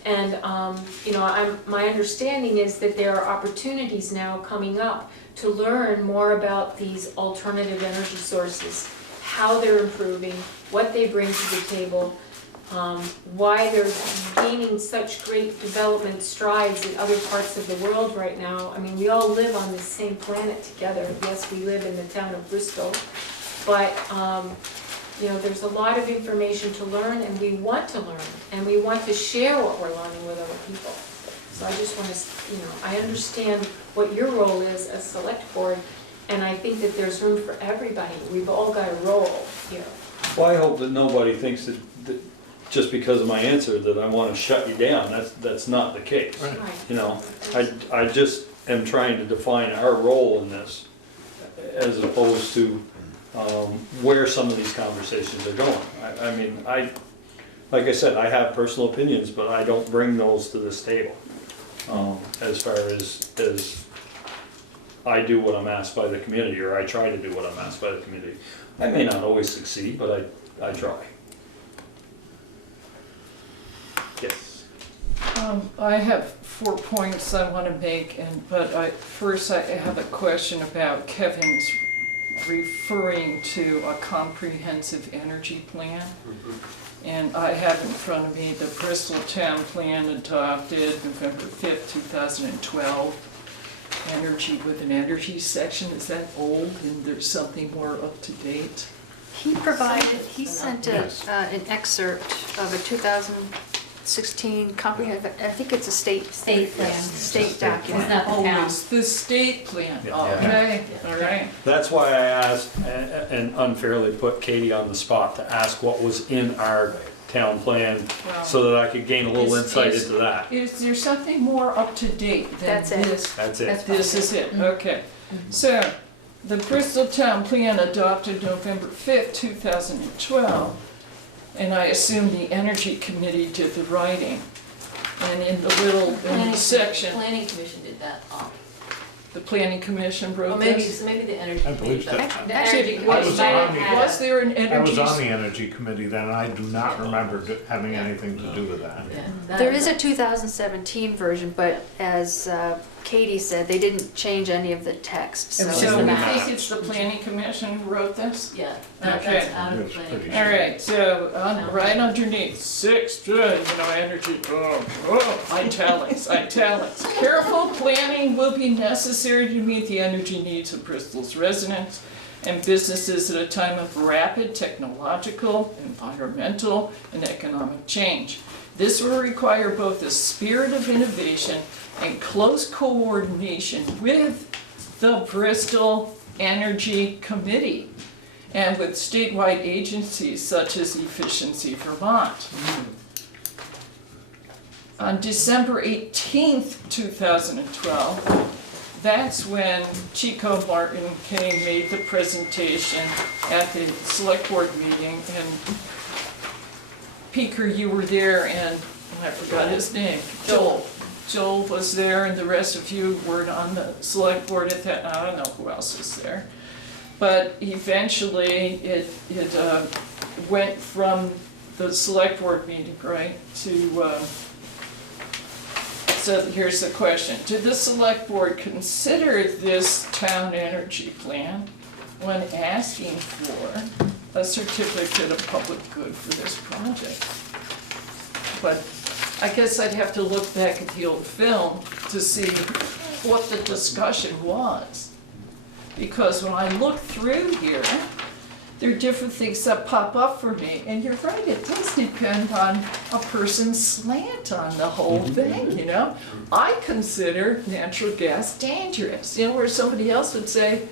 And you know, my understanding is that there are opportunities now coming up to learn more about these alternative energy sources, how they're improving, what they bring to the table, why they're gaining such great development strides in other parts of the world right now. I mean, we all live on the same planet together. Yes, we live in the town of Bristol, but you know, there's a lot of information to learn, and we want to learn, and we want to share what we're learning with other people. So I just want to, you know, I understand what your role is as select board, and I think that there's room for everybody. We've all got a role here. Well, I hope that nobody thinks that just because of my answer that I want to shut you down. That's not the case. Right. You know, I just am trying to define our role in this as opposed to where some of these conversations are going. I mean, like I said, I have personal opinions, but I don't bring those to this table. As far as I do what I'm asked by the community, or I try to do what I'm asked by the community. I may not always succeed, but I try. Yes. I have 4 points I want to make, but first I have a question about Kevin's referring to a comprehensive energy plan. And I have in front of me the Bristol Town Plan adopted November 5th, 2012. Energy with an energy section. Is that old and there's something more up to date? He sent an excerpt of a 2000, 16 comprehensive, I think it's a state plan. state It's document. not the Oh, town. it's the state plan, Yeah. okay, all right. That's why I asked and unfairly put Katie on the spot to ask what was in our town plan Wow. so that I could gain a little Is- insight is- into that. Is there something more up to date than That's it. this? That's it. This is it, okay. So, the Bristol Town Plan adopted November 5th, 2012, and I assume the Energy Committee did the writing. And in the little section, Planning Commission did that all. the Planning Commission Or wrote maybe, this? maybe the Energy I believe Committee. so. The Actually, Energy was Committee there, might have was there an I energy? was on the energy committee then, and I do not remember having anything to do with that. Yeah, that- There is a 2017 version, but as Katie said, they didn't change any of the text, so. So we maps. think it's the Planning Commission who wrote this? Yeah, Okay. that's out of the That's planning. pretty All right, so right underneath, energy, italics, italics. Careful planning will be necessary to meet the energy needs of Bristol's residents and businesses at a time of rapid technological, environmental, and economic change. This will require both a spirit of innovation and close coordination with the Bristol Energy Committee and with statewide agencies such as Efficiency Vermont. On December 18th, 2012, that's when Chico Martin made the presentation at the select board meeting, and Peeker, you were there, and I forgot his name, Joel. Joel was there, and the rest of you were on the select board at that, I don't know who else was there. But eventually, it went from the select board meeting, right, to, so here's the question. Did the select board consider this town energy plan when asking for a certificate of public good for this project? But I guess I'd have to look back at the old film to see what the discussion was. Because when I look through here, there are different things that pop up for me. And you're right, it does depend on a person's slant on the whole thing, you know? I consider natural gas dangerous, you know, where somebody else would say,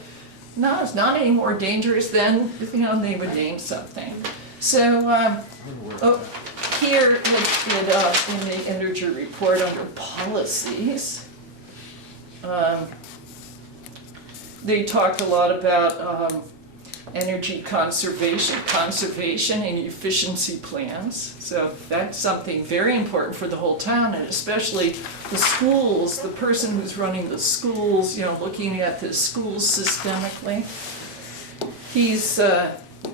no, it's not any more dangerous than, you know, they would name something. So, here in the energy report under policies, they talked a lot about energy conservation and efficiency plans. So that's something very important for the whole town, and especially the schools, the person who's running the schools, you know, looking at the schools systemically.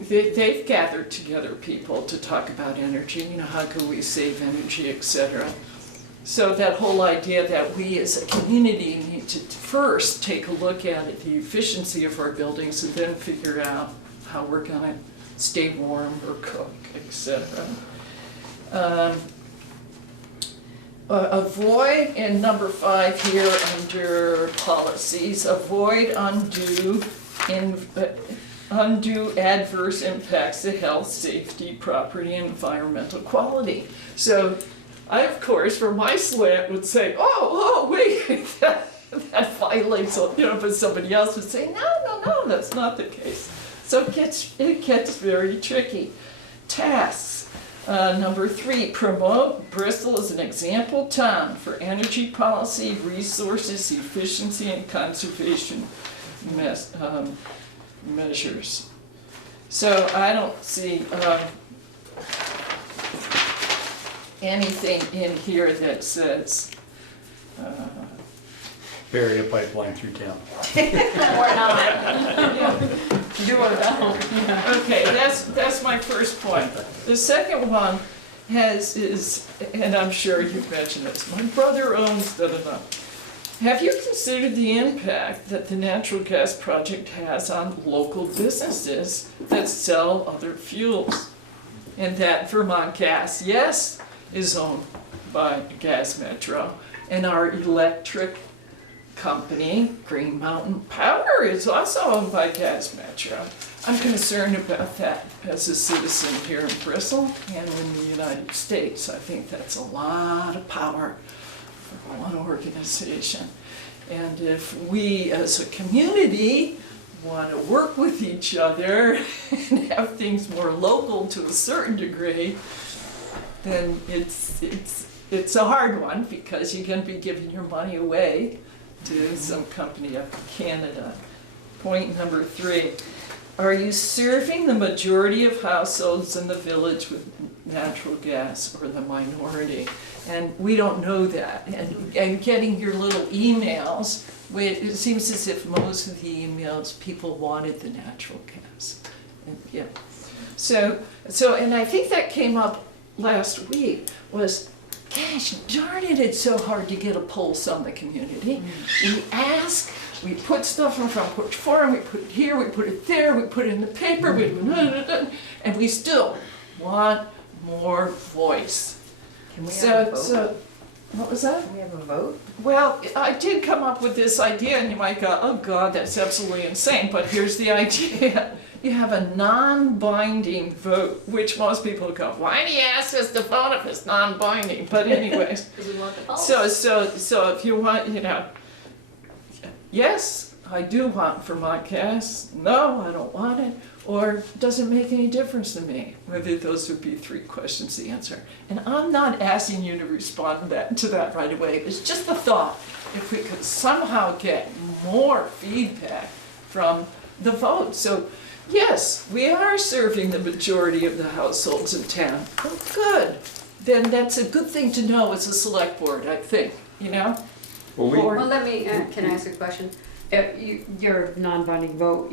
They've gathered together people to talk about energy, you know, how can we save energy, etc. So that whole idea that we as a community need to first take a look at it, the efficiency of our buildings, and then figure out how we're gonna stay warm or cook, etc. Avoid, in number 5 here under policies, avoid undue adverse impacts to health, safety, property, and environmental quality. So I, of course, from my slant would say, oh, wait, that violates, you know, but somebody else would say, no, that's not the case. So it gets very tricky. Tasks. Number 3, promote Bristol as an example town for energy policy, resources, efficiency, and conservation measures. So I don't see anything in here that says Bury a pipeline through town. Or not. do or don't. Okay, that's my first point. The second one is, and I'm sure you've mentioned this, my brother owns da-da-da. Have you considered the impact that the natural gas project has on local businesses that sell other fuels? And that Vermont Gas, yes, is owned by Gas Metro, and our electric company, Green Mountain Power, is also owned by Gas Metro. I'm concerned about that as a citizen here in Bristol and in the United States. I think that's a lot of power for one organization. And if we as a community want to work with each other and have things more local to a certain degree, then it's a hard one, because you're going to be giving your money away to some company up in Canada. Point number 3, are you serving the majority of households in the village with natural gas, or the minority? And we don't know that. And getting your little emails, it seems as if most of the emails, people wanted the natural gas. And, yeah. So, and I think that came up last week, was, gosh darn it, it's so hard to get a pulse on the community. We ask, we put stuff in front porch forum, we put it here, we put it there, we put it in the paper, and we still want more voice. Can we have a vote? So, what was that? Can we have a vote? Well, I did come up with this idea, and you might go, oh God, that's absolutely insane, but here's the idea. You have a non-binding vote, which most people go, why do you ask us to vote if it's non-binding? But anyways, Because we want the pulse. so if you want, yes, I do want Vermont gas, no, I don't want it, or does it make any difference to me? Whether those would be 3 questions to answer. And I'm not asking you to respond to that right away, it's just a thought. If we could somehow get more feedback from the vote. So yes, we are serving the majority of the households in town. Oh, good. Then that's a good thing to know as a select board, I think, Well, Well, let me, can I ask a question? Your non-binding vote,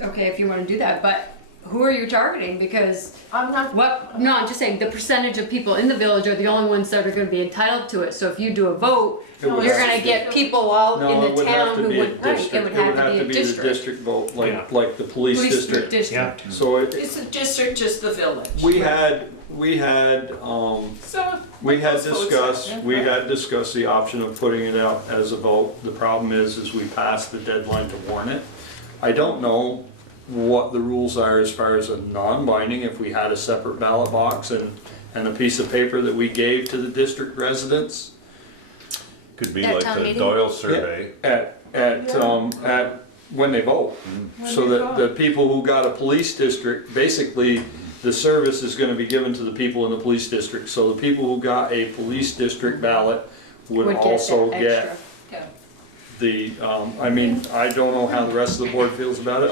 okay, if you want to do that, but who are you targeting? Because I'm not. No, I'm just saying the percentage of people in the village are the only ones that are going to be entitled to it. So if you do a vote, you're going to get people out in the town who would, right, it would have to be a the district. district vote, like the police district. Yeah. So Is the district just the village? we had discussed the option of putting it out as a vote. The problem is we passed the deadline to warn it. I don't know what the rules are as far as a non-binding, if we had a separate ballot box and a piece of paper that we gave to the district residents. Could be At like town the meeting? Doyle survey. At when they vote. So that the people who got a police district, basically, the service is gonna be given to the people in the police district. So the people who got a police district ballot would also that get extra. the, I don't know how the rest of the board feels about it.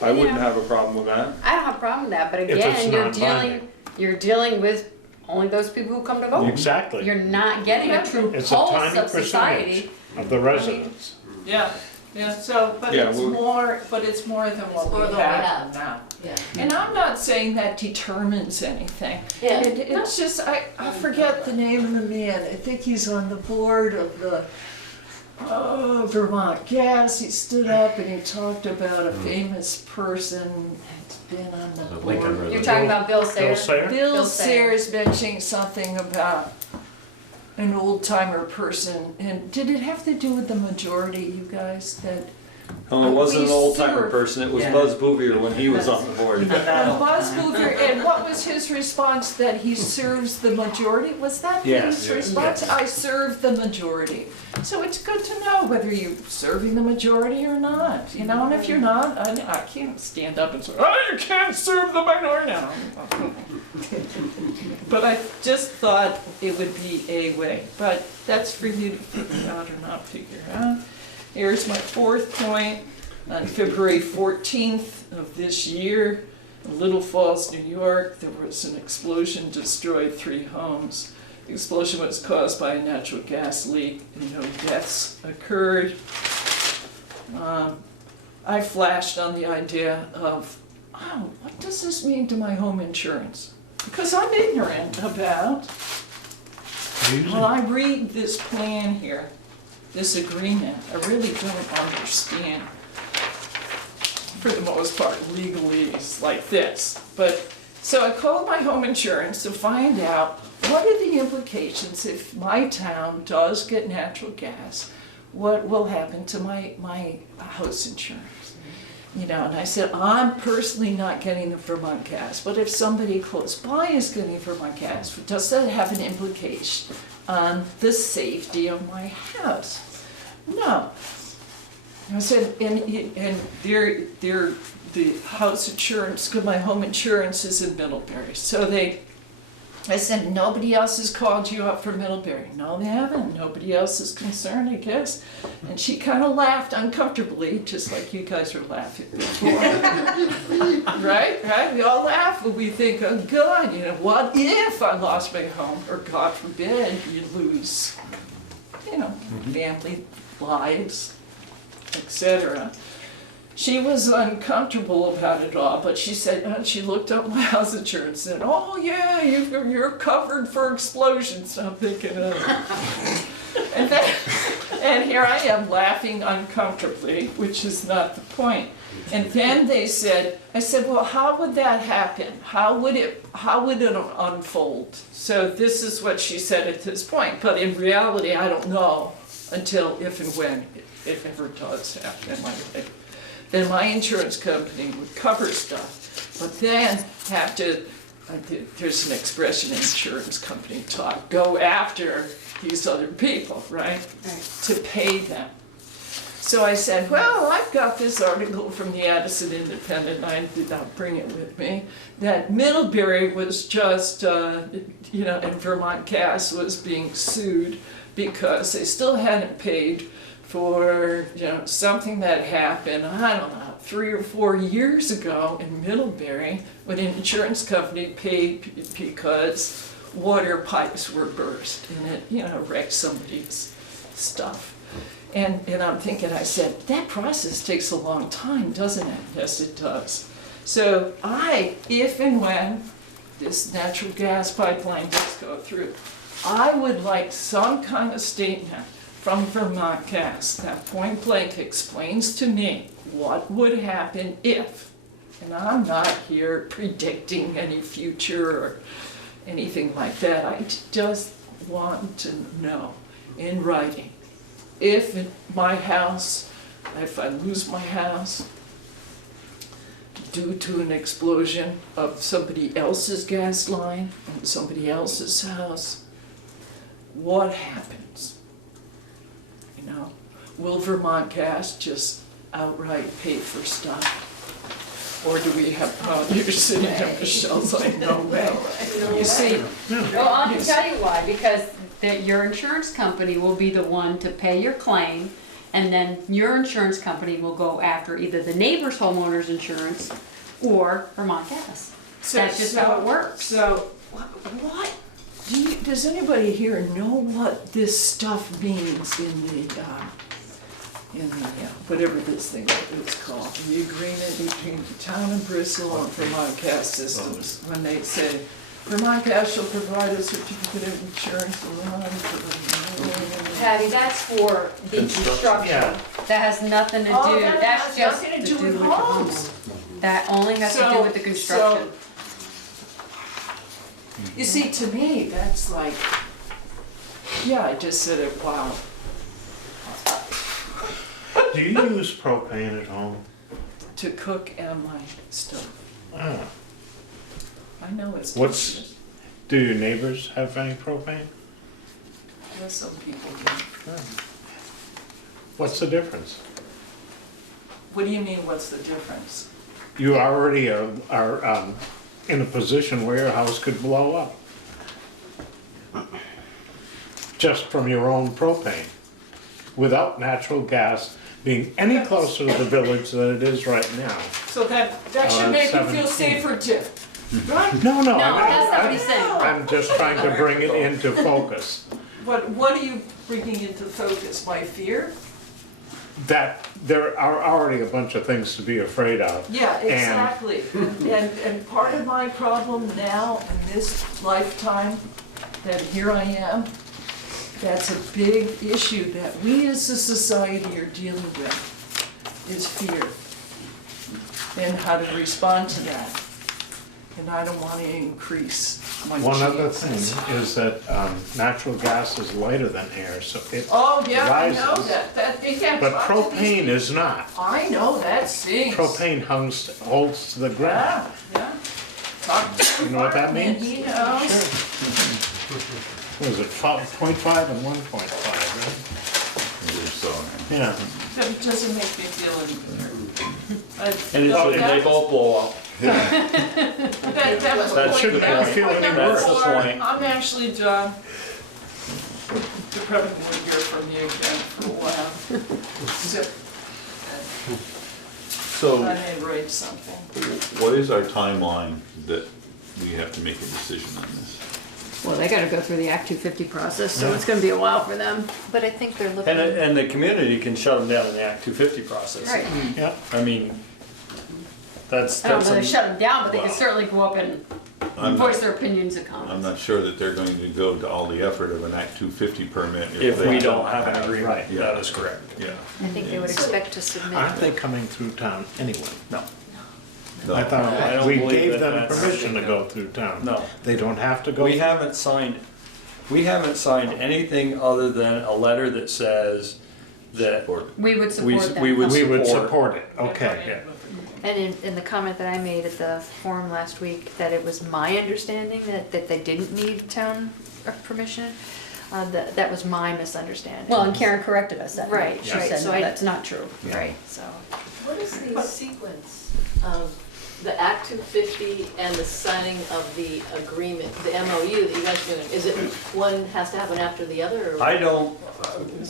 I wouldn't have a problem with that. I don't have a problem with that, but If it's again, you're dealing with only those people who come to vote. Exactly. You're not getting a true It's a pulse tiny of society. percentage of the residents. Yeah, so, but Yeah, it's well- more than what more we than have now. Yeah. And I'm not saying that determines anything. Yeah. It's just, I forget the name of the man, I think he's on the board of the Vermont Gas. He stood up and he talked about a famous person that's been on the Lincoln board. You're talking about Bill Sayre? Bill Sayre. Sayers mentioning something about an old timer person, and did it have to do with the majority, you guys, that? It wasn't an We old timer serve- person, it was Buzz Bouvier when he was on the board. And Buzz Bouvier, and what was his response, that he serves the majority? Was that Yes. his response? I serve the majority. So it's good to know whether you're serving the majority or not, and if you're not, I can't stand up and say, oh, you can't serve the minority. No. But I just thought it would be a way, but that's for you to figure out or not figure out. Here's my 4th point. On February 14th of this year, in Little Falls, New York, there was an explosion, destroyed 3 homes. The explosion was caused by a natural gas leak and no deaths occurred. I flashed on the idea of, oh, what does this mean to my home insurance? Because I'm ignorant about, when I read this plan here, this agreement, I really don't understand, for the most part, legalese like this. But, so I called my home insurance to find out what are the implications if my town does get natural gas. what will happen to my house insurance? You know, and I said, I'm personally not getting the Vermont gas, but if somebody close by is getting Vermont gas, does that have an implication on the safety of my house? No. I said, and the house insurance, because my home insurance is in Middlebury, so I said, nobody else has called you up from Middlebury. No, they haven't. Nobody else is concerned, I guess. And she kind of laughed uncomfortably, just like you guys are laughing before. Right? We all laugh when we think, oh God, you know, what if I lost my home? Or God forbid, you lose, you know, family lives, etc. She was uncomfortable about it all, but she said, she looked up my house insurance and said, oh yeah, you're covered for explosions. I'm thinking, and here I am laughing uncomfortably, which is not the point. And then I said, well, how would that happen? How would it unfold? So this is what she said at this point, but in reality, I don't know until if and when it ever does happen in my life. Then my insurance company would cover stuff, but then have to, there's an expression in insurance company talk, go after these other people, right? To pay them. So I said, well, I've got this article from the Addison Independent, I did not bring it with me, that Middlebury was just, you know, and Vermont Gas was being sued because they still hadn't paid for, you know, something that happened, I don't know, 3 or 4 years ago in Middlebury when an insurance company paid because water pipes were burst and it, you know, wrecked somebody's stuff. And I'm thinking, I said, that process takes a long time, doesn't it? Yes, it does. So if and when this natural gas pipeline does go through, I would like some kind of statement from Vermont Gas that point blank explains to me what would happen if, and I'm not here predicting any future or anything like that, I just want to know in writing, if my house, if I lose my house due to an explosion of somebody else's gas line in somebody else's house, what happens? You know, will Vermont Gas just outright pay for stuff? Or do we have, you're sitting there, Michelle's like, no way. You see. Well, I'll tell you why, because your insurance company will be the one to pay your claim, and then your insurance company will go after either the neighbor's homeowner's insurance or Vermont Gas. That's just how it works. So, what? Does anybody here know what this stuff means in the whatever this thing is called, the agreement between the town of Bristol and Vermont Gas Systems, when they say, Vermont Gas shall provide a certificate of insurance. Patty, that's for the construction. Yeah. That has nothing to do, that that's has just nothing to to do do with with the homes. home. That only has to do with the construction. You see, to me, that's like, yeah, I just said it, wow. Do you use propane at home? To cook and my stuff. Ah. I know it's What's, do your neighbors have any propane? Yeah, some people do. Ah. What's the difference? What do you mean, what's the difference? You already are in a position where your house could blow up. Just from your own propane, without natural gas being any closer to the village than it is right now. So that should make you feel 17. safer too, right? No, No, that's not what he's saying. I'm just trying to bring it into focus. What are you bringing into focus? My fear? That there are already a bunch of things to be afraid of. Yeah, And exactly. And part of my problem now in this lifetime, that here I am, that's a big issue that we as a society are dealing with, is fear and how to respond to that. and I don't want to increase my One other chances. thing is that natural gas is lighter than air, so it Oh, yeah, I know rises. that, But propane is not. I know, that stinks. Propane holds to the ground. Yeah. Talk to You know what that Mark, and means? he knows. What is it, 0.5 and 1.5, right? So, Yeah. That doesn't make me feel any better. And they both blow up. That was That point shouldn't number- make you feel point any number worse. four. That's the point. I'm actually done. You probably won't hear from me again for a while. Zip. So, I may write something. what is our timeline that we have to make a decision on this? Well, they gotta go through the Act 250 process, so it's gonna be a while for them. But I think they're looking. And the community can shut them down in the Act 250 process. Right. Yeah. I mean, that's. I don't know if they a- shut them down, but they Wow. can certainly go up and I'm voice not- their opinions and I'm comments. not sure that they're going to go to all the effort of an Act 250 permit If they we don't have an agreement, Right. Yeah. that is correct. Yeah. I think they would expect to submit. Aren't they coming through town anyway? No. No. I I thought don't we believe gave that them that's- permission to go through town. No. They don't have to go. We haven't signed anything other than a letter that says that We would we, support them. we would We would support. support it, okay. Yeah. And in the comment that I made at the forum last week, that it was my understanding that they didn't need town permission, that was my misunderstanding. Well, and Karen corrected us that Right, night. She right, said, so no, I- that's not true. Right, so. What is the sequence of the Act 250 and the signing of the agreement, the MOU that you guys are doing? Is it one has to happen after the other? Or? I don't,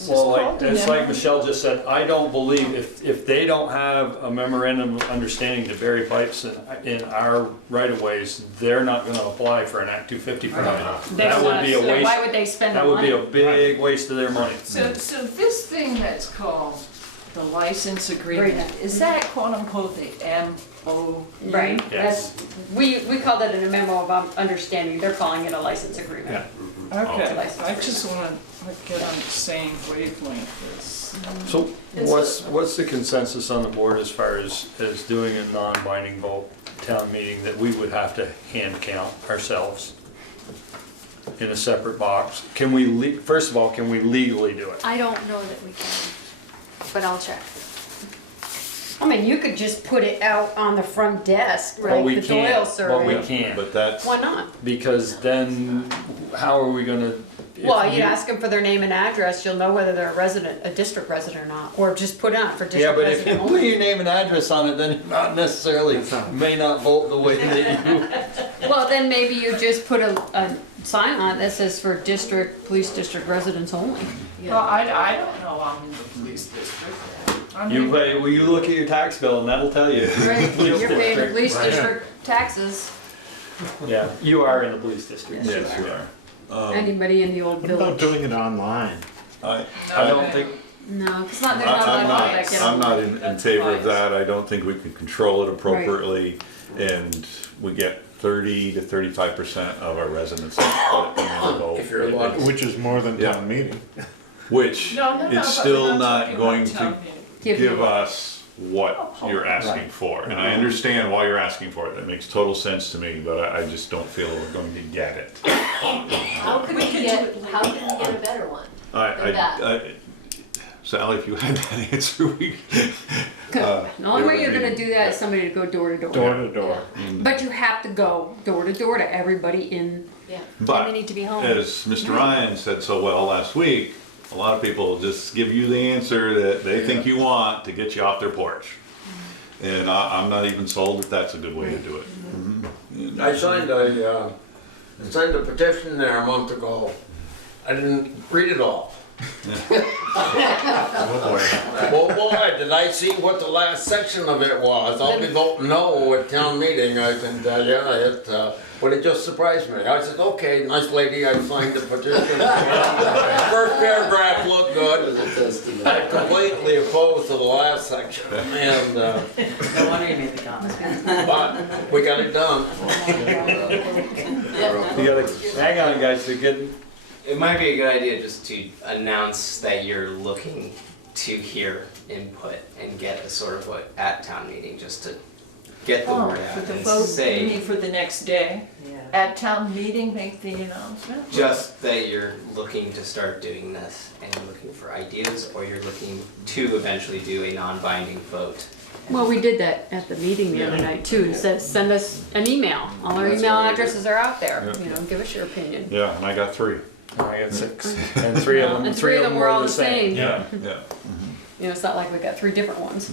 well, like, it's like Michelle just said, I don't believe if they don't have a memorandum of understanding to bury pipes in our right of ways, they're not gonna apply for an Act 250 permit. They That don't would want be a us, so waste. why would they spend the That would be money? a big waste of their money. So this thing that's called the license agreement, is that quote unquote the MOU? Right, Yes. that's, we call that a memo of understanding, they're calling it a license agreement. Yeah. Okay, License I just wanna get on the same wavelength as. So what's the consensus on the board as far as doing a non-binding vote town meeting that we would have to hand count ourselves in a separate box? Can we, first of all, can we legally do it? I don't know that we can, but I'll check. I mean, you could just put it out on the front desk, But like we the can't. Doyle But survey. we can't, But that's, Why not? because then how are we gonna? if Well, you'd you- ask them for their name and address, you'll know whether they're a resident, a district resident or not, or just put on for Yeah, district but if you resident put only. your name and address on it, then you're not necessarily, may not vote the way that you. Well, then maybe you just put a sign on it that says for district, police district residents only. Well, I don't know, I'm in the police district. I You mean, pay, well, you look at your tax bill and that'll tell you. Right, Police you're paying the district. police Right. district taxes, Yeah, you are in the police district. yes, we are. anybody in the old What about village. doing it online? I don't think, No, it's not, there's not a lot I'm of people that get I'm on. not in That's favor of fine. that. I don't think we can control it appropriately. And we get 30 to 35% of our residents that come in and If you're vote. lucky. Which is more than Yeah. town meeting. Which No, it's but still we're not talking going about to town meeting. give us what you're asking for. And I understand why you're asking for it. That makes total sense to me, but I just don't feel we're going to get it. How can we get a better one than that? Sally, if you had that answer, we. The only way you're gonna do that is somebody to go door to door. Door to door. But you have to go door to door to everybody in, Yeah. But they need to be home. as Mr. Ryan said so well last week, a lot of people just give you the answer that they think you want to get you off their porch. And I'm not even sold that that's a good way to do it. I signed a petition there a month ago. I didn't read it all. Well, boy, did I see what the last section of it was. I'll be voting no at town meeting, I can tell you. But it just surprised me. I said, okay, nice lady, I signed the petition. First paragraph looked good. I'm completely opposed to the last section. And, No wonder you made the comment. but we got it done. you gotta, hang on guys, to get, It might be a good idea just to announce that you're looking to hear input and get a sort of what at town meeting, just to get the Oh, word for out the and vote, you say mean for the next day? Yeah. At town meeting, make the announcement? just that you're looking to start doing this and you're looking for ideas, or you're looking to eventually do a non-binding vote. Well, we did that at the meeting the other night too. It said, send us an email. All our That's email what we addresses are out there. Yeah. You know, give us your opinion. Yeah, and I got 3. I got 6, and 3 of them, And three of them were all the same. Yeah. You know, it's not like we got 3 different ones.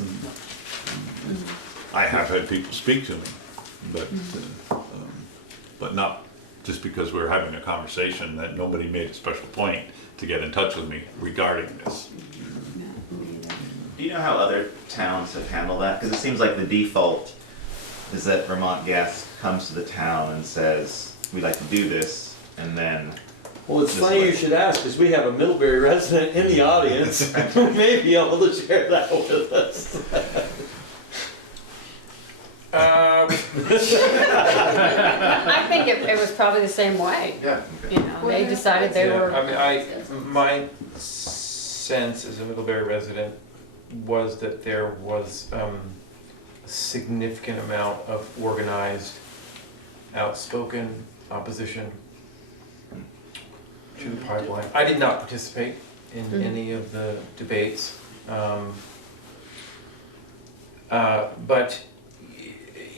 I have had people speak to me, but not just because we're having a conversation, that nobody made a special point to get in touch with me regarding this. Do you know how other towns have handled that? Because it seems like the default is that Vermont Gas comes to the town and says, we'd like to do this, and then... Well, it's funny you should ask, because we have a Middlebury resident in the audience who may be able to share that with us. I think it was probably the same way. Yeah. You know, they decided they were. I mean, my sense as a Middlebury resident was that there was a significant amount of organized, outspoken opposition to the pipeline. I did not participate in any of the debates, but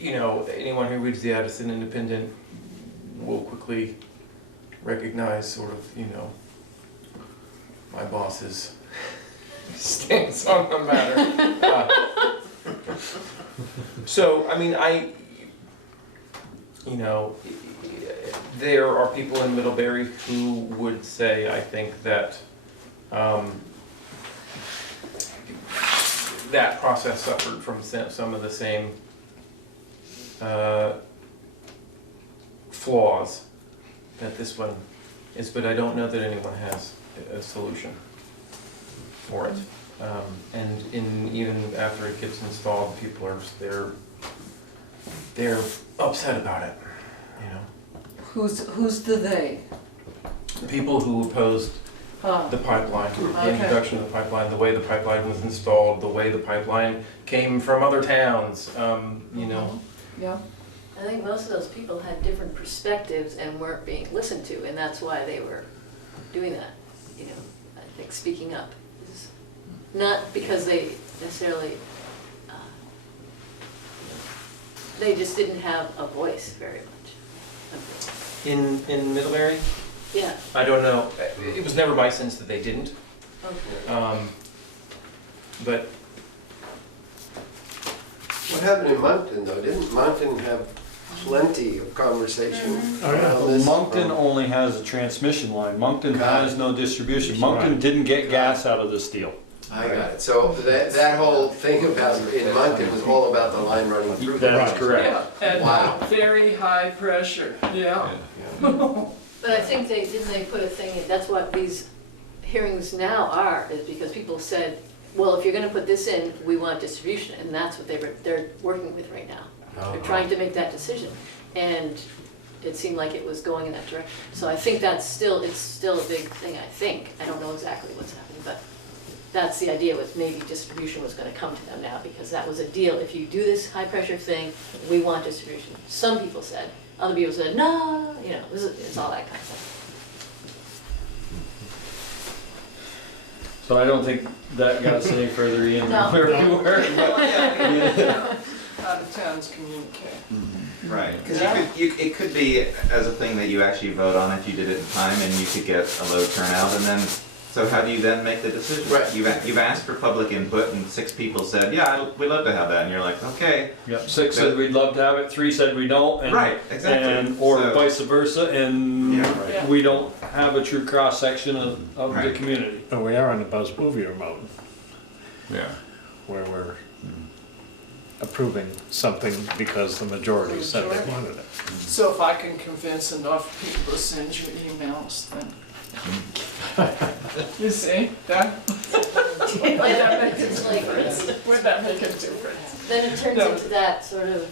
you know, anyone who reads the Addison Independent will quickly recognize sort of, you know, my boss's stance on the matter. So, I mean, you know, there are people in Middlebury who would say, I think, that that process suffered from some of the same flaws that this one is, but I don't know that anyone has a solution for it. And even after it gets installed, people are they're upset about it, you know. Who's the they? People who opposed the pipeline, the Okay. introduction of the pipeline, the way the pipeline was installed, the way the pipeline came from other towns, you know. Yeah. I think most of those people had different perspectives and weren't being listened to, and that's why they were doing that. You know, I think speaking up is not because they necessarily, they just didn't have a voice very much. In Middlebury? Yeah. I don't know. It was never my sense that they didn't. Okay. But What happened in Moncton though? Didn't Moncton have plenty of conversation around this? Moncton only has a transmission line. Moncton has no distribution. Moncton didn't get gas out of this deal. I got it. So that whole thing about in Moncton was all about the line running through. That's correct. Yeah, and Wow. very high pressure, yeah. But I think didn't they put a thing in, that's what these hearings now are, is because people said, well, if you're gonna put this in, we want distribution, and that's what they're working with right now. They're trying to make that decision, and it seemed like it was going in that direction. So I think it's still a big thing, I think. I don't know exactly what's happening, but that's the idea, was maybe distribution was gonna come to them now, because that was a deal. If you do this high pressure thing, we want distribution. Some people said, other people said, no, you know, it's all that kind of stuff. So I don't think that got us any further in No. where we were. Out of towns communicate. Right, because it could be as a thing that you actually vote on if you did it in time and you could get a low turnout, and then, so how do you then make the decision? Right. You've asked for public input and 6 people said, yeah, we'd love to have that, and you're like, okay. Yep, 6 said we'd love to have it, 3 said we don't. And, Right, exactly. Or So- vice versa, and Yeah, right. Yeah. we don't have a true cross-section of the Right. community. And we are in the buzz movie mode, Yeah. where we're approving something because the majority said they wanted it. So if I can convince enough people to send you emails, then. You see, that? Like, it's like, Would that make a difference? then it turns No. into that sort of,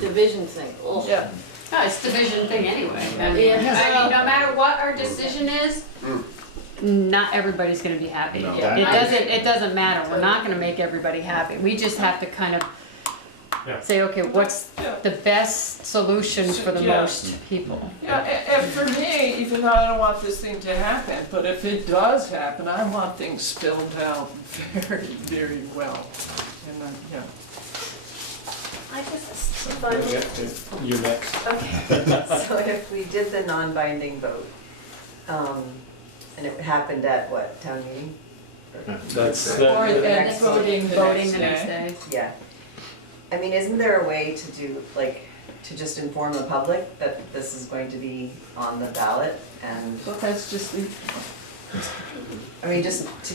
division thing. Oh. Yeah. No, it's a division thing anyway. I mean, Yeah. I mean, no matter what our decision is, not everybody's gonna be happy. No. It doesn't matter. We're not gonna make everybody happy. We just have to kind of say, okay, what's the best solution for the Yeah. most people? Yeah, and for me, even though I don't want this thing to happen, but if it does happen, I want things spelled out very, very well. And yeah. I just, if I- You're next. okay. So if we did the non-binding vote, and it happened at what, town meeting? That's, Or the and next- voting Voting the next day. Yeah. I mean, isn't there a way to do, like, to just inform the public that this is going to be on the ballot and, Well, that's just, I mean, just to,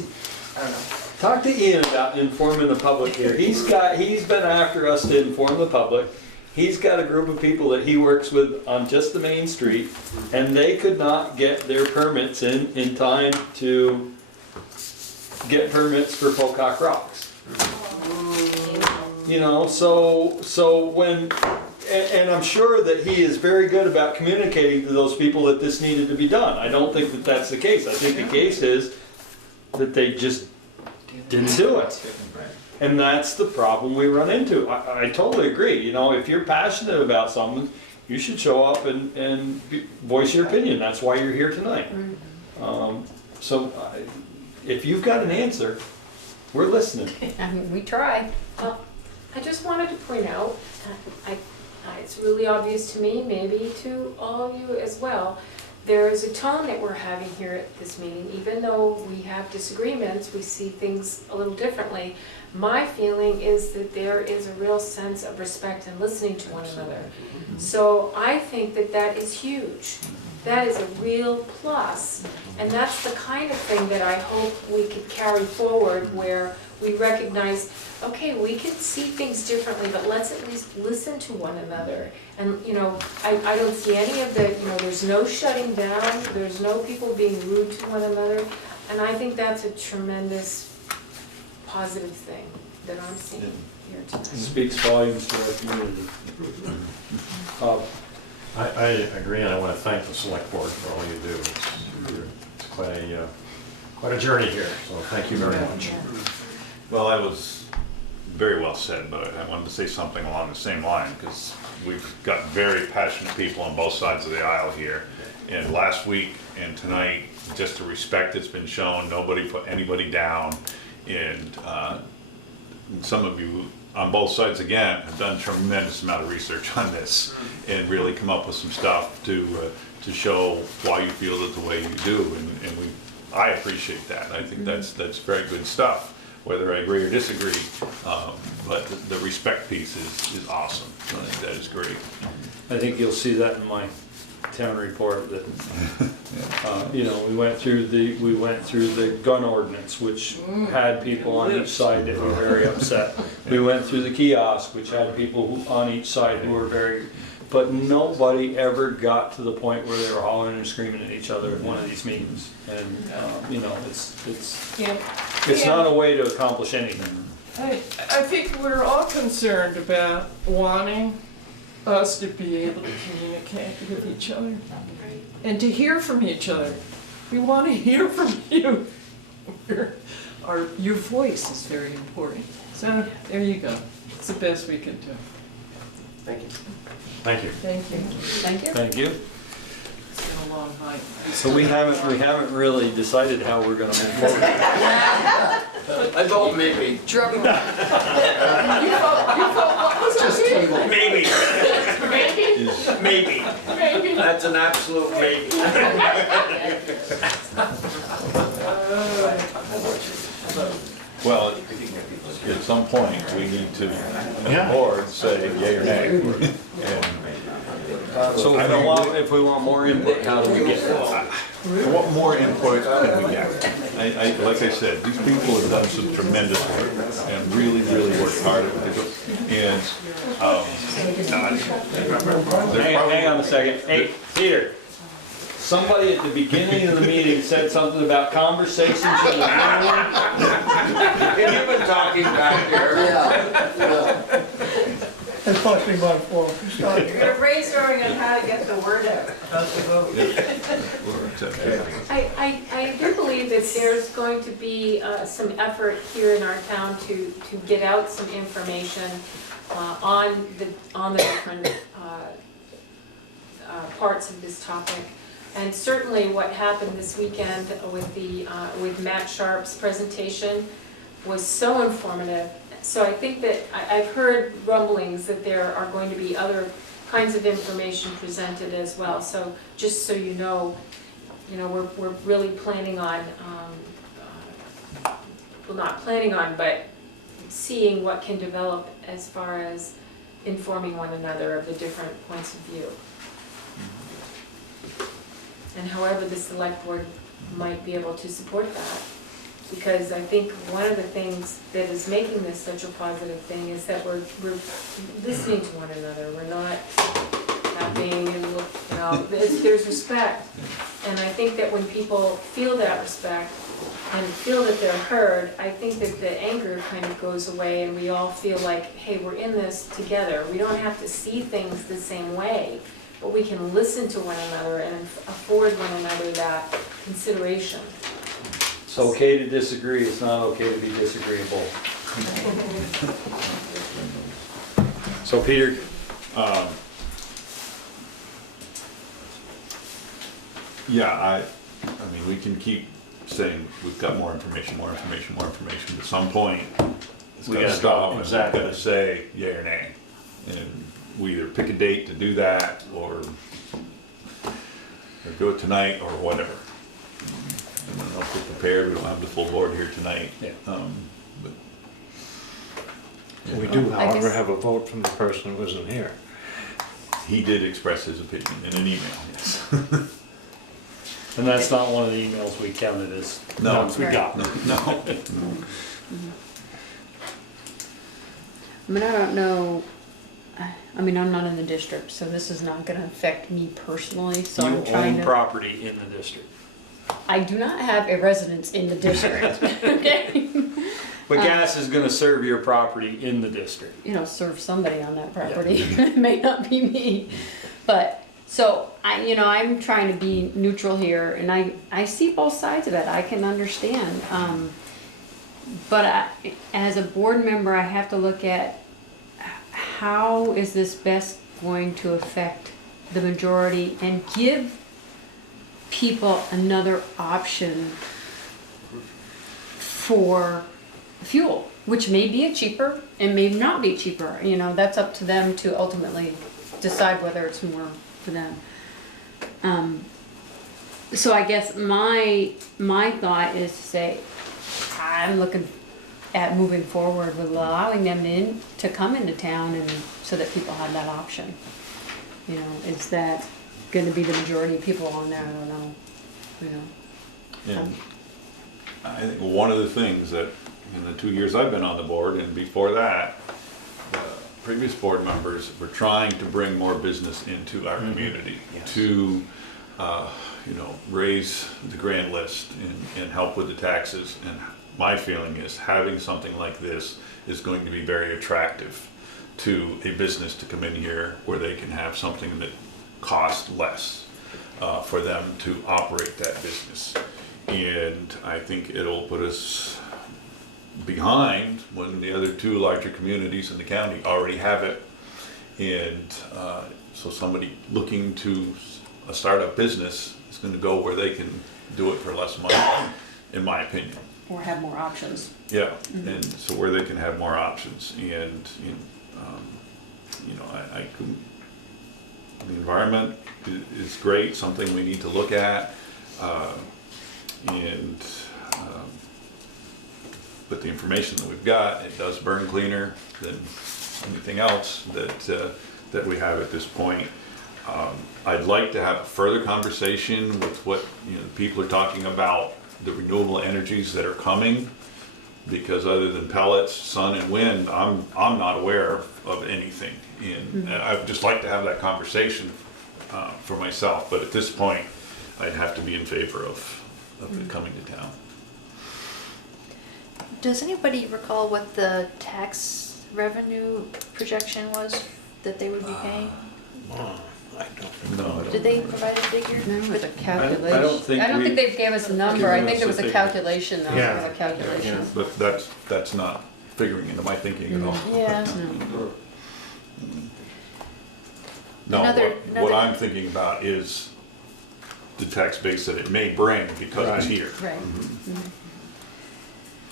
I don't know. talk to Ian about informing the public here. He's been after us to inform the public. He's got a group of people that he works with on just the main street, and they could not get their permits in time to get permits for Pocock Rocks. You know, so when, and I'm sure that he is very good about communicating to those people that this needed to be done. I don't think that that's the case. I think the case is that they just didn't do it. And that's the problem we run into. I totally agree. You know, if you're passionate about something, you should show up and voice your opinion. That's why you're here tonight. If you've got an answer, we're listening. I mean, we try. Well, I just wanted to point out, it's really obvious to me, maybe to all of you as well, there is a tone that we're having here at this meeting. Even though we have disagreements, we see things a little differently. My feeling is that there is a real sense of respect and listening to one another. So I think that that is huge. That is a real plus. And that's the kind of thing that I hope we could carry forward, where we recognize, okay, we can see things differently, but let's at least listen to one another. And, you know, I don't see any of the, you know, there's no shutting down, there's no people being rude to one another. And I think that's a tremendous positive thing that I'm seeing here tonight. Speaks volumes to our community. I agree, and I want to thank the select board for all you do. It's quite a journey here, so thank you very much. Well, that was very well said, but I wanted to say something along the same line, because we've got very passionate people on both sides of the aisle here. And last week and tonight, just the respect that's been shown, nobody put anybody down. And some of you on both sides, again, have done a tremendous amount of research on this and really come up with some stuff to show why you feel it the way you do. And I appreciate that. I think that's very good stuff, whether I agree or disagree. But the respect piece is awesome. I think that is great. I think you'll see that in my town report that, you know, we went through the gun ordinance, which had people on each side that were very upset. We went through the kiosk, which had people on each side who were very, but nobody ever got to the point where they were hollering and screaming at each other at one of these meetings. And, you know, it's not a way to accomplish anything. I think we're all concerned about wanting us to be able to communicate with each other and to hear from each other. We want to hear from you. Your voice is very important. So there you go. It's the best we can do. Thank you. Thank you. Thank you. Thank you. Thank you. It's been a long night. So we haven't really decided how we're gonna move forward. I thought maybe. Drum roll. You felt what was Just table. Maybe. Maybe? Maybe. Maybe. That's an absolute maybe. Well, at some point, we need to, the board, say yea or nay. And So if we want more input, how do we get that? what more input can we get? Like I said, these people have done some tremendous work and really, really worked hard at what they do. And, Hang on a second. Hey, Peter. Somebody at the beginning of the meeting said something about conversations in the room. You've been talking back there. especially by 4. We're brainstorming on how to get the word out about the vote. I do believe that there's going to be some effort here in our town to get out some information on the different parts of this topic. And certainly what happened this weekend with Matt Sharp's presentation was so informative. So I think that I've heard rumblings that there are going to be other kinds of information presented as well. So just so you know, we're really planning on, well, not planning on, but seeing what can develop as far as informing one another of the different points of view. And however the select board might be able to support that. Because I think one of the things that is making this such a positive thing is that we're listening to one another. We're not having, there's respect. And I think that when people feel that respect and feel that they're heard, I think that the anger kind of goes away and we all feel like, hey, we're in this together. We don't have to see things the same way, but we can listen to one another and afford one another that consideration. It's okay to disagree, it's not okay to be disagreeable. So Peter, yeah, I mean, we can keep saying we've got more information. At some point, it's We gotta gotta stop go, and exactly. we've gotta say yay or nay. And we either pick a date to do that or do it tonight or whatever. And then I'll get prepared, we don't have the full board here tonight. Yeah. But We do, however, have a vote from the person who wasn't here. he did express his opinion in an email, yes. and that's not one of the emails we counted as No. ones we got. No. I mean, I don't know, I mean, I'm not in the district, so this is not gonna affect me personally, so You I'm trying own to. property in the district. I do not have a residence in the district, okay? But gas is gonna serve your property in the district. Serve somebody on that property. It may not be me. But, so, I'm trying to be neutral here, and I see both sides of it. I can understand. But as a board member, I have to look at how is this best going to affect the majority and give people another option for fuel, which may be cheaper and may not be cheaper. That's up to them to ultimately decide whether it's more for them. So I guess my thought is to say, I'm looking at moving forward with allowing them to come into town, and so that people have that option. Is that going to be the majority of people on there? I don't know. And I think one of the things that in the 2 years I've been on the board and before that, previous board members were trying to bring more business into our community to, raise the grand list and help with the taxes. And my feeling is having something like this is going to be very attractive to a business to come in here where they can have something that costs less for them to operate that business. And I think it'll put us behind when the other two larger communities in the county already have it. And so somebody looking to start a business is going to go where they can do it for less money, in my opinion. Or have more options. Yeah, and so where they can have more options. And I couldn't. The environment is great, something we need to look at, but the information that we've got, it does burn cleaner than anything else that we have at this point. I'd like to have a further conversation with what people are talking about, the renewable energies that are coming, because other than pellets, sun and wind, I'm not aware of anything. And I'd just like to have that conversation for myself, but at this point, I'd have to be in favor of it coming to town. Does anybody recall what the tax revenue projection was that they would be paying? I don't No, Did they provide a figure? There was a I don't calculation. think I don't think they gave us a number. I think there was a figure. calculation though. Yeah. There was a calculation. But that's not figuring into my thinking at all. Yeah. No, Another- what I'm thinking about is the tax base that it may bring because it's Right. here. Right.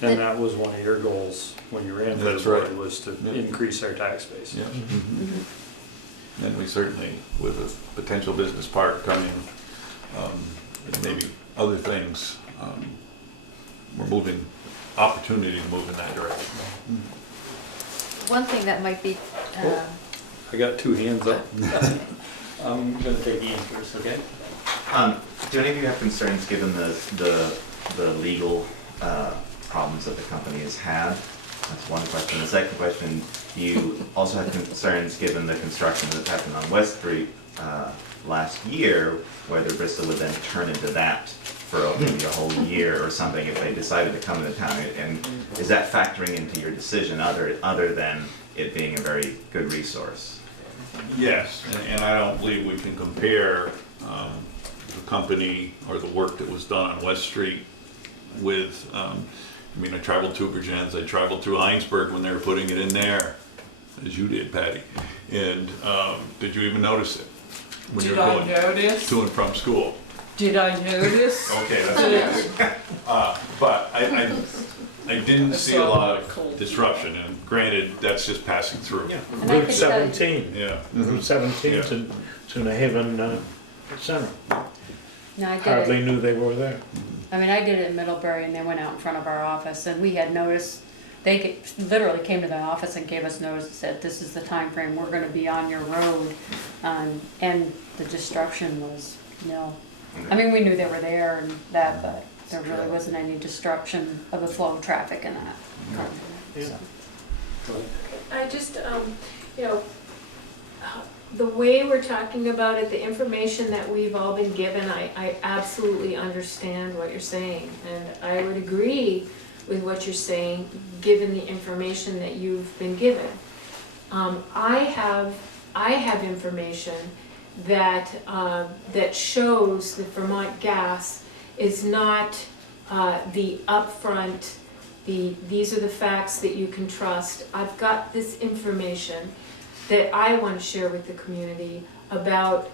And that was one of your goals when you ran for the That's right. board, was to Yeah. increase our tax base. Yeah. And we certainly, with a potential business park coming, and maybe other things, we're moving, opportunity to move in that direction. One thing that might be, I got two hands up. I'm gonna take Ian first, okay? Do any of you have concerns given the legal problems that the company has had? That's one question. The second question, you also have concerns given the construction that happened on West Street last year, whether Bristol would then turn into that for maybe a whole year or something if they decided to come into town. And is that factoring into your decision other than it being a very good resource? Yes, and I don't believe we can compare the company or the work that was done on West Street with, I mean, I traveled through Virgins, I traveled through Heinsberg when they were putting it in there, as you did, Patty. And did you even notice it? When you Did were I going notice? to and from school? Did I notice? Okay, that's but I didn't see a lot of disruption, and granted, that's just passing through. Yeah. And I Route could tell you- 17. Yeah. Route 17 Yeah. to New Haven Center. No, I did Hardly it. knew they were there. I mean, I did it in Middlebury and they went out in front of our office and we had notice. They literally came to the office and gave us notice and said, this is the time frame we're gonna be on your road. And the disruption was nil. I mean, we knew they were there and that, but there really wasn't any disruption of the flow of traffic in that. So. I just, you know, the way we're talking about it, the information that we've all been given, I absolutely understand what you're saying. And I would agree with what you're saying, given the information that you've been given. I have information that, that shows that Vermont Gas is not the upfront, these are the facts that you can trust. I've got this information that I want to share with the community about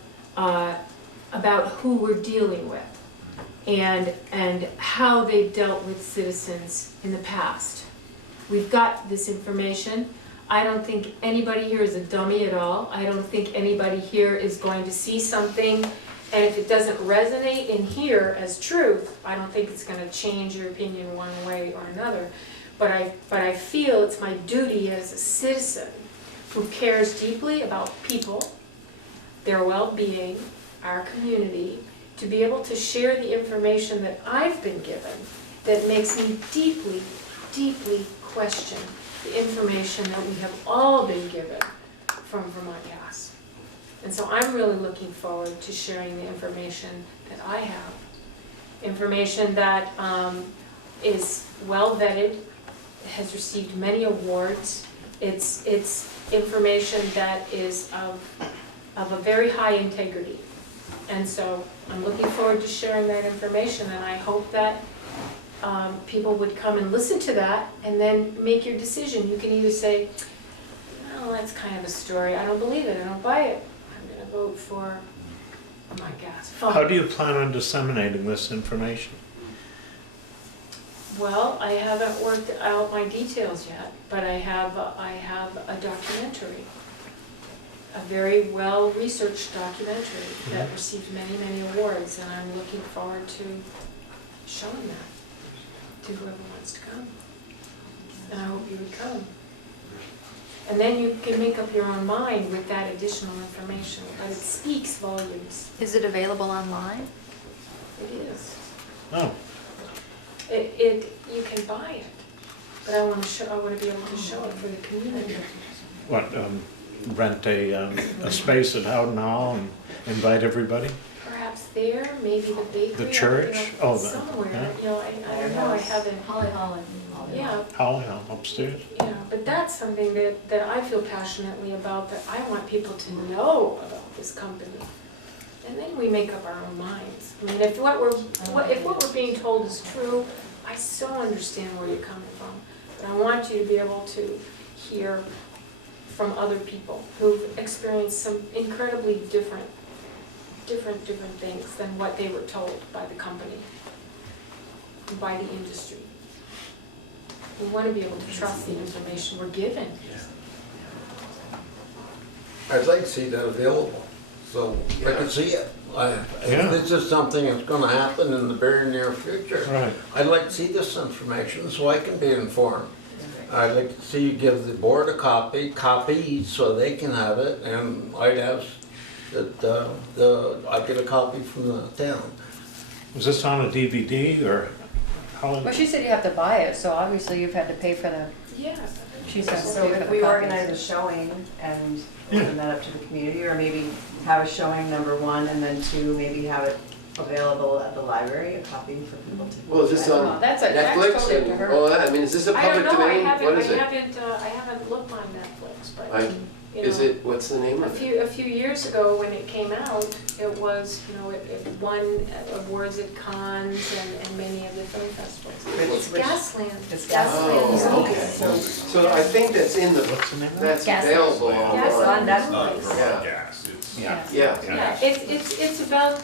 who we're dealing with and how they've dealt with citizens in the past. We've got this information. I don't think anybody here is a dummy at all. I don't think anybody here is going to see something, and if it doesn't resonate in here as truth, I don't think it's going to change your opinion one way or another. But I feel it's my duty as a citizen who cares deeply about people, their well-being, our community, to be able to share the information that I've been given that makes me deeply, deeply question the information that we have all been given from Vermont Gas. And so I'm really looking forward to sharing the information that I have. Information that is well vetted, has received many awards. It's information that is of a very high integrity. And so I'm looking forward to sharing that information, and I hope that people would come and listen to that and then make your decision. You can either say, oh, that's kind of a story, I don't believe it, I don't buy it, I'm gonna vote for Vermont Gas. Fine. How do you plan on disseminating this information? Well, I haven't worked out my details yet, but I have a documentary, a very well-researched documentary that received many, many awards, and I'm looking forward to showing that to whoever wants to come. And I hope you would come. And then you can make up your own mind with that additional information, but it speaks volumes. Is it available online? It is. Oh, You can buy it, but I want to be able to show it for the community. what, rent a space at Howden Hall and invite everybody? Perhaps there, maybe the bakery. The church? Oh, the- somewhere. yeah. You know, I don't know. I haven't. Holly Holland. Yeah, Holly upstairs. yeah. But that's something that I feel passionately about. That I want people to know about this company, and then we make up our own minds. I mean, if what we're being told is true, I so understand where you're coming from. But I want you to be able to hear from other people who've experienced some incredibly different things than what they were told by the company, by the industry. We want to be able to trust the information we're given. I'd like to see that available, so I can see it. If this is something that's gonna happen in the very near future, Right. I'd like to see this information so I can be informed. I'd like to see you give the board a copies so they can have it, and I'd ask that I get a copy from the town. Was this on a DVD or how? Well, she said you have to buy it, so obviously you've had to pay for the, Yeah. she said. So if we organize a showing and open that up to the community, or maybe have a showing, number one, and then two, maybe have it available at the library, a copy for people to. Well, is this Well, on that's Netflix totally up to and her. all that? I mean, is this a I don't public know. domain? What is it? I haven't looked on Netflix, but I- you Is know, it, what's the name a of it? few years ago when it came out, it was, you know, it won awards at Cannes and many of the film festivals. It's Gasland. It's Oh, okay. So I think that's in the, that's Gasland. available Gasland. online. On that Not place. for Yeah. gas, it's. Yeah. Yeah, it's about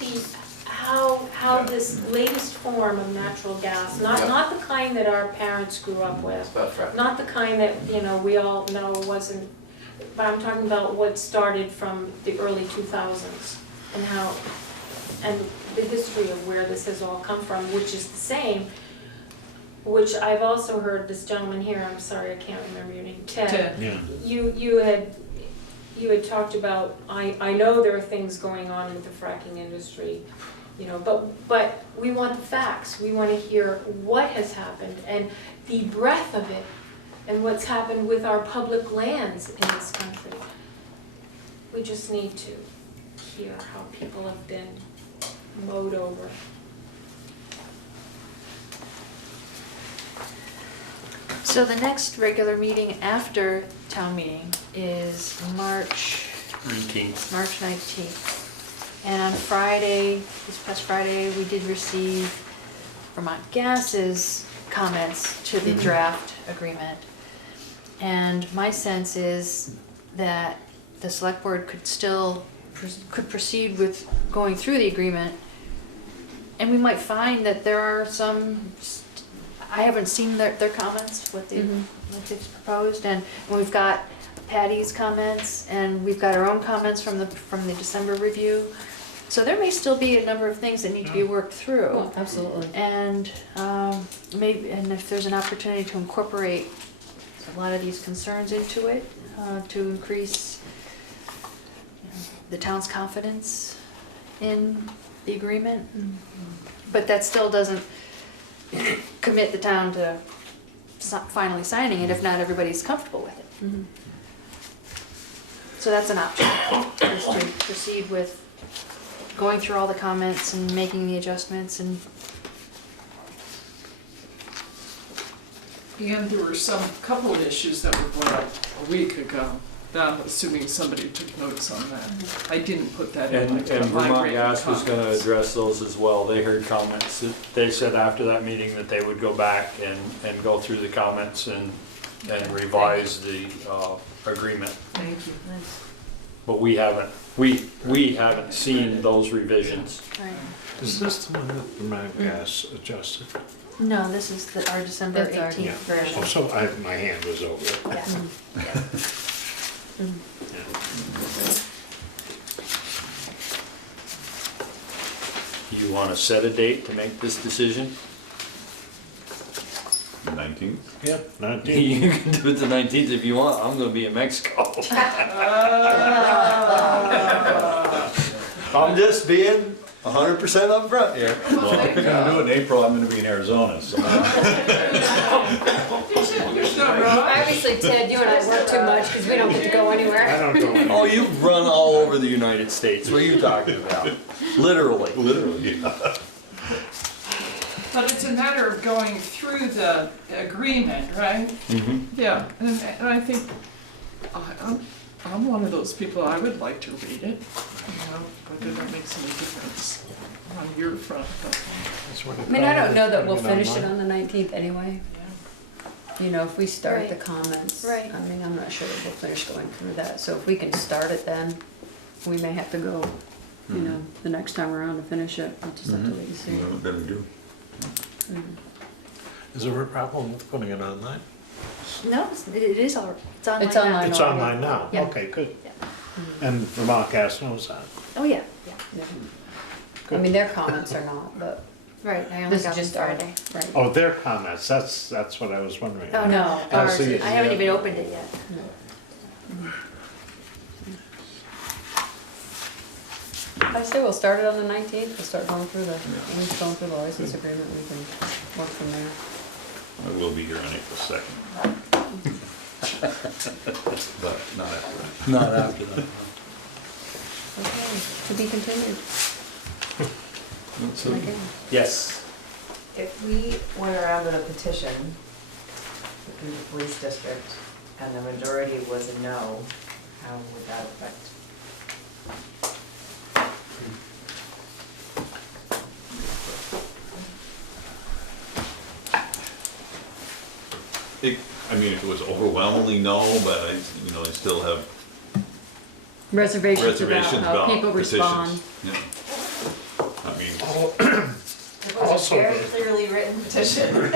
how this latest form of natural gas, not the kind that our parents grew up with, About fracking. not the kind that, you know, we all know wasn't, but I'm talking about what started from the early 2000s and how, and the history of where this has all come from, which is the same, which I've also heard this gentleman here, I'm sorry, I can't remember your name, Ted. Yeah. You had talked about, I know there are things going on with the fracking industry, you know, but we want the facts. We want to hear what has happened and the breadth of it and what's happened with our public lands in this country. We just need to hear how people have been mowed over. So the next regular meeting after town meeting is March 19th. And on Friday, this past Friday, we did receive Vermont Gas's comments to the draft agreement. And my sense is that the select board could still, could proceed with going through the agreement. And we might find that there are some, I haven't seen their comments, what they've proposed, and we've got Patty's comments, and we've got our own comments from the December review. So there may still be a number of things that need to be worked through. Oh, absolutely. And maybe, and if there's an opportunity to incorporate a lot of these concerns into it, to increase the town's confidence in the agreement. But that still doesn't commit the town to finally signing it if not everybody's comfortable with it. So that's an option, is to proceed with going through all the comments and making the adjustments and. And there were couple of issues that were brought up a week ago. Now, I'm assuming somebody took notes on that. I didn't put that in And Vermont Gas was gonna address those as well. They heard comments. They said after that meeting that they would go back and go through the comments and revise the agreement. Thank you. But we haven't seen those revisions. Right. Is this the one that Vermont Gas adjusted? No, this is our December That's our 18th version. Oh, so my hand was over it. Yeah. You wanna set a date to make this decision? The 19th? Yep, 19th. You can do it the 19th if you want. I'm gonna be in Mexico. I'm just being 100% upfront here. Well, if you're gonna do it in April, I'm gonna be in Arizona, so. Obviously, Ted, you and I work too much because we don't get to go anywhere. I don't go anywhere. Oh, you've run all over the United States. What are you talking about? Literally. Literally, yeah. But it's a matter of going through the agreement, right? Yeah, and I think, I'm one of those people, I would like to read it, whether that makes any difference on your front. I mean, I don't know that we'll finish it on the 19th anyway. You know, if we start the Right. comments. Right. I mean, I'm not sure that we'll finish going through that, so if we can start it then, we may have to go, you know, the next time around to finish it, we'll just have to wait and see. What better do? Is there a problem with putting it online? No, it is all, it's online It's now. online. It's online now, Yeah. okay, good. Yeah. And Vermont Gas knows that. Oh, yeah, yeah. I mean, their comments are not, but Right, I only this is got them just our, Friday. right. Oh, their comments, that's what I was wondering. Oh, no, Oh, ours, so I you- haven't even opened it yet. I say we'll start it on the 19th, we'll start going through the license agreement, we can work from there. I will be here on April 2nd. But not after that. Not after that. Okay, to be continued. Okay. Yes. If we went around with a petition through the police district and the majority was a no, how would that affect? I mean, if it was overwhelmingly no, but I still have Reservations about how people petitions. respond. Yeah. I mean, It was Also a very the- clearly written petition.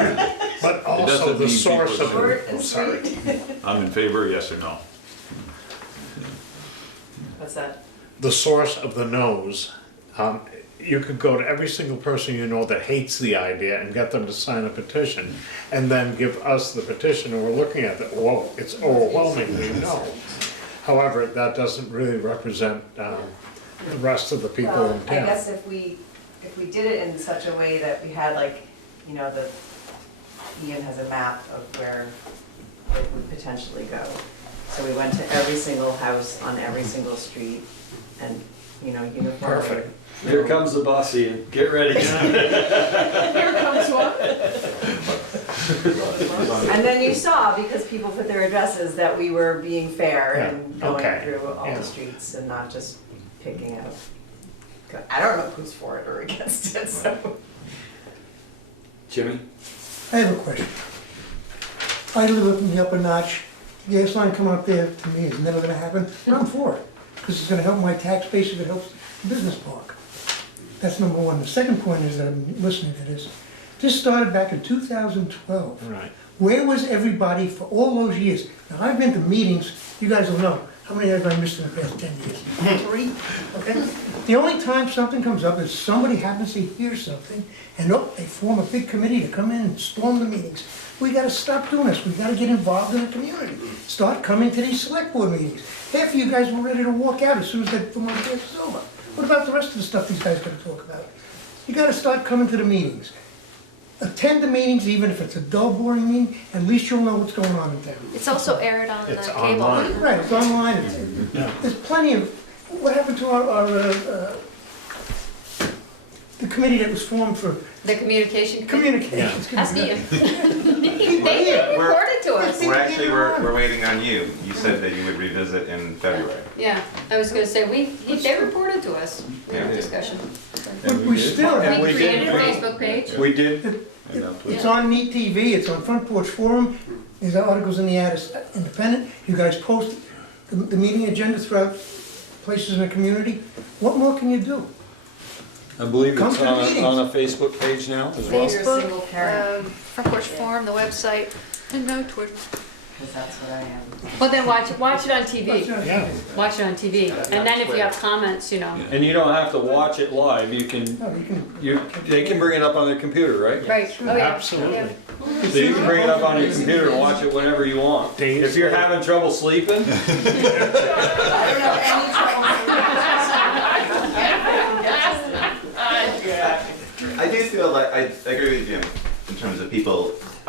But also doesn't the mean source people of Short the, and oh, sorry. sweet. I'm in favor, yes or no. What's that? The source of the no's, you could go to every single person you know that hates the idea and get them to sign a petition, and then give us the petition, and we're looking at it, whoa, it's overwhelmingly no. However, that doesn't really represent the rest of the people Well, in I town. guess if we did it in such a way that we had like, you know, Ian has a map of where it would potentially go. So we went to every single house on every single street and, you know, uniformly. Perfect. Here comes the bus, Ian. Get ready. Here comes what? And then you saw, because people put their addresses, that we were being fair Yeah, and going okay, through all yeah. the streets and not just picking out. I don't know who's for it or against it, so. Jimmy? I have a question. I live up in the upper notch. The gas line coming up there to me is never gonna happen, but I'm for it. Because it's gonna help my tax base if it helps the business park. That's number one. The second point is that I'm listening to this. This started back in 2012. Right. Where was everybody for all those years? Now, I've been to meetings, you guys will know. How many have I missed in the past 10 years? 3, okay? The only time something comes up is somebody happens to hear something, and they form a big committee to come in and storm the meetings. We gotta stop doing this. We gotta get involved in the community. Start coming to these select board meetings. Half of you guys were ready to walk out as soon as that Vermont gas is over. What about the rest of the stuff these guys gotta talk about? You gotta start coming to the meetings. Attend the meetings, even if it's a dull, boring meeting, at least you'll know what's going on in town. It's also aired on the It's cable. online. Right, it's online, there's plenty of, what happened to the committee that was formed for The communication. committee? communications? Ask Ian. They reported to us. We're waiting on you. You said that you would revisit in February. Yeah, I was gonna say, they reported to us, we had a discussion. We still have. We created a Facebook page. We did. It's on Neat TV, it's on Front Porch Forum, there's articles in the Independent, you guys post the meeting agenda throughout places in the community. What more can you do? I believe Come it's to the on meetings. on a Facebook page now as well. Facebook, Front Porch Forum, the website, and no Twitter. Because that's what I am. Well, then watch it on TV. Yeah. Watch it on TV, and then if you have comments, you know. And you don't have to watch it live, you can, they can bring it up on their computer, right? Right, oh yeah. Absolutely. So you can bring it up on your computer and watch it whenever you want. If you're having trouble sleeping,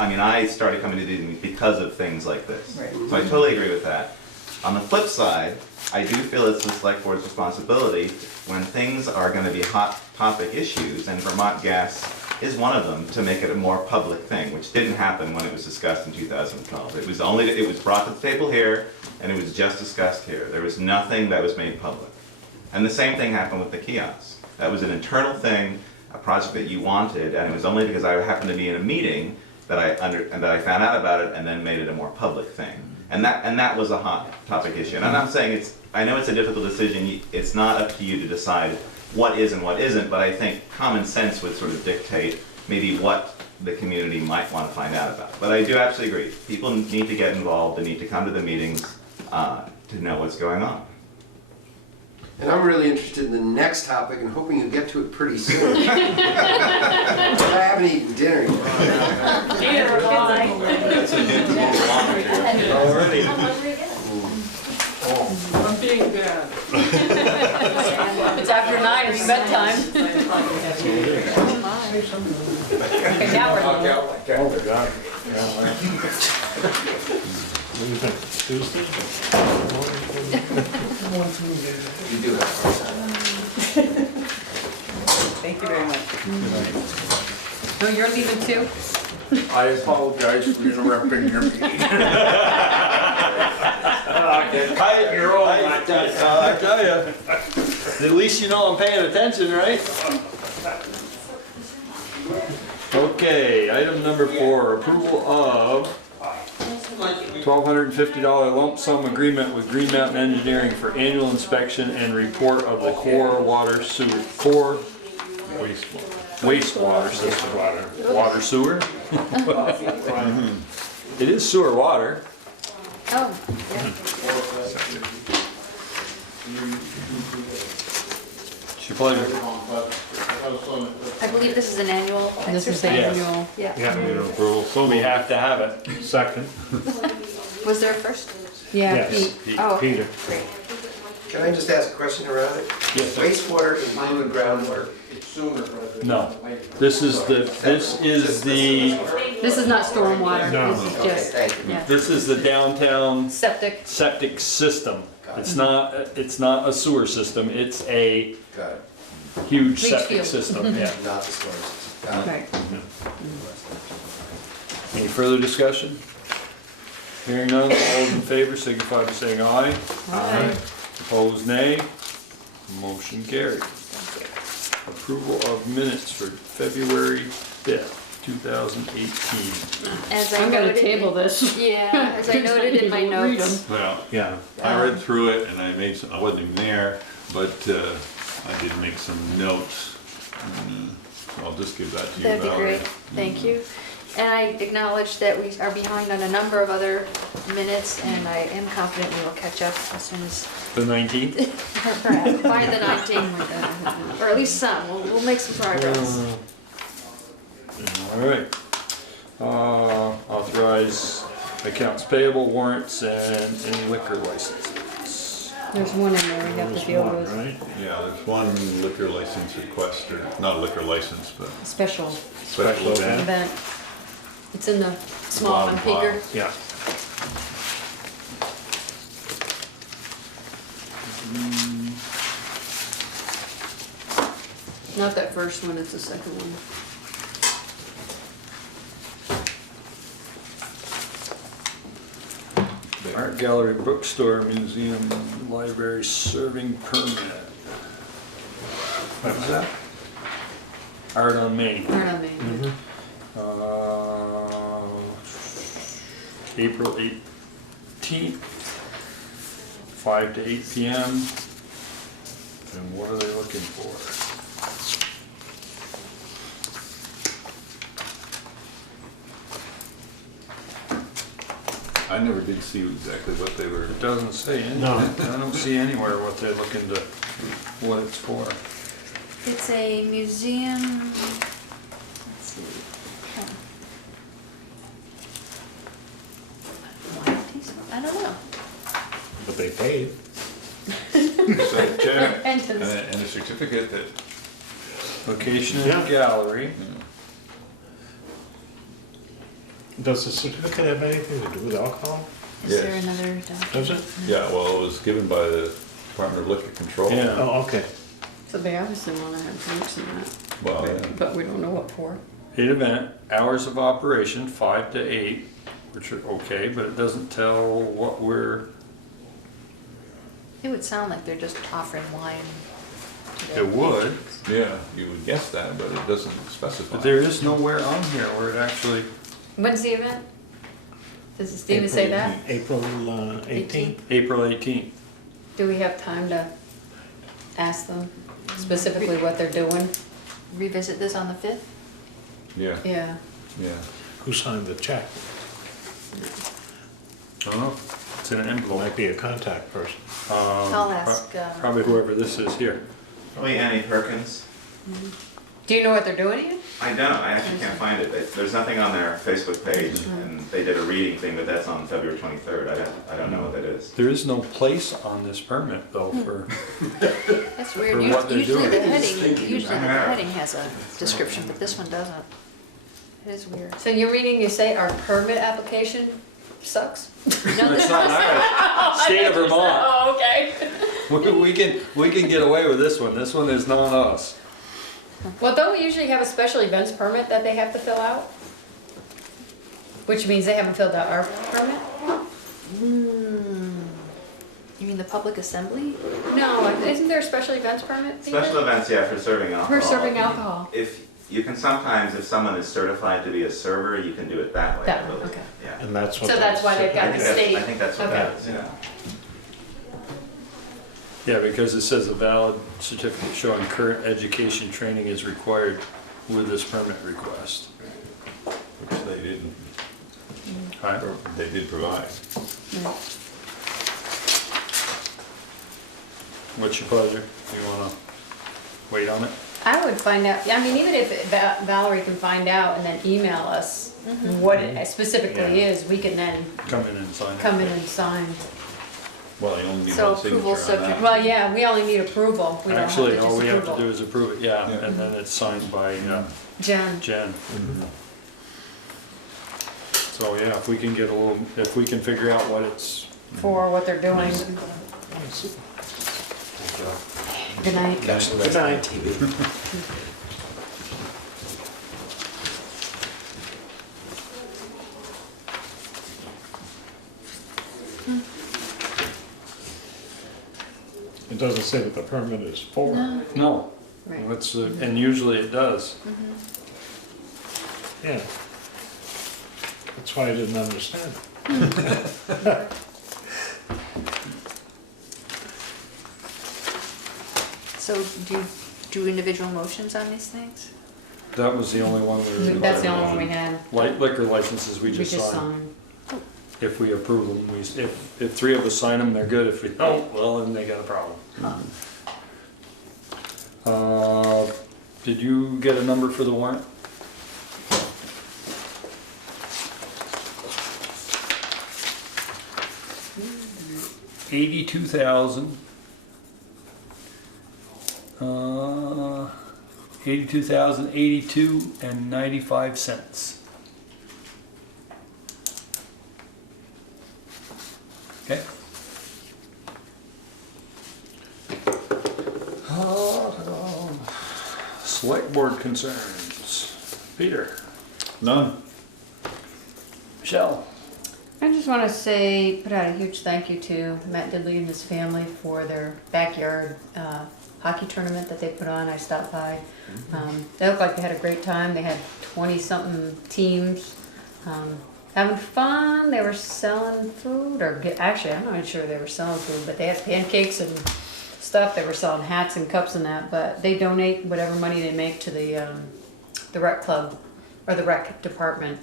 I mean, I started coming to these meetings because of things like this. Right. So I totally agree with that. On the flip side, I do feel it's the select board's responsibility when things are gonna be hot topic issues, and Vermont Gas is one of them, to make it a more public thing, which didn't happen when it was discussed in 2012. It was brought to the table here, and it was just discussed here. There was nothing that was made public. And the same thing happened with the kiosks. That was an internal thing, a project that you wanted, and it was only because I happened to be in a meeting that I found out about it and then made it a more public thing. And that was a hot topic issue. And I'm not saying I know it's a difficult decision. It's not up to you to decide what is and what isn't, but I think common sense would sort of dictate maybe what the community might want to find out about. But I do absolutely agree. People need to get involved. They need to come to the meetings to know what's going on. And I'm really interested in the next topic and hoping you get to it pretty soon. But I haven't eaten dinner yet. Already. I'm being bad. It's after 9, it's bedtime. Okay, now we're done. Oh, my God. What do you think, Tuesday? You do have Thank you very much. No, you're leaving too? I apologize for interrupting your meeting. I tell you, at least you know I'm paying attention, right? Okay, item number 4, approval of $1,250 lump sum agreement with Green Mountain Engineering for annual inspection and report of the core wastewater system. Water sewer? It is sewer water. Oh, It's your pleasure. I believe this is an annual This is exercise. annual. Yeah. Yeah, approval, so we have to have it. Second. Was there a first? Yeah, Yes. Pete. Oh, okay. Peter. Great. Can I just ask a question around it? Yes, sir. Wastewater is included groundwater. It's sooner rather than. No, this is the This is not stormwater, No. this is just, Thank you. yeah. this is the downtown Septic. septic system. It's not a sewer system, it's a Got it. huge Leach septic field. system, yeah. Not the storm system. Got it. Right. Any further discussion? Hearing none, all those in favor signify by saying aye. Aye. Opposed, nay. Motion carried. Approval of minutes for February 5th, 2018. As I I'm gonna noted table in- this. Yeah, as I noted in my Read 'em. notes. Well, Yeah. I read through it and I made some, I wasn't even there, but I did make some notes. I'll just give that to you, That'd be Valerie. great, thank you. And I acknowledge that we are behind on a number of other minutes, and I am confident we will catch up as soon as, The 19th? perhaps, by the 19th. Or at least some, we'll make some progress. All right. Authorize accounts payable, warrants, and any liquor licenses. There's one in there we have to deal One, with. right? Yeah, there's one liquor license request, or not a liquor license, but Special special event. event. It's in the small one, Bottom bigger. Yeah. Not that first one, it's the second one. Art gallery, bookstore, museum, library, serving permit. What was that? Art on Main. Art on Main. April 18th, 5 to 8 p.m. And what are they looking for? I never did see exactly what they were. It doesn't say anywhere. No. I don't see anywhere what they're looking to, what it's for. It's a museum, let's see. I don't know. But they paid. So check, Repentance. and a certificate that, Location in Yeah. the gallery. Does the certificate have anything to do with alcohol? Is Yes. there another Does it? Yeah, well, it was given by the Department of Liquor Control. Yeah. Oh, okay. So they obviously wanna have drinks in that, Well, yeah. but we don't know what for. Paid event, hours of operation, 5 to 8, which are okay, but it doesn't tell what we're, It would sound like they're just offering wine to their it would, Yeah, you would guess that, but it doesn't specify. but there is nowhere on here where it actually, When's the event? Does the statement say that? April 18th? April 18th. Do we have time to ask them specifically what they're doing? Revisit this on the 5th? Yeah, Yeah. yeah. Who signed the check? I don't know, it's in an envelope. Might be a contact person. I'll ask, Probably whoever this is here. Probably Annie Perkins. Do you know what they're doing yet? I don't, I actually can't find it. There's nothing on their Facebook page, and they did a reading thing, but that's on February 23rd. I don't know what that is. There is no place on this permit though for, That's For weird. what they're Usually the doing. heading, I know. has a description, but this one doesn't. It is weird. So you're reading, you say our permit application sucks? No, it's not ours, state of Vermont. Oh, okay. We can get away with this one is not us. Well, don't we usually have a special events permit that they have to fill out? Which means they haven't filled out our permit? You mean the public assembly? No, isn't there a special events permit? Peter? Special events, yeah, for serving alcohol. For serving alcohol. If, you can sometimes, if someone is certified to be a server, you can do it that way. That I way, believe. okay. Yeah. And that's what. So that's why they've got the state. I think that's what Okay. that is, yeah. Yeah, because it says a valid certificate showing current education training is required with this permit request. Which they didn't, Right? they did provide. What's your pleasure? You wanna wait on it? I would find out, I mean, even if Valerie can find out and then email us what it specifically Yeah. is, we can then Come in and sign it. come in and sign. Well, you only need So one signature approval on subject- that. Well, yeah, we only need approval. We don't have Actually, to all we have to do disapproval. is approve it, yeah, Yeah. and then it's signed by Jen, Jen. So, yeah, if we can get a little, if we can figure out what it's, for what they're doing. Good night. Good night. It doesn't say what the permit is for. no. Right. What's, and usually it does. Yeah. That's why I didn't understand it. So do you do individual motions on these things? That was the only one we were. That's the only one we had. Liquor licenses, we We just just signed. signed. If we approve them, if 3 of us sign them, they're good. If we don't, well, then they got a problem. Did you get a number for the warrant? $82,000. $82,082.95. Okay. Select board concerns. Peter. None. Michelle. I just want to say, put out a huge thank you to Matt Diddley and his family for their backyard hockey tournament that they put on. I stopped by. They looked like they had a great time. They had 20-something teams having fun. They were selling food, or actually, I'm not even sure they were selling food, but they had pancakes and stuff. They were selling hats and cups and that, but they donate whatever money they make to the rec club or the rec department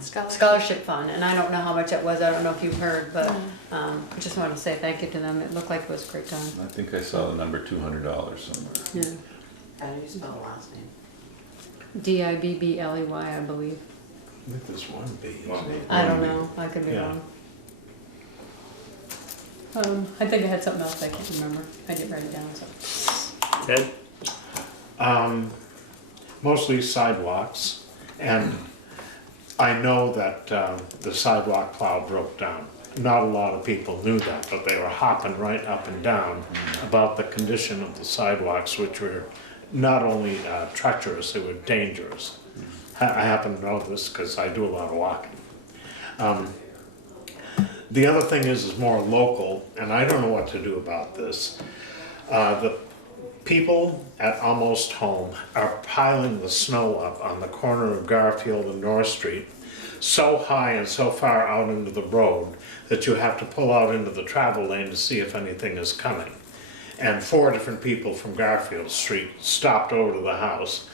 scholarship fund. And I don't know how much it was. I don't know if you've heard, but I just wanted to say thank you to them. It looked like it was a great time. I think I saw the number $200 somewhere. Yeah. How do you spell the last name? Dibbley, I believe. I think there's one B. I don't know. I could be Yeah. wrong. I think I had something else I can't remember. I didn't write it down. So. Ed? Mostly sidewalks, and I know that the sidewalk plow broke down. Not a lot of people knew that, but they were hopping right up and down about the condition of the sidewalks, which were not only treacherous, they were dangerous. I happen to know this because I do a lot of walking. The other thing is more local, and I don't know what to do about this. The people at Almost Home are piling the snow up on the corner of Garfield and North Street so high and so far out into the road that you have to pull out into the travel lane to see if anything is coming. And 4 different people from Garfield Street stopped over to the house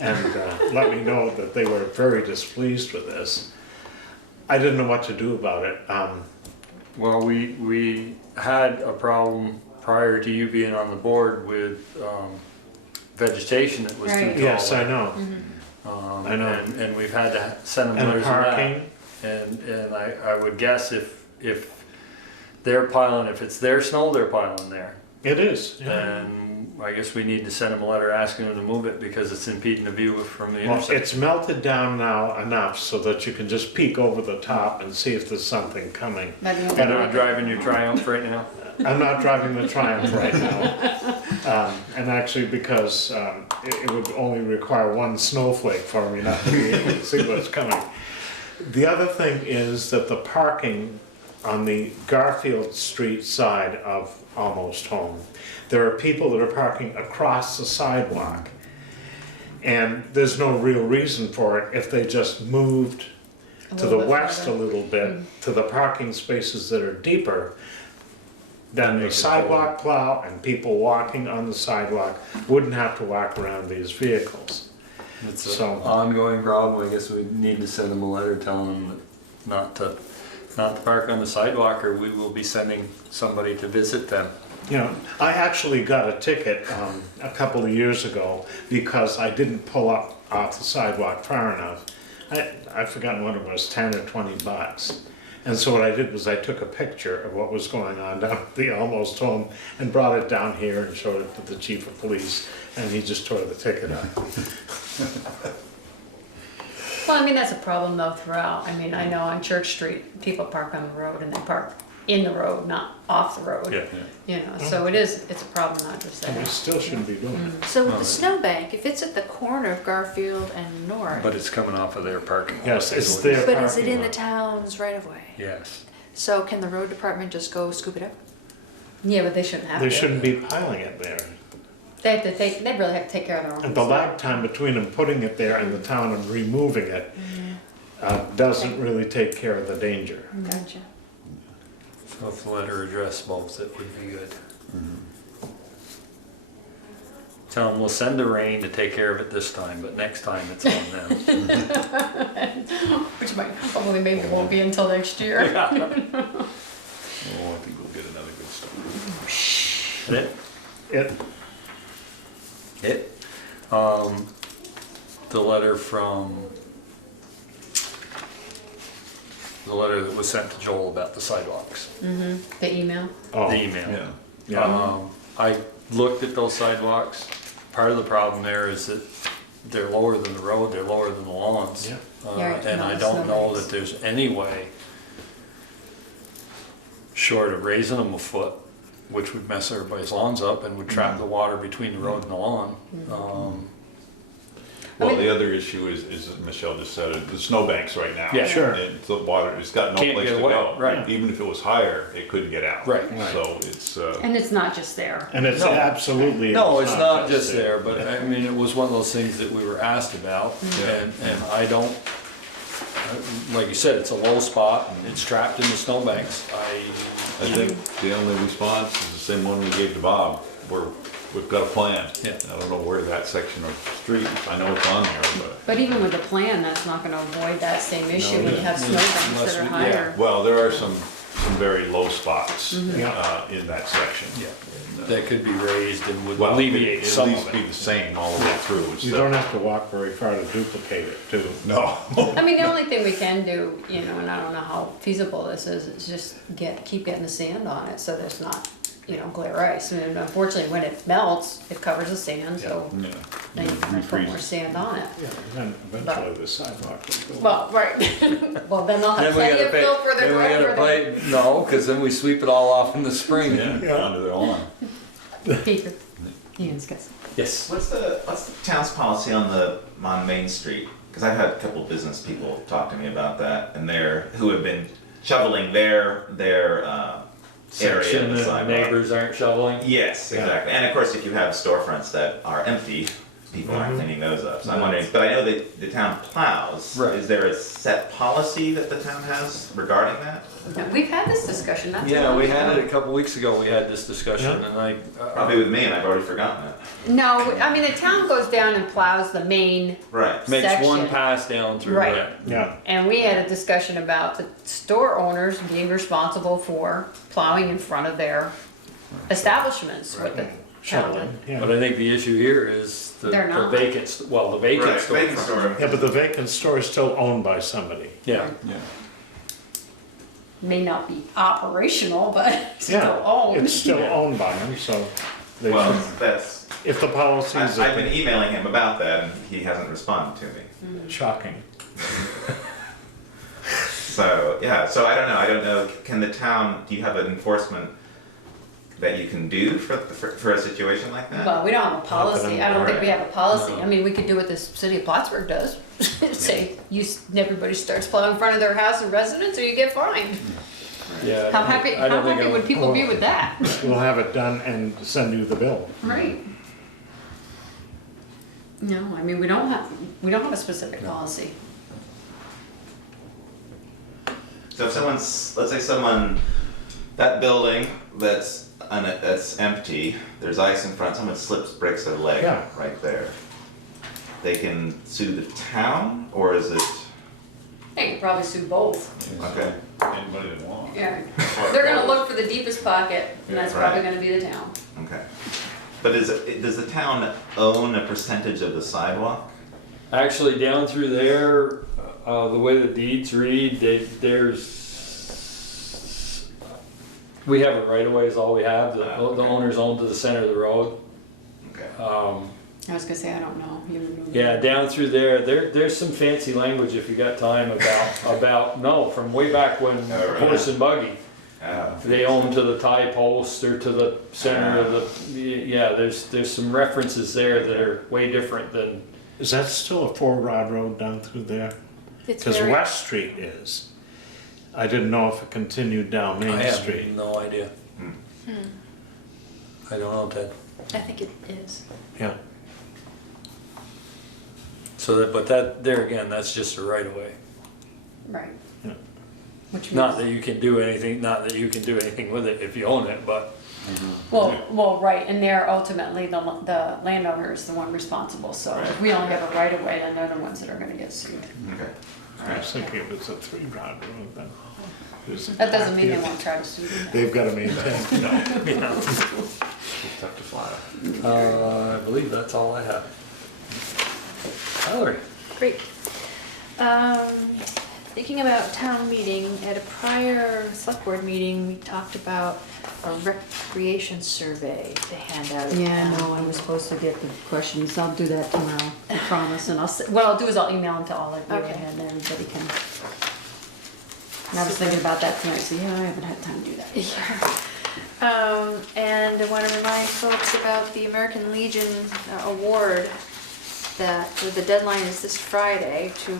and let me know that they were very displeased with this. I didn't know what to do about it. Well, we had a problem prior to you being on the board with vegetation that was too tall. Yes, I know. I know. And we've had to send them And letters of that. parking. And I would guess if they're piling, if it's their snow, they're piling there. It is, yeah. And I guess we need to send them a letter asking them to move it because it's impeding the view from the Well, intersection. it's melted down now enough so that you can just peek over the top and see if there's something coming. You're not driving your Triumph right now? I'm not driving the Triumph right now. And actually because it would only require one snowflake for me not to be able to see what's coming. The other thing is that the parking on the Garfield Street side of Almost Home, there are people that are parking across the sidewalk. And there's no real reason for it if they just moved to the west a little bit to the parking spaces that are deeper. Then the sidewalk plow and people walking on the sidewalk wouldn't have to walk around these vehicles. It's an ongoing problem. I guess we need to send them a letter telling them not to park on the sidewalk, or we will be sending somebody to visit them. You know, I actually got a ticket a couple of years ago because I didn't pull up off the sidewalk far enough. I've forgotten what it was, 10 or 20 bucks. And so what I did was I took a picture of what was going on down at the Almost Home and brought it down here and showed it to the chief of police, and he just tore the ticket up. Well, I mean, that's a problem though throughout. I mean, I know on Church Street, people park on the road and they park in the road, not off the road. Yeah. You know, so it's a problem not just And we there. still shouldn't be doing it. So with the snowbank, if it's at the corner of Garfield and North, But it's coming off of their parking lot. Yes, it's their but is it parking in the lot. town's right of way? Yes. So can the road department just go scoop it up? Yeah, but they shouldn't have to. They shouldn't be piling it there. They really have to take care of their own. And the lag time between them putting it there and the town and removing it doesn't really take care of the danger. Gotcha. So if the letter addressed both, it would be good. Tell them we'll send the rain to take care of it this time, but next time it's on them. Which might, hopefully maybe it won't be until next year. Oh, I think we'll get another good story. The letter that was sent to Joel about the sidewalks. The email? Oh, The email. yeah. I looked at those sidewalks. Part of the problem there is that they're lower than the road, they're lower than the lawns. Yeah. And I don't know that there's any way, short of raising them a foot, which would mess everybody's lawns up and would trap the water between the road and the lawn. Well, the other issue is, as Michelle just said, the snowbanks right now. Yeah, sure. And the water, it's got no Can't place get to away, go. right. Even if it was higher, it couldn't get out. Right. So it's, And it's not just there. And it's absolutely. No, it's not just there, but I mean, it was one of those things that we were asked about, and I don't, like you said, it's a low spot, and it's trapped in the snowbanks. I think the only response is the same one we gave to Bob. We've got a plan. Yeah. I don't know where that section of street, I know it's on there, but. But even with the plan, that's not gonna avoid that same issue when you have snowbanks Unless that are we- higher. Well, there are some very low spots in that section. Yeah, that could be raised and would Well, alleviate at some least of be it. the same all the way through. You instead don't of- have to walk very far to duplicate it, too. No. I mean, the only thing we can do, you know, and I don't know how feasible this is just keep getting the sand on it so there's not you know, glare ice. And unfortunately, when it melts, it covers the sand, so Yeah. then you can put more sand on it. Yeah, and then eventually the sidewalk will go. Well, right. Well, then they'll have Then we plenty gotta of pay, fill for the then we gotta driveway. pay, no, cause then we sweep it all off in the spring. Yeah, onto their lawn. Peter, Ian's got some. Yes. What's the town's policy on Main Street? Because I've had a couple business people talk to me about that, and who have been shoveling their area Section of the that sidewalk. neighbors aren't shoveling. Yes, exactly. And of course, if you have storefronts that are empty, people aren't cleaning those up. So I'm wondering, but I know that the town plows. Right. Is there a set policy that the town has regarding that? We've had this discussion, not too Yeah, long we ago. had it a couple weeks ago, we had this discussion, Yeah. and I. Probably with me, and I've already forgotten it. No, I mean, the town goes down and plows the main, Right. Makes one section. pass down through Right. that. Yeah, and we had a discussion about the store owners being responsible for plowing in front of their establishments with the town. shoveling, yeah. But I think the issue here is the They're not. vacant, the vacant Right, store. vacant store. Yeah, but the vacant store is still owned by somebody. Yeah, Yeah. May not be operational, but it's Yeah, still owned. It's still owned by them, so they Well, should, that's. if the policy is I've been emailing him about that, and he hasn't responded to me. shocking. So, yeah, so I don't know, can the town, do you have an enforcement that you can do for a situation like that? Well, we don't have a policy, I don't think we have a policy, No. I mean, we could do what the city of Plattsburgh does. Say, everybody starts plowing in front of their house and residence, or you get fined. yeah. How happy, I don't think I would people be with that? We'll have it done and send you the bill. Right. No, I mean, we don't have a specific policy. So if let's say that building that's empty, there's ice in front, someone breaks their leg Yeah. right there. They can sue the town, or is it, They could probably sue both. okay? Anybody that wants. Yeah. They're gonna look for the deepest pocket, and that's probably gonna be the town. Okay. But does the town own a percentage of the sidewalk? Actually, down through there, the way the deeds read, we have it right away is all we have. The owners own to the center of the road. Okay. I was gonna say, I don't know. You would know. Yeah, down through there's some fancy language if you got time about from way back when Oh, really? horse and buggy. Oh. They own to the tie post or to the center of yeah, there's some references there that are way different than. Is that still a 4-rod road down through there? It's Because very, West Street is. I didn't know if it continued down I Main have Street. no idea. I don't know, Ted. I think it is. Yeah, So that there again, that's just a right of way. Right. Yeah. Which means. Not that you can do anything with it if you own it, but Well, right, and they're ultimately, the landowner is the one responsible, so if we only have a right of way, then they're the ones that are gonna get sued. Okay. I was thinking it was a 3-rod road then. That doesn't mean they won't try to sue them. They've got to maintain. Tough to fly. I believe that's all I have. Valerie. Great. Thinking about town meeting, at a prior select board meeting, we talked about a recreation survey to hand out. at Yeah, town. no, I was supposed to get the questions, I'll do that tomorrow, I promise, and what I'll do is I'll email them to all of you, Okay. and then everybody can. And I was thinking about that tonight, so yeah, I haven't had time to do that. And I want to remind folks about the American Legion Award, that the deadline is this Friday to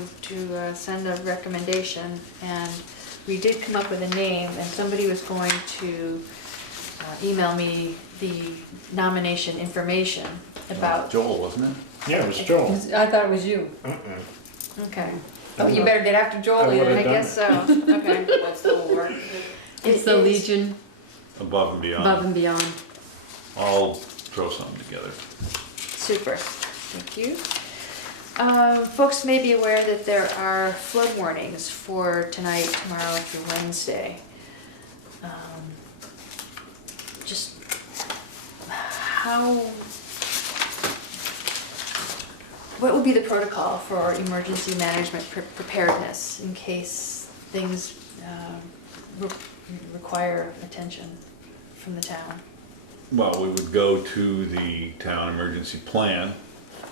send a recommendation. And we did come up with a name, and somebody was going to email me the nomination information about. Joel, wasn't it? Yeah, it was Joel. I thought it was you. Okay. Oh, you better get after Joel, I would've either. I done guess so. Okay. What's the award? It's It the is- Legion Above and beyond. Above and Beyond. I'll throw something together. Super, thank you. Folks may be aware that there are flood warnings for tonight, tomorrow, through Wednesday. Just what would be the protocol for emergency management preparedness in case things require attention from the town? Well, we would go to the town emergency plan,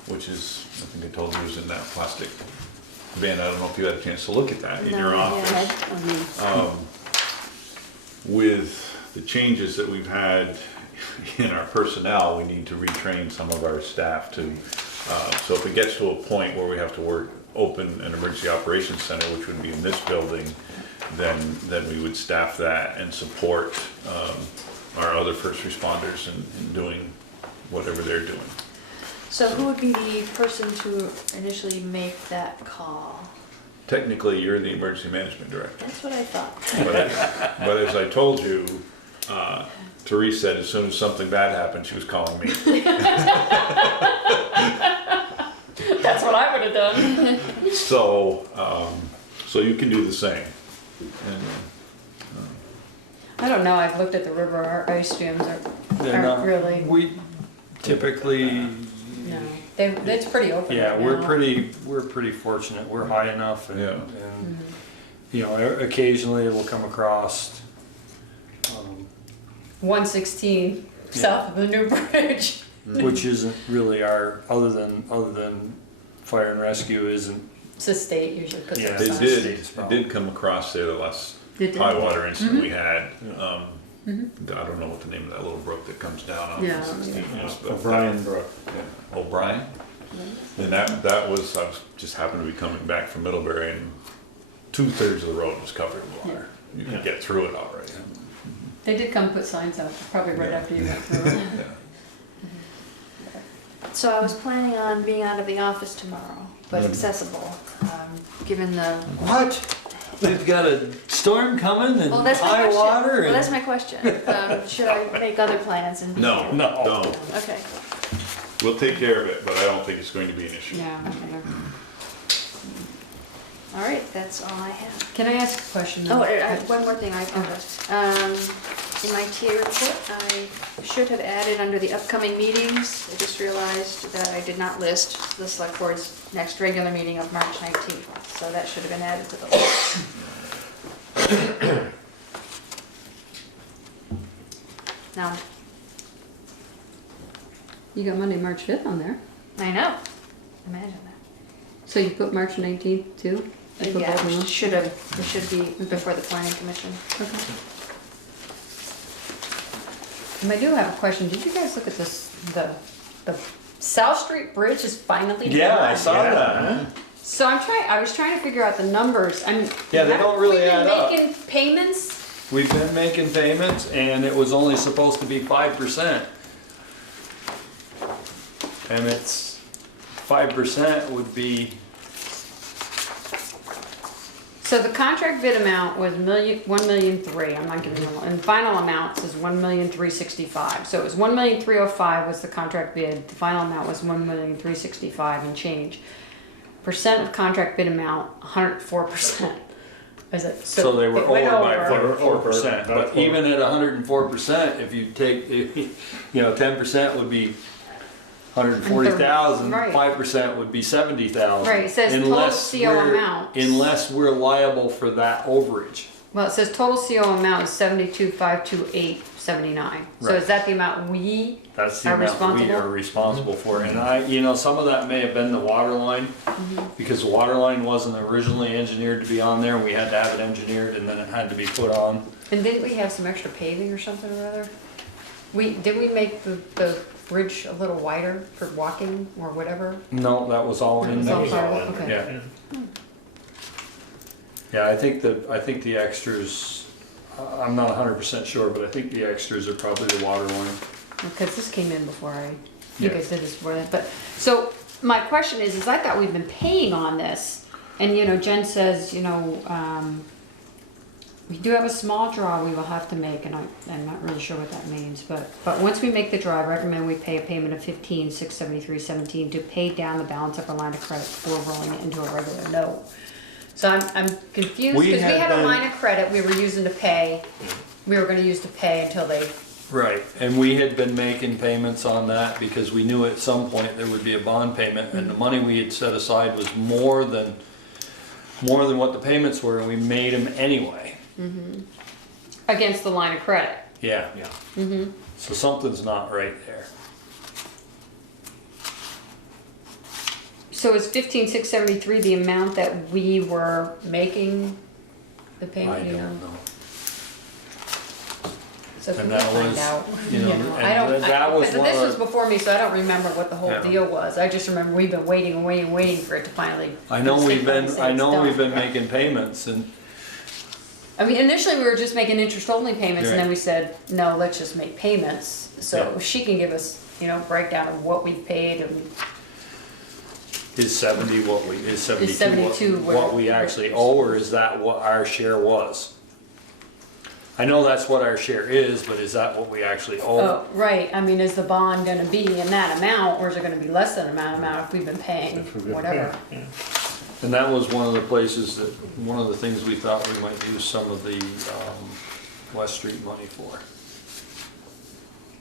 which is, I think I told you was in that plastic bin. I don't know if you had a chance to look at that in No, your yeah. office. With the changes that we've had in our personnel, we need to retrain some of our staff to, so if it gets to a point where we have to open an emergency operations center, which would be in this building, then we would staff that and support our other first responders in doing whatever they're doing. So who would be the person to initially make that call? Technically, you're the emergency management director. That's what I thought. But as I told you, Therese said as soon as something bad happened, she was calling me. That's what I would have done. So, so you can do the same. And, I don't know, I've looked at the river, our ice streams They're aren't not, really, we typically, no, it's pretty open yeah, right we're now. pretty fortunate. We're high enough and, Yeah. and you know, occasionally we'll come across, 116 south of the new bridge. which isn't really our, other than fire and rescue isn't, It's the state usually puts Yeah. up They signs. did come across there the last They did? high water incident we had. Mhm. I don't know what the name of that little brook that comes down on Yeah. 16 is. but O'Brien Brook. Yeah. O'Brien? And that was, I was just happened to be coming back from Middlebury and 2/3 of the road was covered in water. You could get through it all right. They did come put signs up, probably right after you went through it. So I was planning on being out of the office tomorrow, but accessible, given the. What? We've got a storm coming and Well, that's my high question. water Well, and... that's my question. Should I make other plans and? be No, here? no. Okay. We'll take care of it, but I don't think it's going to be an issue. Yeah, I don't know. All right, that's all I have. Can I ask a question? Oh, though? one more thing I apologize. In my TA report, I should have added under the upcoming meetings. I just realized that I did not list the select board's next regular meeting of March 19th. So that should have been added to the list. Now, You got Monday, March 5th on there. I know, imagine that. So you put March 19th too? You put both of Yeah, them? it should be before the planning commission. Okay. And I do have a question. Did you guys look at this, the South Street Bridge is finally done? Yeah, I saw that. So I was trying to figure out the numbers. I mean, Yeah, they haven't don't really we been add up. making payments? we've been making payments and it was only supposed to be 5%. And it's, 5% would be, So the contract bid amount was 1,000,003. I'm not giving you and final amounts is 1,365,000. So it was 1,305,000 was the contract bid. The final amount was 1,365,000 and change. Percent of contract bid amount 104%. Is it? so they were it went over by over. 4%. But even at 104%, if you take, you know, 10% would be 140,000, Right. 5% would be 70,000. Right, it says total Unless CO we're- amounts. Unless we're liable for that overage. Well, it says total CO amount is 72,528.79. So Right. is that the amount we That's the are amount we responsible? are responsible for. And you know, some of that may have been the water line, because the water line wasn't originally engineered to be on there, and we had to have it engineered, and then it had to be put on. And didn't we have some extra paving or something or other? Did we make the bridge a little wider for walking or whatever? No, that was all in That was there. all part of it? Okay. Yeah. Yeah, I think the extras, I'm not 100% sure, but I think the extras are probably the water line. Because this came in before you Yeah. guys did this before that. But, so my question is I thought we've been paying on this. And, you know, Jen says, you know, we do have a small draw we will have to make, and I'm not really sure what that means, but once we make the draw, I recommend we pay a payment of $15,673.17 to pay down the balance of our line of credit before rolling it into a regular note. So I'm confused, because we had a line of credit we were using to pay, we were gonna use to pay until they. Right, and we had been making payments on that because we knew at some point there would be a bond payment, and the money we had set aside was more than what the payments were, and we made them anyway. Against the line of credit. Yeah. Mm-hmm. So something's not right there. So is 15,673 the amount that we were making the I payment, you know? don't know. So if we And can that find was, out, you you know, know, and I don't, that was because one this of was the- before me, so I don't remember what the whole Yeah. deal was. I just remember we've been waiting and waiting and waiting for it to finally. I know the we've state been, finally say I it's know we've done. been making payments and, I mean, initially we were just making interest-only payments, and then Right. we said, no, let's just make payments. So Yeah. she can give us, you know, breakdown of what we've paid and, is 70 what we, is 72 what- what we actually owe, or is that what our share was? I know that's what our share is, but is that what we actually owe? oh, right, I mean, is the bond gonna be in that amount, or is it gonna be less than amount if we've been paying, If we've been whatever? paying, yeah. And that was one of the places that, one of the things we thought we might use some of the West Street money for.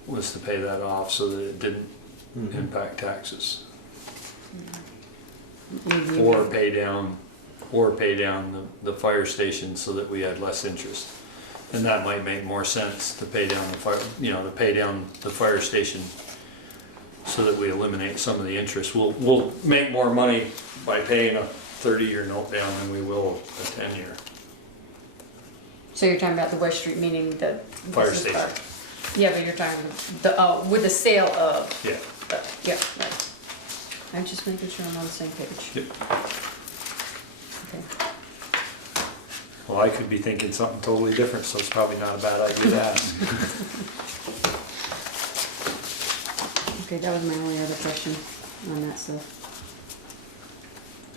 Was to pay that off so that it didn't impact taxes. Maybe- Or pay down the fire station so that we had less interest. And that might make more sense to pay down the fire, you know, to pay down the fire station so that we eliminate some of the interest. We'll make more money by paying a 30-year note down than we will a 10-year. So you're talking about the West Street, meaning the. Fire this is station. part- Yeah, but you're talking the, oh, with the sale of. Yeah. Yeah, right. I'm just making sure I'm on the same page. Yep. Okay. Well, I could be thinking something totally different, so it's probably not a bad idea to ask. Okay, that was my only other question on that stuff.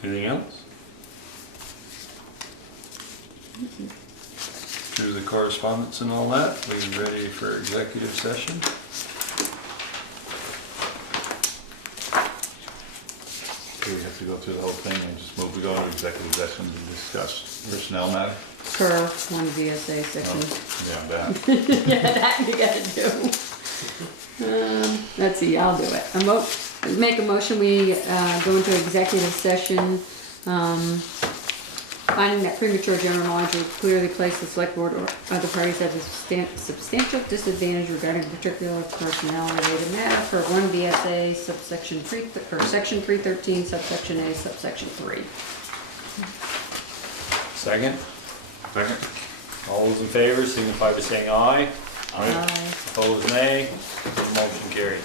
Anything else? Through the correspondence and all that, we ready for executive session? Do we have to go through the whole thing and just move, we go into executive session to discuss personnel matter? Per one VSA section. Yeah, that. Yeah, that you gotta do. Let's see, I'll do it. Make a motion, we go into executive session, finding that premature general knowledge will clearly place the select board or other parties at a substantial disadvantage regarding particular personnel related matter for 1 VSA subsection 3, or section 313 subsection A subsection 3. Second? Second? All those in favor signify by saying aye. Aye. Opposed, nay. Motion carried.